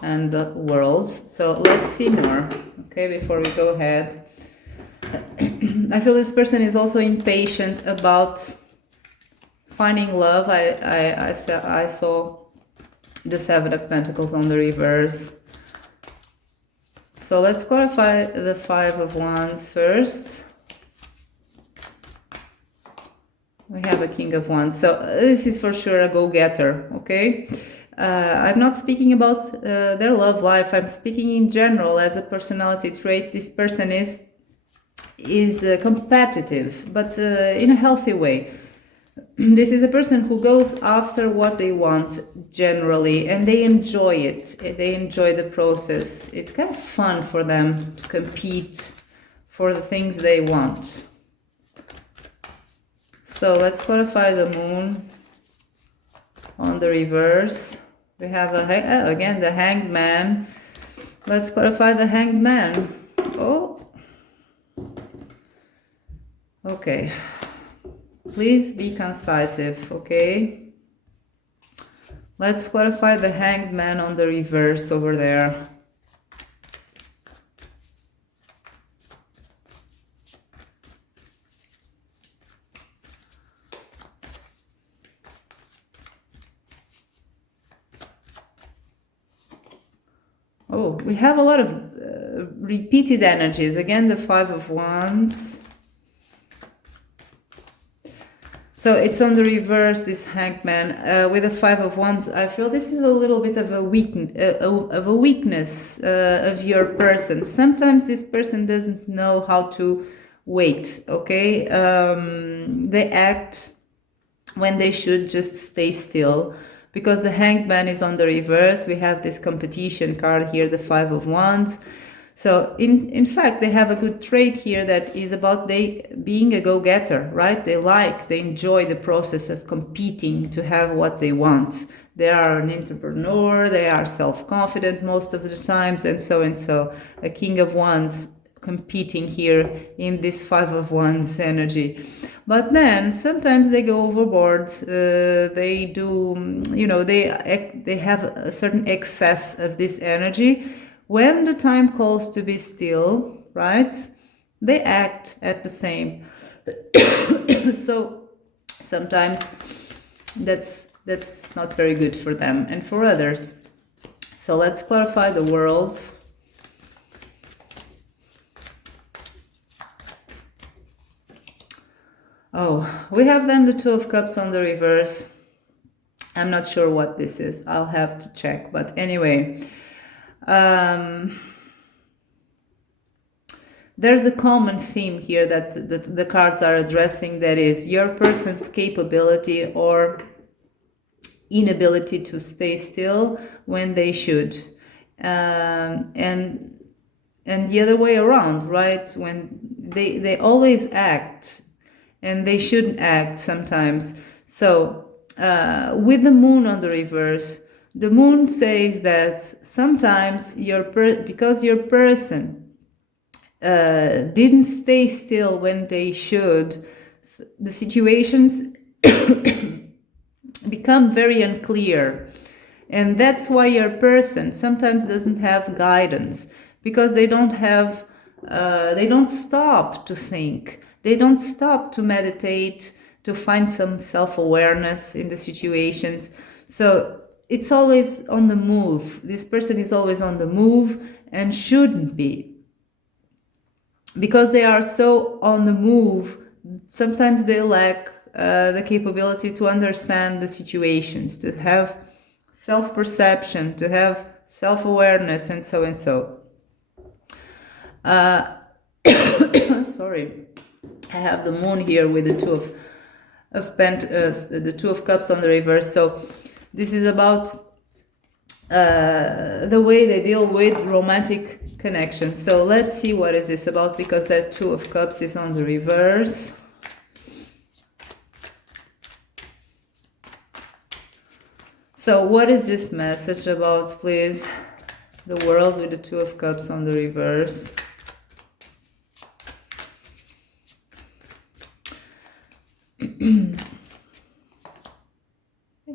and the World. So let's see more, okay, before we go ahead. I feel this person is also impatient about finding love. I saw the Seven of Pentacles on the reverse. So let's clarify the Five of Wands first. We have a King of Wands. So this is for sure a go-getter, okay? I'm not speaking about their love life. I'm speaking in general as a personality trait. This person is competitive, but in a healthy way. This is a person who goes after what they want generally, and they enjoy it. They enjoy the process. It's kind of fun for them to compete for the things they want. So let's clarify the Moon on the reverse. We have again the Hanged Man. Let's clarify the Hanged Man. Oh, okay. Please be concisive, okay? Let's clarify the Hanged Man on the reverse over there. Oh, we have a lot of repeated energies. Again, the Five of Wands. So it's on the reverse, this Hanged Man. With the Five of Wands, I feel this is a little bit of a weakness of your person. Sometimes this person doesn't know how to wait, okay? They act when they should just stay still. Because the Hanged Man is on the reverse, we have this competition card here, the Five of Wands. So in fact, they have a good trait here that is about they being a go-getter, right? They enjoy the process of competing to have what they want. They are an entrepreneur, they are self-confident most of the times, and so. A King of Wands competing here in this Five of Wands energy. But then sometimes they go overboard. They do, you know, they have a certain excess of this energy. When the time calls to be still, right? They act at the same. So sometimes that's not very good for them and for others. So let's clarify the world. Oh, we have then the Two of Cups on the reverse. I'm not sure what this is. I'll have to check. But anyway, there's a common theme here that the cards are addressing. That is your person's capability or inability to stay still when they should. And the other way around, right? When they always act and they shouldn't act sometimes. So with the Moon on the reverse, the Moon says that sometimes because your person didn't stay still when they should, the situations become very unclear. And that's why your person sometimes doesn't have guidance, because they don't stop to think. They don't stop to meditate, to find some self-awareness in the situations. So it's always on the move. This person is always on the move and shouldn't be. Because they are so on the move, sometimes they lack the capability to understand the situations, to have self-perception, to have self-awareness, and so. Sorry. I have the Moon here with the Two of Cups on the reverse. So this is about the way they deal with romantic connections. So let's see what is this about, because that Two of Cups is on the reverse. So what is this message about, please? The world with the Two of Cups on the reverse.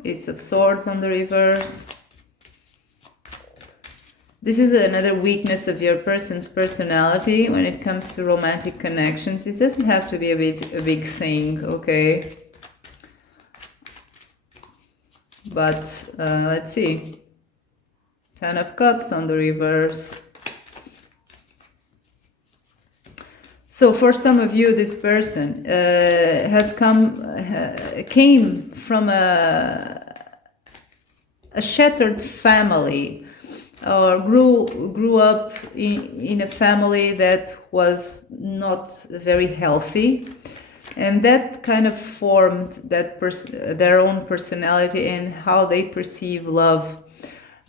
Ace of Swords on the reverse. This is another weakness of your person's personality when it comes to romantic connections. It doesn't have to be a big thing, okay? But let's see. Ten of Cups on the reverse. So for some of you, this person came from a shattered family, or grew up in a family that was not very healthy, and that kind of formed their own personality and how they perceive love.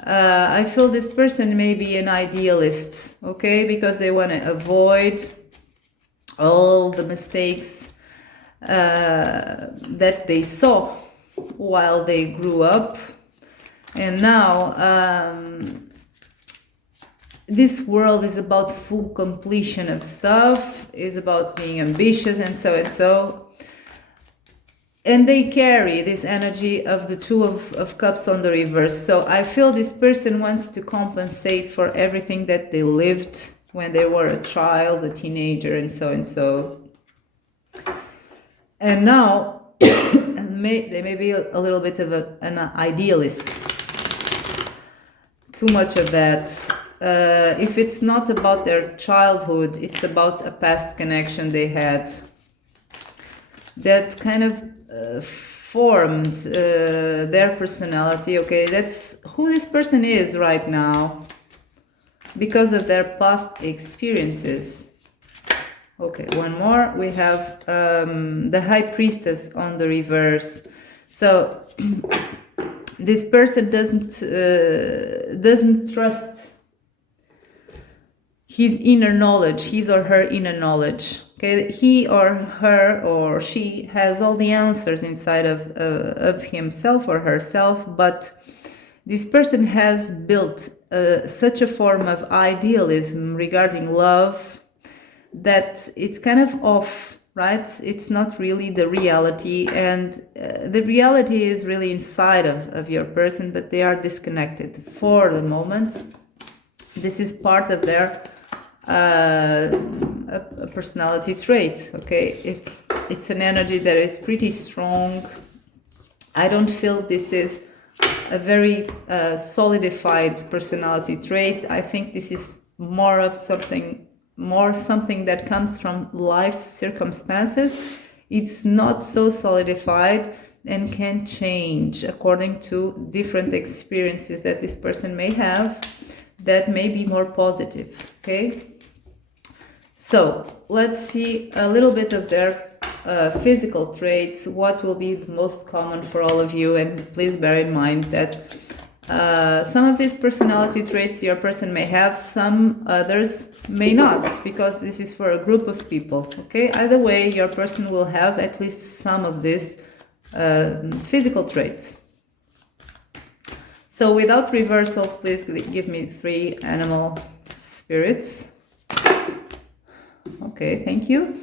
I feel this person may be an idealist, okay, because they want to avoid all the mistakes that they saw while they grew up. And now this world is about full completion of stuff, is about being ambitious, and so. And they carry this energy of the Two of Cups on the reverse. So I feel this person wants to compensate for everything that they lived when they were a child, a teenager, and so and so. And now they may be a little bit of an idealist. Too much of that. If it's not about their childhood, it's about a past connection they had that kind of formed their personality. Okay, that's who this person is right now because of their past experiences. Okay, one more. We have the High Priestess on the reverse. So this person doesn't trust his inner knowledge, his or her inner knowledge. Okay, he or her or she has all the answers inside of himself or herself, but this person has built such a form of idealism regarding love that it's kind of off, right? It's not really the reality, and the reality is really inside of your person, but they are disconnected for the moment. This is part of their a personality trait. Okay, it's an energy that is pretty strong. I don't feel this is a very solidified personality trait. I think this is more of something that comes from life circumstances. It's not so solidified and can change according to different experiences that this person may have that may be more positive. Okay, so let's see a little bit of their physical traits, what will be the most common for all of you. And please bear in mind that some of these personality traits your person may have, some others may not, because this is for a group of people. Okay, either way, your person will have at least some of these physical traits. So without reversals, please give me 3 animal spirits. Okay, thank you.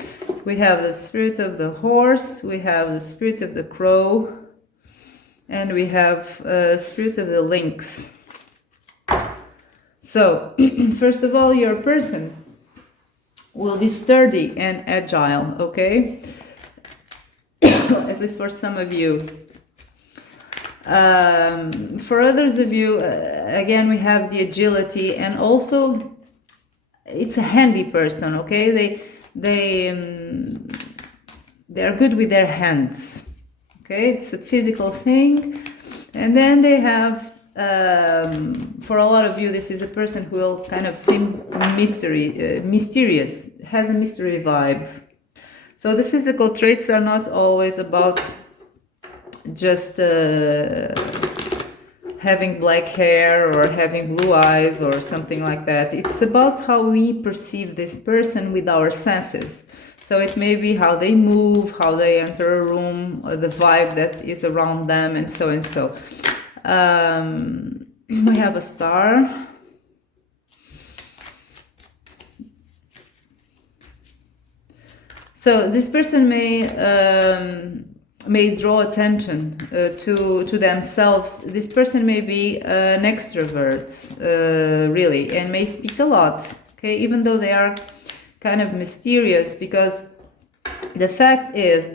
We have the spirit of the horse, we have the spirit of the crow, and we have spirit of the lynx. So, first of all, your person will be sturdy and agile, okay? At least for some of you. For others of you, again, we have the agility, and also it's a handy person, okay? They're good with their hands, okay? It's a physical thing. And then they have, for a lot of you, this is a person who will kind of seem mysterious, has a mystery vibe. So the physical traits are not always about just having black hair or having blue eyes or something like that. It's about how we perceive this person with our senses. So it may be how they move, how they enter a room, or the vibe that is around them, and so and so. We have a star. So this person may draw attention to themselves. This person may be an extrovert, really, and may speak a lot, okay, even though they are kind of mysterious, because the fact is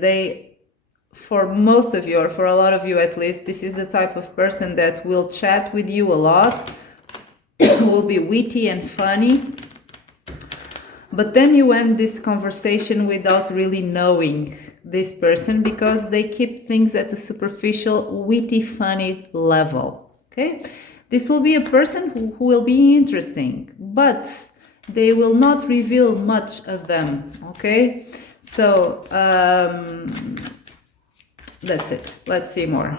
for most of you, or for a lot of you at least, this is the type of person that will chat with you a lot, will be witty and funny, but then you end this conversation without really knowing this person, because they keep things at a superficial, witty, funny level. Okay, this will be a person who will be interesting, but they will not reveal much of them. Okay, so that's it. Let's see more.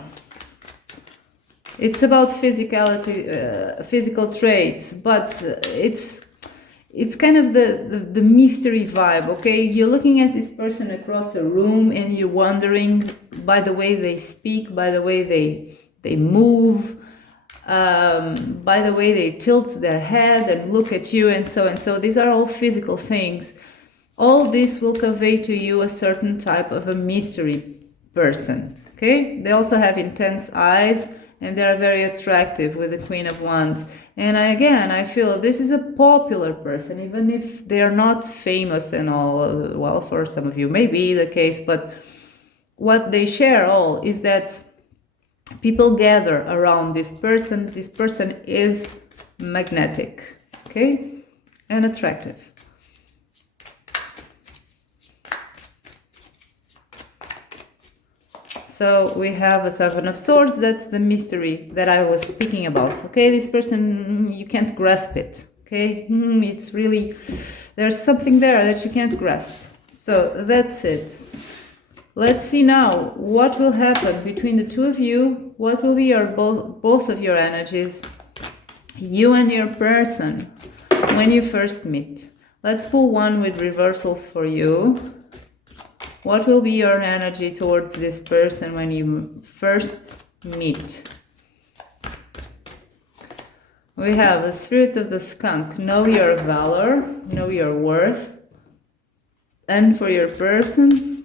It's about physicality, physical traits, but it's kind of the mystery vibe, okay? You're looking at this person across a room and you're wondering, by the way they speak, by the way they move, by the way they tilt their head and look at you, and so and so. These are all physical things. All this will convey to you a certain type of a mystery person. Okay, they also have intense eyes and they are very attractive with the Queen of Wands. And I feel this is a popular person, even if they are not famous and all. Well, for some of you may be the case, but what they share all is that people gather around this person. This person is magnetic, okay, and attractive. So we have a Seven of Swords. That's the mystery that I was speaking about. Okay, this person, you can't grasp it. Okay, it's really, there's something there that you can't grasp. So that's it. Let's see now what will happen between the two of you. What will be your both of your energies, you and your person, when you first meet. Let's pull one with reversals for you. What will be your energy towards this person when you first meet? We have the Spirit of the Skunk. Know your valor, know your worth. And for your person,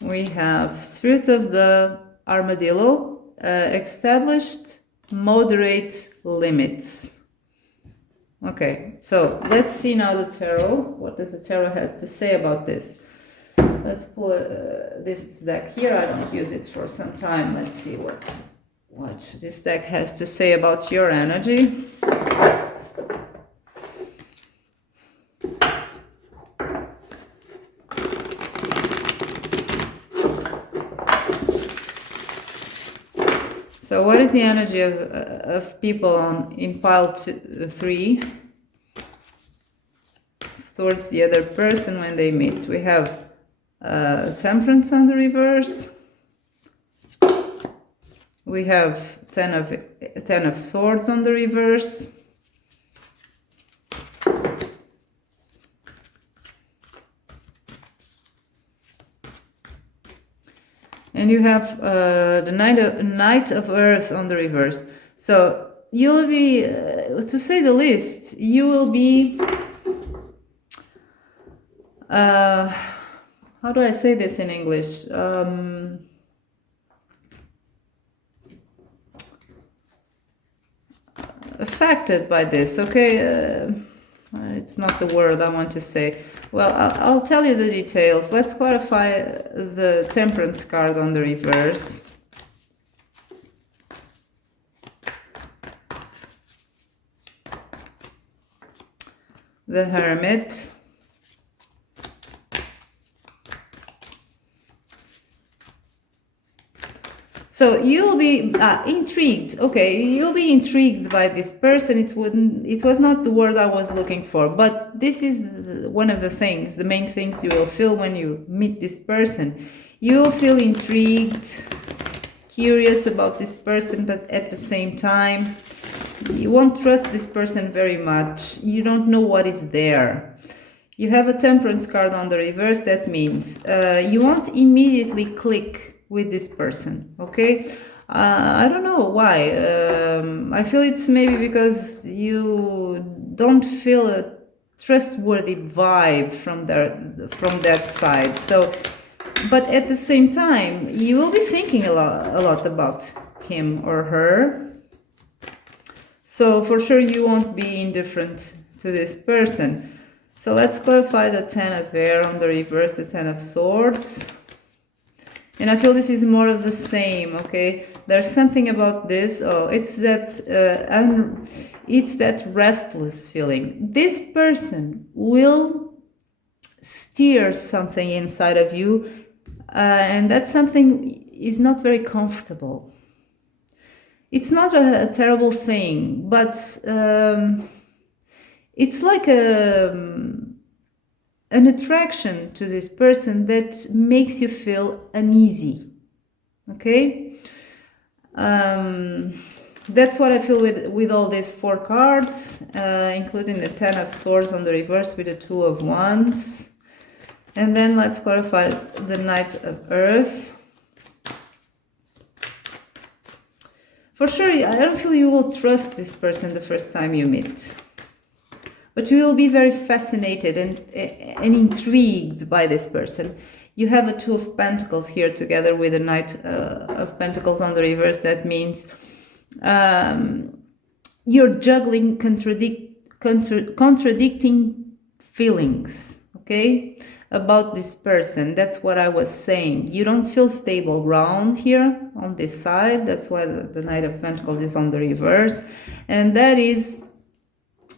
we have Spirit of the Armadillo. Established moderate limits. Okay, so let's see now the tarot. What does the tarot has to say about this? Let's pull this deck here. I don't use it for some time. Let's see what this deck has to say about your energy. So what is the energy of people in pile 3 towards the other person when they meet? We have Temperance on the reverse. We have Ten of Swords on the reverse. And you have the Knight of Earth on the reverse. So you'll be, to say the least, you will be, how do I say this in English? Affected by this, okay? It's not the word I want to say. Well, I'll tell you the details. Let's clarify the Temperance card on the reverse. The Hermit. So you'll be intrigued. Okay, you'll be intrigued by this person. It was not the word I was looking for, but this is one of the things, the main things you will feel when you meet this person. You will feel intrigued, curious about this person, but at the same time, you won't trust this person very much. You don't know what is there. You have a Temperance card on the reverse. That means you won't immediately click with this person, okay? I don't know why. I feel it's maybe because you don't feel a trustworthy vibe from that side. So, but at the same time, you will be thinking a lot about him or her. So for sure you won't be indifferent to this person. So let's clarify the Ten of Air on the reverse, the Ten of Swords. And I feel this is more of the same, okay? There's something about this. Oh, it's that restless feeling. This person will stir something inside of you, and that something is not very comfortable. It's not a terrible thing, but it's like an attraction to this person that makes you feel uneasy, okay? That's what I feel with all these 4 cards, including the Ten of Swords on the reverse with the Two of Wands. And then let's clarify the Knight of Earth. For sure, I don't feel you will trust this person the first time you meet. but you will be very fascinated and intrigued by this person. You have a Two of Pentacles here together with a Knight of Pentacles on the reverse. That means you're juggling contradicting feelings, okay, about this person. That's what I was saying. You don't feel stable ground here on this side. That's why the Knight of Pentacles is on the reverse. And that is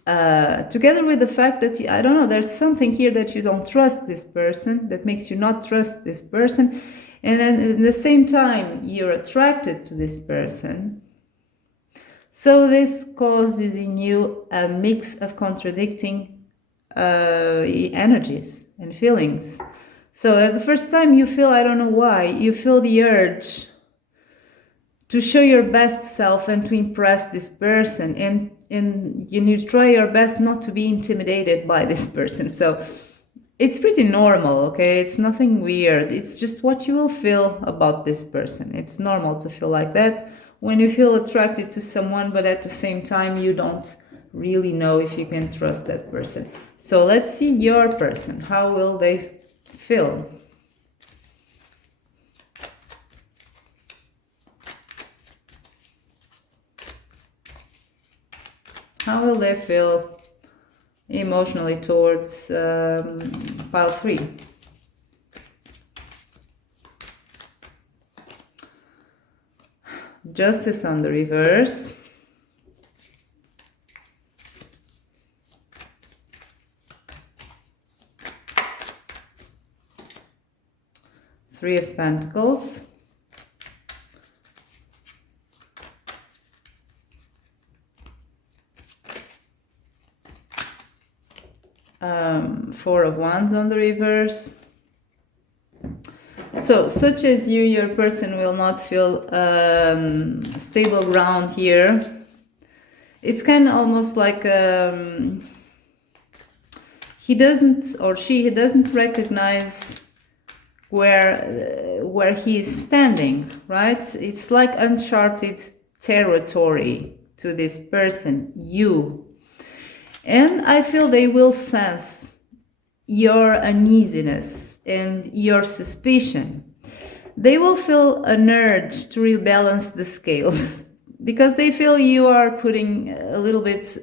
together with the fact that, I don't know, there's something here that you don't trust this person, that makes you not trust this person. And then at the same time, you're attracted to this person. So this causes in you a mix of contradicting energies and feelings. So at the first time you feel, I don't know why, you feel the urge to show your best self and to impress this person, and you need to try your best not to be intimidated by this person. So it's pretty normal, okay? It's nothing weird. It's just what you will feel about this person. It's normal to feel like that when you feel attracted to someone, but at the same time you don't really know if you can trust that person. So let's see your person. How will they feel? How will they feel emotionally towards pile 3? Justice on the reverse. Three of Pentacles. Four of Wands on the reverse. So, such as you, your person will not feel stable ground here. It's kind of almost like he doesn't, or she doesn't recognize where he is standing, right? It's like uncharted territory to this person, you. And I feel they will sense your uneasiness and your suspicion. They will feel an urge to rebalance the scales because they feel you are putting a little bit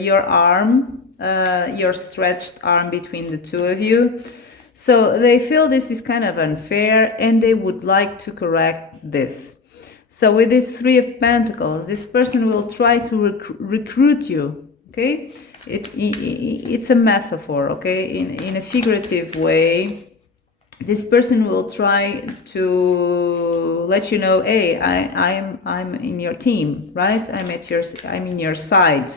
your arm, your stretched arm between the two of you. So they feel this is kind of unfair and they would like to correct this. So with this Three of Pentacles, this person will try to recruit you, okay? It's a metaphor, okay? In a figurative way, this person will try to let you know, hey, I'm in your team, right? I'm in your side.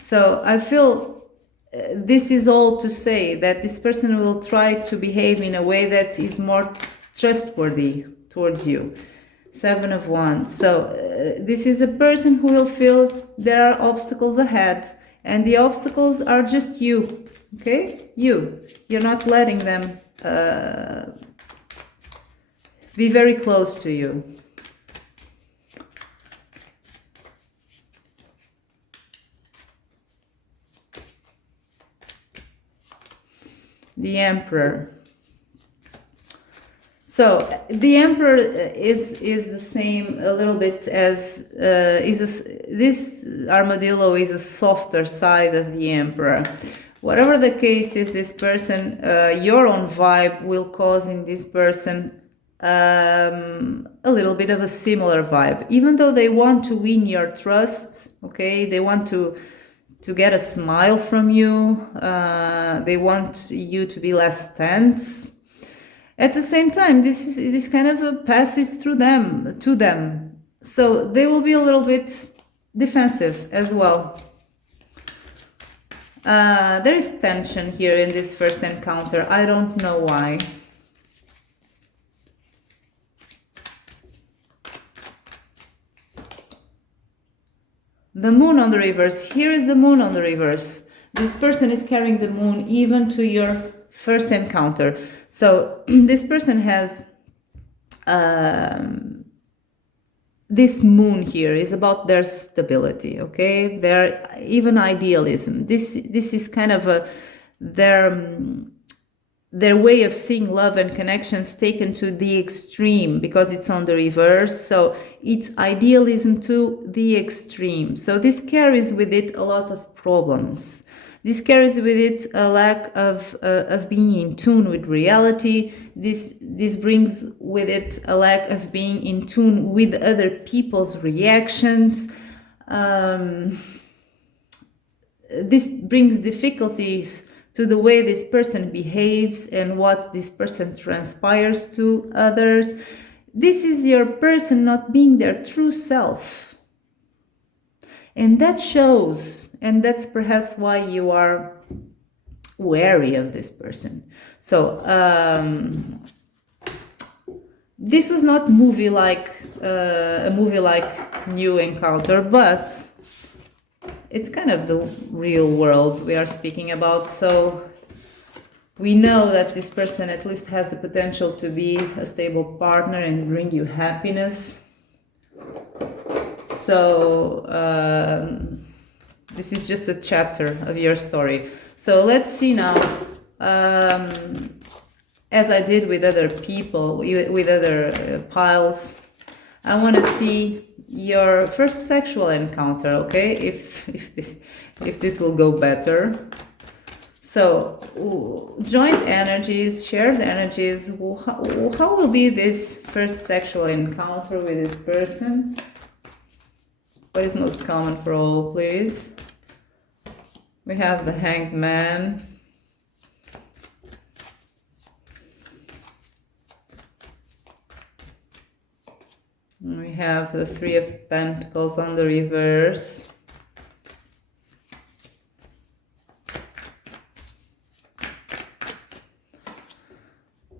So I feel this is all to say that this person will try to behave in a way that is more trustworthy towards you. Seven of Wands. So this is a person who will feel there are obstacles ahead, and the obstacles are just you, okay? You're not letting them be very close to you. The Emperor. So the Emperor is the same a little bit as this armadillo is a softer side of the Emperor. Whatever the case is, this person, your own vibe will cause in this person a little bit of a similar vibe. Even though they want to win your trust, okay, they want to get a smile from you, they want you to be less tense. At the same time, this kind of passes through them, to them. So they will be a little bit defensive as well. There is tension here in this first encounter. I don't know why. The Moon on the reverse. Here is the Moon on the reverse. This person is carrying the Moon even to your first encounter. So this person has this moon here is about their stability, okay? Their even idealism. This is kind of their way of seeing love and connections taken to the extreme, because it's on the reverse. So it's idealism to the extreme. So this carries with it a lot of problems. This carries with it a lack of being in tune with reality. This brings with it a lack of being in tune with other people's reactions. This brings difficulties to the way this person behaves and what this person transpires to others. This is your person not being their true self. And that shows, and that's perhaps why you are wary of this person. So, this was not a movie like New Encounter, but it's kind of the real world we are speaking about. So we know that this person at least has the potential to be a stable partner and bring you happiness. So this is just a chapter of your story. So let's see now, as I did with other people, with other piles, I want to see your first sexual encounter, okay? If this will go better. So joint energies, shared energies. How will be this first sexual encounter with this person? What is most common for all, please? We have the Hanged Man. We have the Three of Pentacles on the reverse.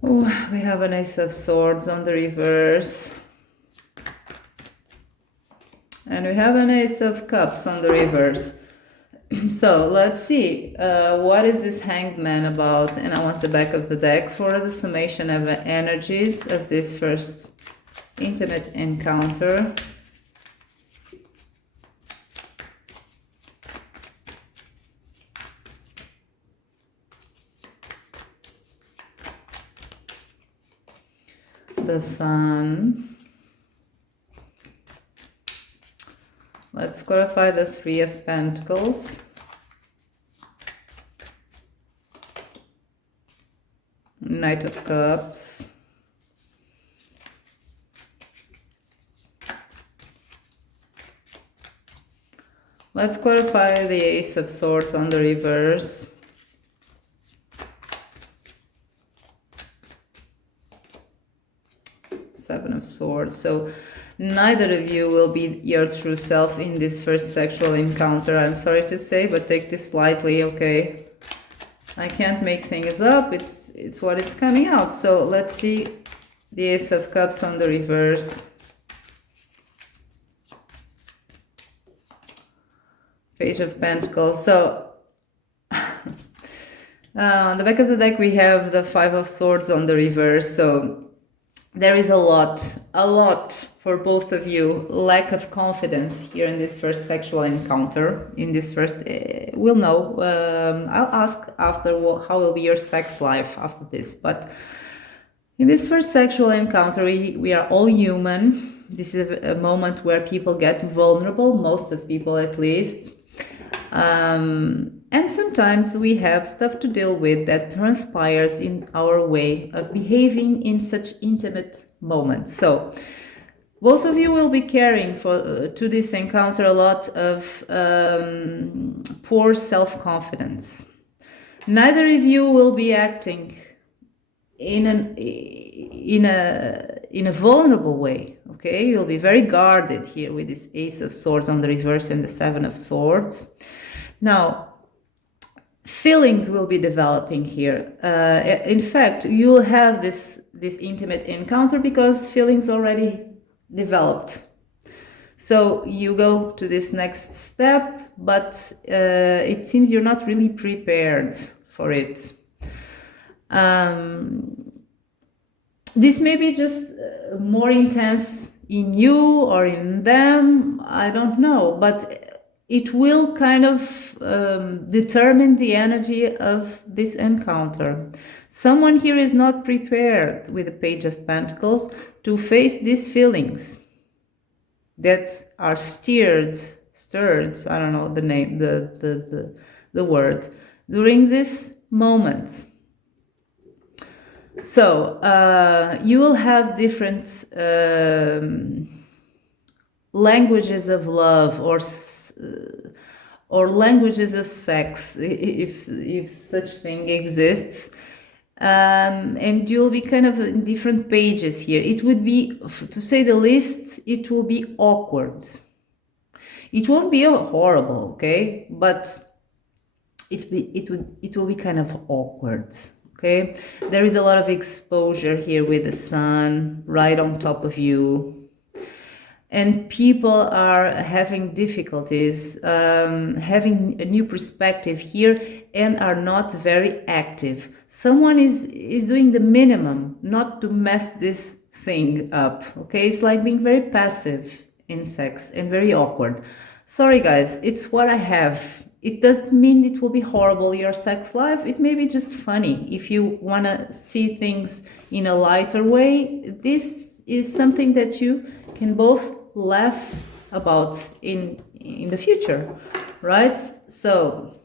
Oh, we have an Ace of Swords on the reverse. And we have an Ace of Cups on the reverse. So let's see, what is this Hanged Man about? And I want the back of the deck for the summation of energies of this first intimate encounter. The Sun. Let's clarify the Three of Pentacles. Knight of Cups. Let's clarify the Ace of Swords on the reverse. Seven of Swords. So neither of you will be your true self in this first sexual encounter. I'm sorry to say, but take this lightly, okay? I can't make things up. It's what it's coming out. So let's see the Ace of Cups on the reverse. Page of Pentacles. So on the back of the deck we have the Five of Swords on the reverse. So there is a lot for both of you. Lack of confidence here in this first sexual encounter. In this first, we'll know. I'll ask after how will be your sex life after this. But in this first sexual encounter, we are all human. This is a moment where people get vulnerable, most of people at least. And sometimes we have stuff to deal with that transpires in our way of behaving in such intimate moments. So both of you will be carrying to this encounter a lot of poor self-confidence. Neither of you will be acting in a vulnerable way. Okay, you'll be very guarded here with this Ace of Swords on the reverse and the Seven of Swords. Now, feelings will be developing here. In fact, you'll have this intimate encounter because feelings already developed. So you go to this next step, but it seems you're not really prepared for it. This may be just more intense in you or in them, I don't know, but it will kind of determine the energy of this encounter. Someone here is not prepared with the Page of Pentacles to face these feelings that are stirred, I don't know the name, the word, during this moment. So you will have different languages of love, or languages of sex, if such thing exists. And you'll be kind of in different pages here. It would be, to say the least, it will be awkward. It won't be horrible, okay? But it will be kind of awkward, okay? There is a lot of exposure here with the sun right on top of you. And people are having difficulties, having a new perspective here, and are not very active. Someone is doing the minimum not to mess this thing up, okay? It's like being very passive in sex and very awkward. Sorry guys, it's what I have. It doesn't mean it will be horrible, your sex life. It may be just funny. If you want to see things in a lighter way, this is something that you can both laugh about in the future, right? So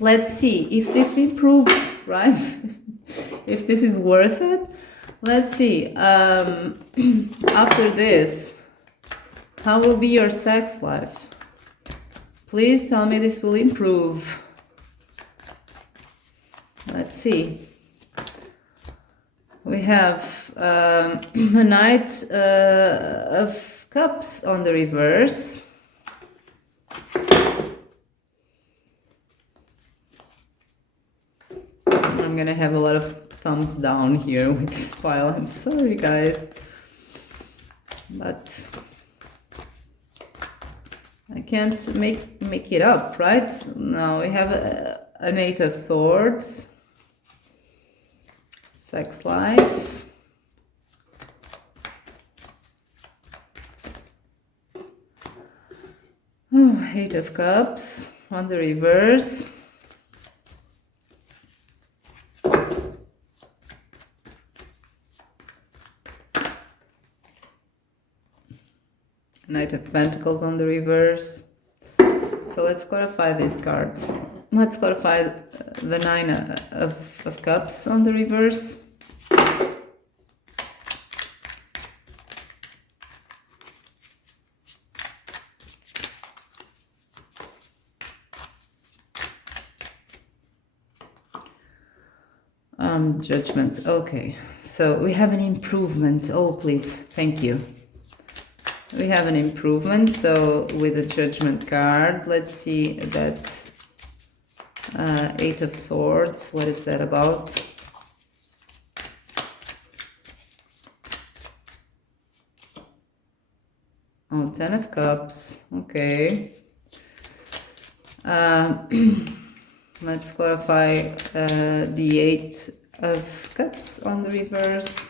let's see if this improves, right? If this is worth it. Let's see. After this, how will be your sex life? Please tell me this will improve. Let's see. We have a Knight of Cups on the reverse. I'm gonna have a lot of thumbs down here with this pile. I'm sorry guys, but I can't make it up, right? Now we have an Eight of Swords. Sex life. Oh, Eight of Cups on the reverse. Knight of Pentacles on the reverse. So let's clarify these cards. Let's clarify the Nine of Cups on the reverse. Judgment. Okay, so we have an improvement. Oh, please, thank you. We have an improvement. So with the Judgment card, let's see that Eight of Swords. What is that about? Oh, Ten of Cups. Okay. Let's clarify the Eight of Cups on the reverse.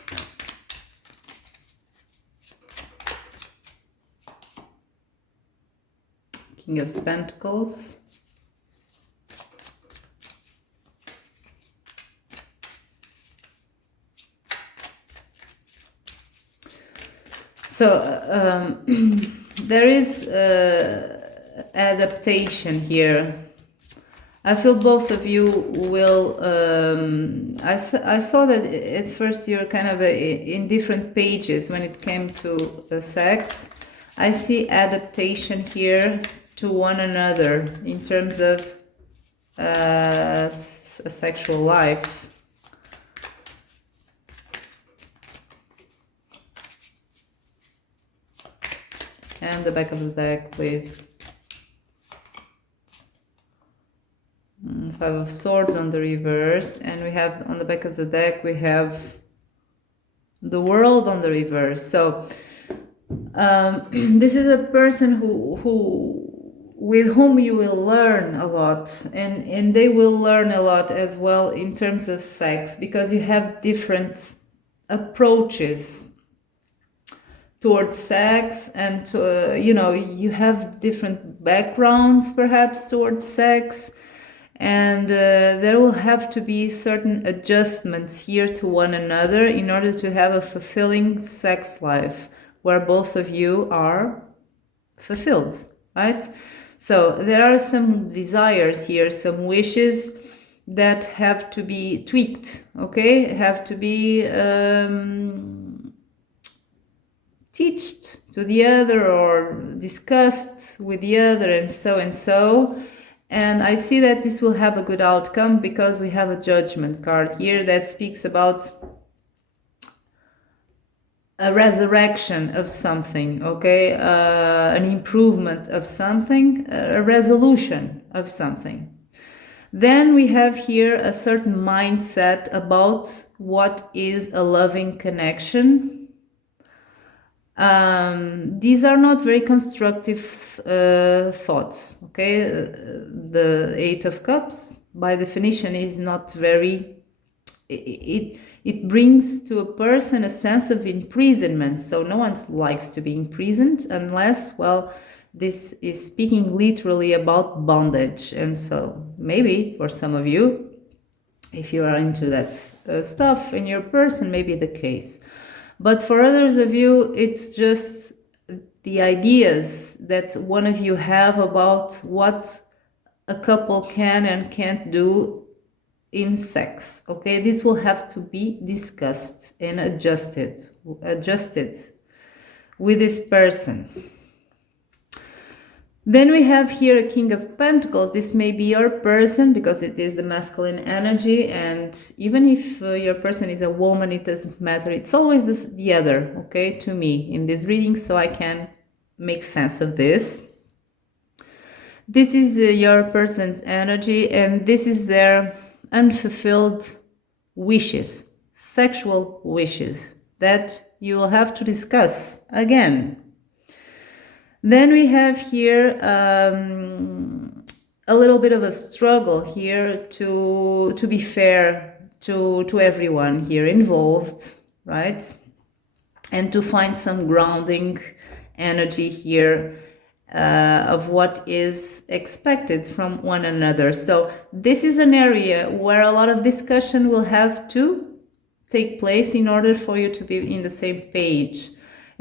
King of Pentacles. So there is adaptation here. I feel both of you will, I saw that at first you're kind of in different pages when it came to sex. I see adaptation here to one another in terms of a sexual life. And the back of the deck, please. Five of Swords on the reverse, and we have on the back of the deck we have the World on the reverse. So this is a person with whom you will learn a lot, and they will learn a lot as well in terms of sex, because you have different approaches towards sex, and you know, you have different backgrounds perhaps towards sex, and there will have to be certain adjustments here to one another in order to have a fulfilling sex life where both of you are fulfilled, right? So there are some desires here, some wishes that have to be tweaked, okay, have to be teached to the other or discussed with the other, and so and so. And I see that this will have a good outcome because we have a judgment card here that speaks about a resurrection of something, okay, an improvement of something, a resolution of something. Then we have here a certain mindset about what is a loving connection. These are not very constructive thoughts, okay? The Eight of Cups, by definition, is not very... It brings to a person a sense of imprisonment. So no one likes to be imprisoned unless, well, this is speaking literally about bondage. And so maybe for some of you, if you are into that stuff in your person, maybe the case. But for others of you, it's just the ideas that one of you have about what a couple can and can't do in sex, okay? This will have to be discussed and adjusted with this person. Then we have here a King of Pentacles. This may be your person because it is the masculine energy, and even if your person is a woman, it doesn't matter. It's always the other, okay, to me in this reading, so I can make sense of this. This is your person's energy, and this is their unfulfilled wishes, sexual wishes, that you will have to discuss again. Then we have here a little bit of a struggle here to be fair to everyone here involved, right? And to find some grounding energy here of what is expected from one another. So this is an area where a lot of discussion will have to take place in order for you to be in the same page.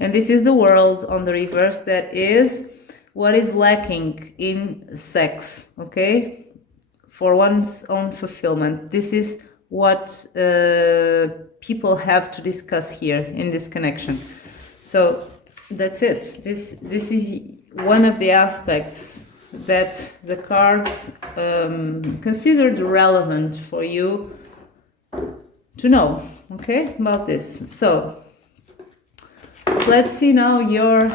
And this is the World on the reverse, that is what is lacking in sex, okay? For one's own fulfillment. This is what people have to discuss here in this connection. So that's it. This is one of the aspects that the cards considered relevant for you to know, okay, about this. So let's see now your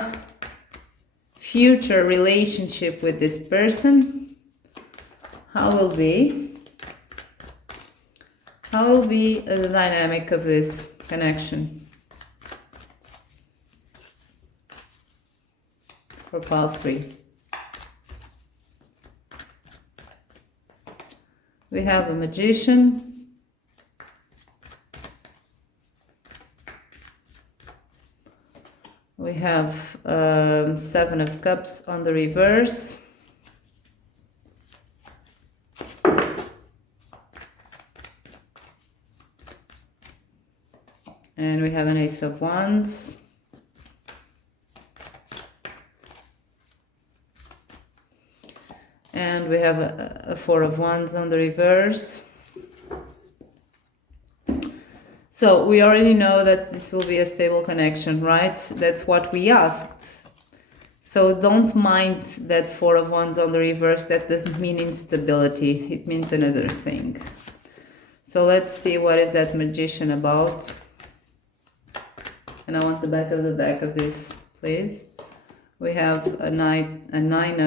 future relationship with this person. How will be the dynamic of this connection for pile 3? We have a Magician. We have Seven of Cups on the reverse. And we have an Ace of Wands. And we have a Four of Wands on the reverse. So we already know that this will be a stable connection, right? That's what we asked. So don't mind that Four of Wands on the reverse. That doesn't mean instability. It means another thing. So let's see what is that Magician about. And I want the back of this, please. We have a nine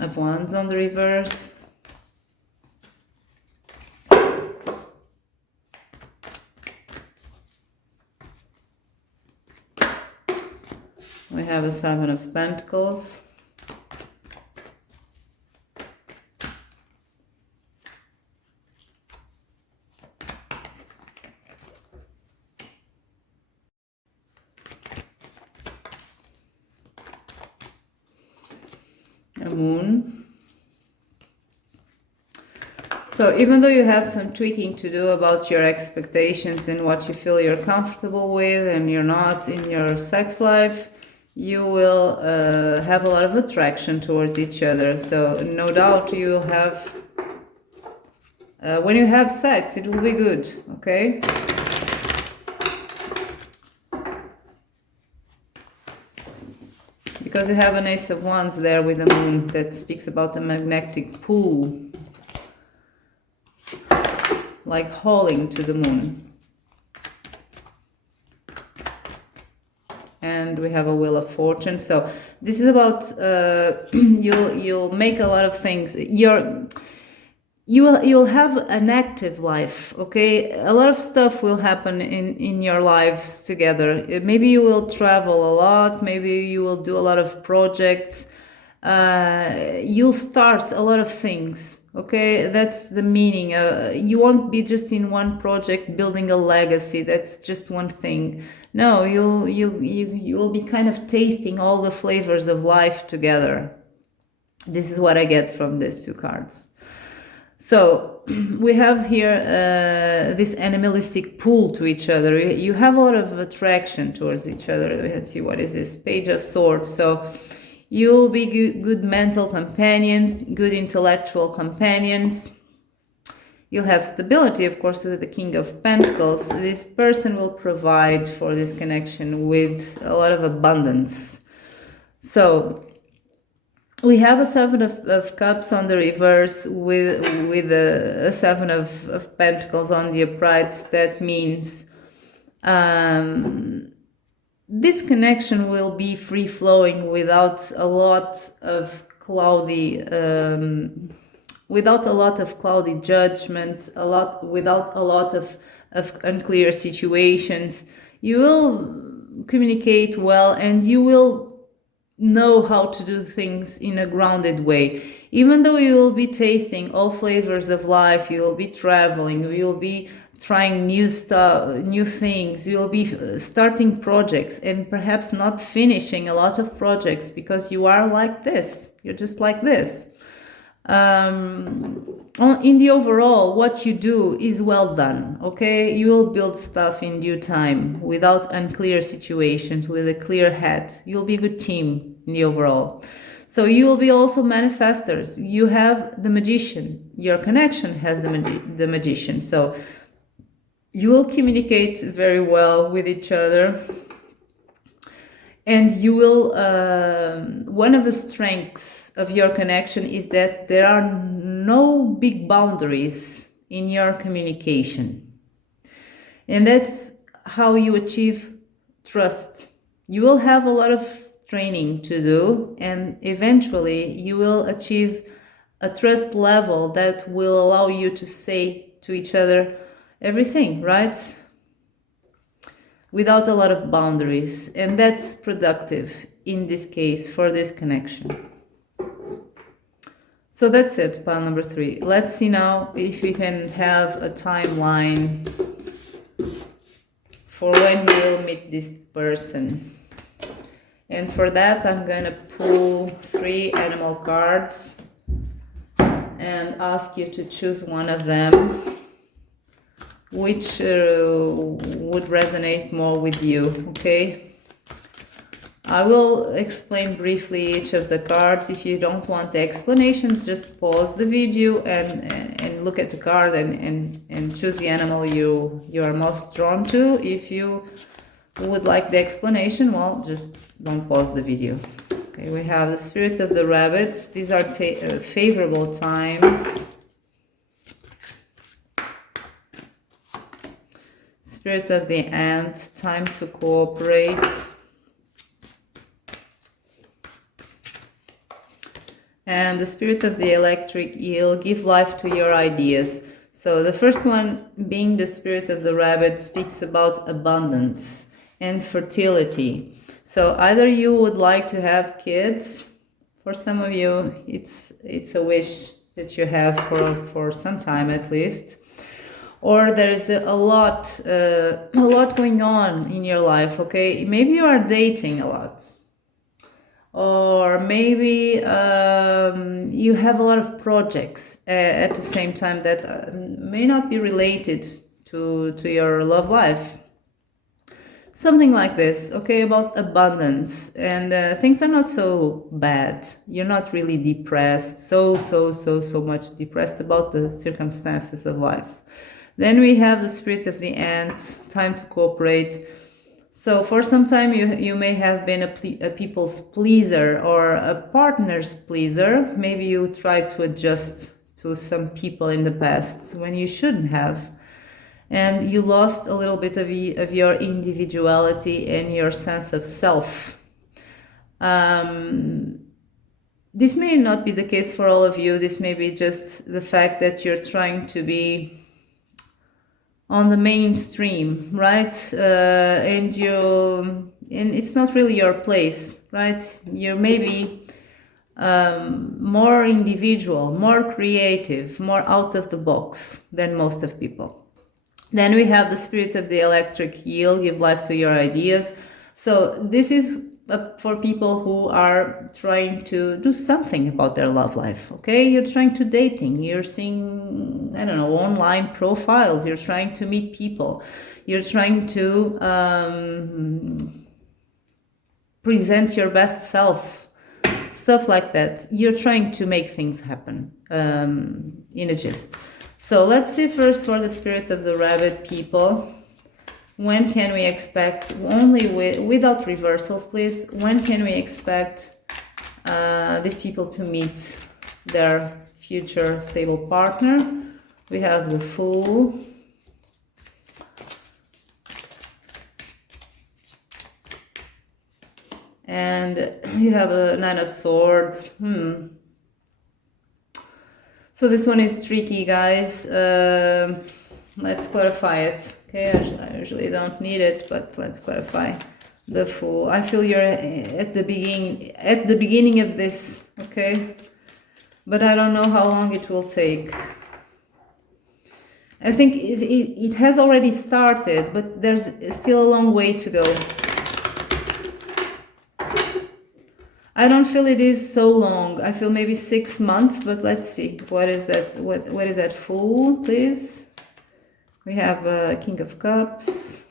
of Wands on the reverse. We have a Seven of Pentacles. moon. So even though you have some tweaking to do about your expectations and what you feel you're comfortable with and you're not in your sex life, you will have a lot of attraction towards each other. So no doubt you will have, when you have sex, it will be good, okay? Because you have an Ace of Wands there with the moon that speaks about a magnetic pull, like hauling to the moon. And we have a Wheel of Fortune. So this is about you'll make a lot of things. You'll have an active life, okay? A lot of stuff will happen in your lives together. Maybe you will travel a lot. Maybe you will do a lot of projects. You'll start a lot of things. Okay, that's the meaning. You won't be just in one project building a legacy. That's just one thing. No, you will be kind of tasting all the flavors of life together. This is what I get from these two cards. So we have here this animalistic pull to each other. You have a lot of attraction towards each other. Let's see, what is this? Page of Swords. So you'll be good mental companions, good intellectual companions. You'll have stability, of course, with the King of Pentacles. This person will provide for this connection with a lot of abundance. So we have a Seven of Cups on the reverse with a Seven of Pentacles on the upright. That means this connection will be free-flowing without a lot of cloudy, judgments, without a lot of unclear situations. You will communicate well, and you will know how to do things in a grounded way. Even though you will be tasting all flavors of life, you will be traveling, you will be trying new stuff, new things, you will be starting projects and perhaps not finishing a lot of projects because you are like this. You're just like this. In the overall, what you do is well done, okay? You will build stuff in due time without unclear situations, with a clear head. You'll be a good team in the overall. So you will be also manifestors. You have the Magician. Your connection has the Magician. So you will communicate very well with each other. And you will, one of the strengths of your connection is that there are no big boundaries in your communication. And that's how you achieve trust. You will have a lot of training to do, and eventually you will achieve a trust level that will allow you to say to each other everything, right? Without a lot of boundaries. And that's productive in this case for this connection. So that's it, pile number 3. Let's see now if we can have a timeline for when you will meet this person. And for that, I'm going to pull 3 animal cards and ask you to choose one of them, which would resonate more with you, okay? I will explain briefly each of the cards. If you don't want the explanation, just pause the video and look at the card and choose the animal you are most drawn to. If you would like the explanation, well, just don't pause the video. Okay, we have the Spirit of the Rabbit. These are favorable times. Spirit of the Ant, time to cooperate. And the Spirit of the Electric Eel, give life to your ideas. So the first one, being the Spirit of the Rabbit, speaks about abundance and fertility. So either you would like to have kids, for some of you it's a wish that you have for some time at least, or there's a lot going on in your life, okay? Maybe you are dating a lot, or maybe you have a lot of projects at the same time that may not be related to your love life. Something like this, okay, about abundance, and things are not so bad. You're not really depressed, so much depressed about the circumstances of life. Then we have the spirit of the ant, time to cooperate. So for some time you may have been a people's pleaser or a partner's pleaser. Maybe you tried to adjust to some people in the past when you shouldn't have. And you lost a little bit of your individuality and your sense of self. This may not be the case for all of you. This may be just the fact that you're trying to be on the mainstream, right? And it's not really your place, right? You're maybe more individual, more creative, more out of the box than most of people. Then we have the spirit of the electric eel, give life to your ideas. So this is for people who are trying to do something about their love life, okay? You're trying to dating, you're seeing, I don't know, online profiles, you're trying to meet people, you're trying to present your best self, stuff like that. You're trying to make things happen in a gist. So let's see first for the spirits of the rabbit people. When can we expect, only without reversals please, when can we expect these people to meet their future stable partner? We have the Fool. And you have a Nine of Swords. So this one is tricky, guys. Let's clarify it. Okay, I usually don't need it, but let's clarify. The Fool. I feel you're at the beginning of this, okay? But I don't know how long it will take. I think it has already started, but there's still a long way to go. I don't feel it is so long. I feel maybe 6 months, but let's see. What is that? What is that Fool, please? We have King of Cups.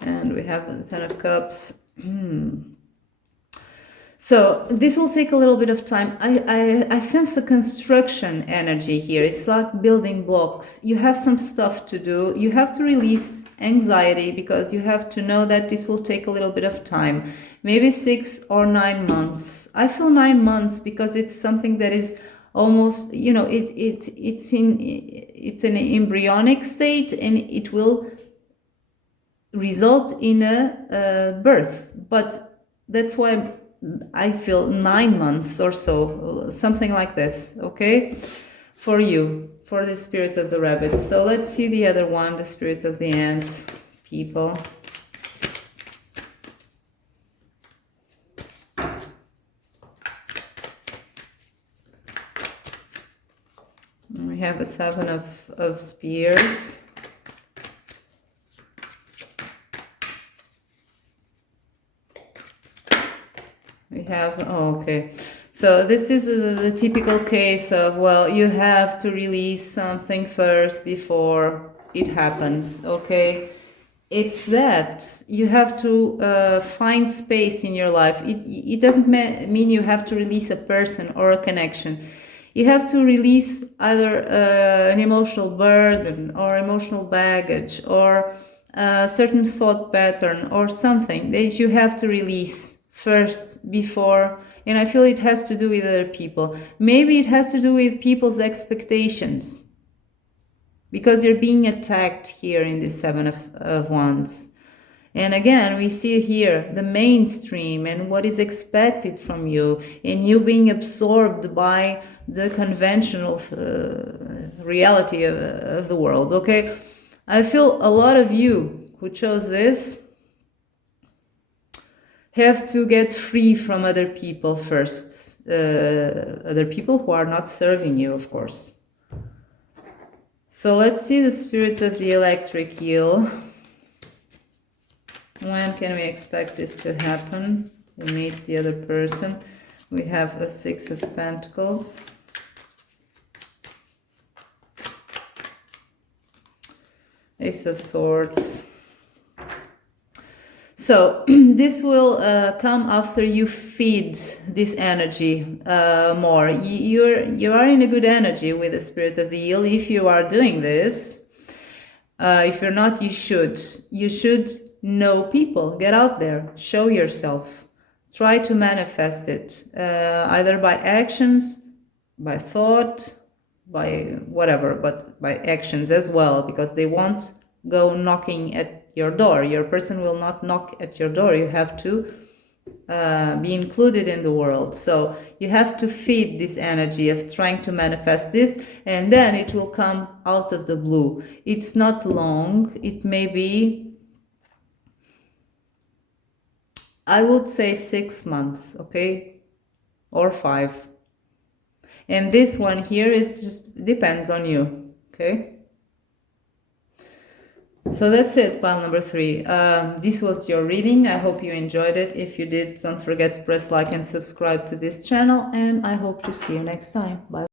And we have the Ten of Cups. So this will take a little bit of time. I sense a construction energy here. It's like building blocks. You have some stuff to do. You have to release anxiety because you have to know that this will take a little bit of time. Maybe 6 or 9 months. I feel 9 months because it's something that is almost, you know, it's in an embryonic state, and it will result in a birth. But that's why I feel 9 months or so, something like this, okay, for you, for the spirit of the rabbit. So let's see the other one, the spirit of the ant people. We have a Seven of Spears. We have, oh, okay. So this is the typical case of, well, you have to release something first before it happens, okay? It's that you have to find space in your life. It doesn't mean you have to release a person or a connection. You have to release either an emotional burden or emotional baggage or a certain thought pattern or something that you have to release first before. And I feel it has to do with other people. Maybe it has to do with people's expectations, because you're being attacked here in this Seven of Wands. And again, we see here the mainstream and what is expected from you, and you being absorbed by the conventional reality of the world, okay? I feel a lot of you who chose this have to get free from other people first. Other people who are not serving you, of course. So let's see the spirit of the electric eel. When can we expect this to happen? We meet the other person. We have a Six of Pentacles. Ace of Swords. So this will come after you feed this energy more. You are in a good energy with the Spirit of the Eel if you are doing this. If you're not, you should. You should know people. Get out there. Show yourself. Try to manifest it, either by actions, by thought, by whatever, but by actions as well, because they won't go knocking at your door. Your person will not knock at your door. You have to be included in the world. So you have to feed this energy of trying to manifest this, and then it will come out of the blue. It's not long. It may be, I would say 6 months, okay? Or 5. And this one here is just depends on you, okay? So that's it, pile number 3. This was your reading. I hope you enjoyed it. If you did, don't forget to press like and subscribe to this channel, and I hope to see you next time. Bye.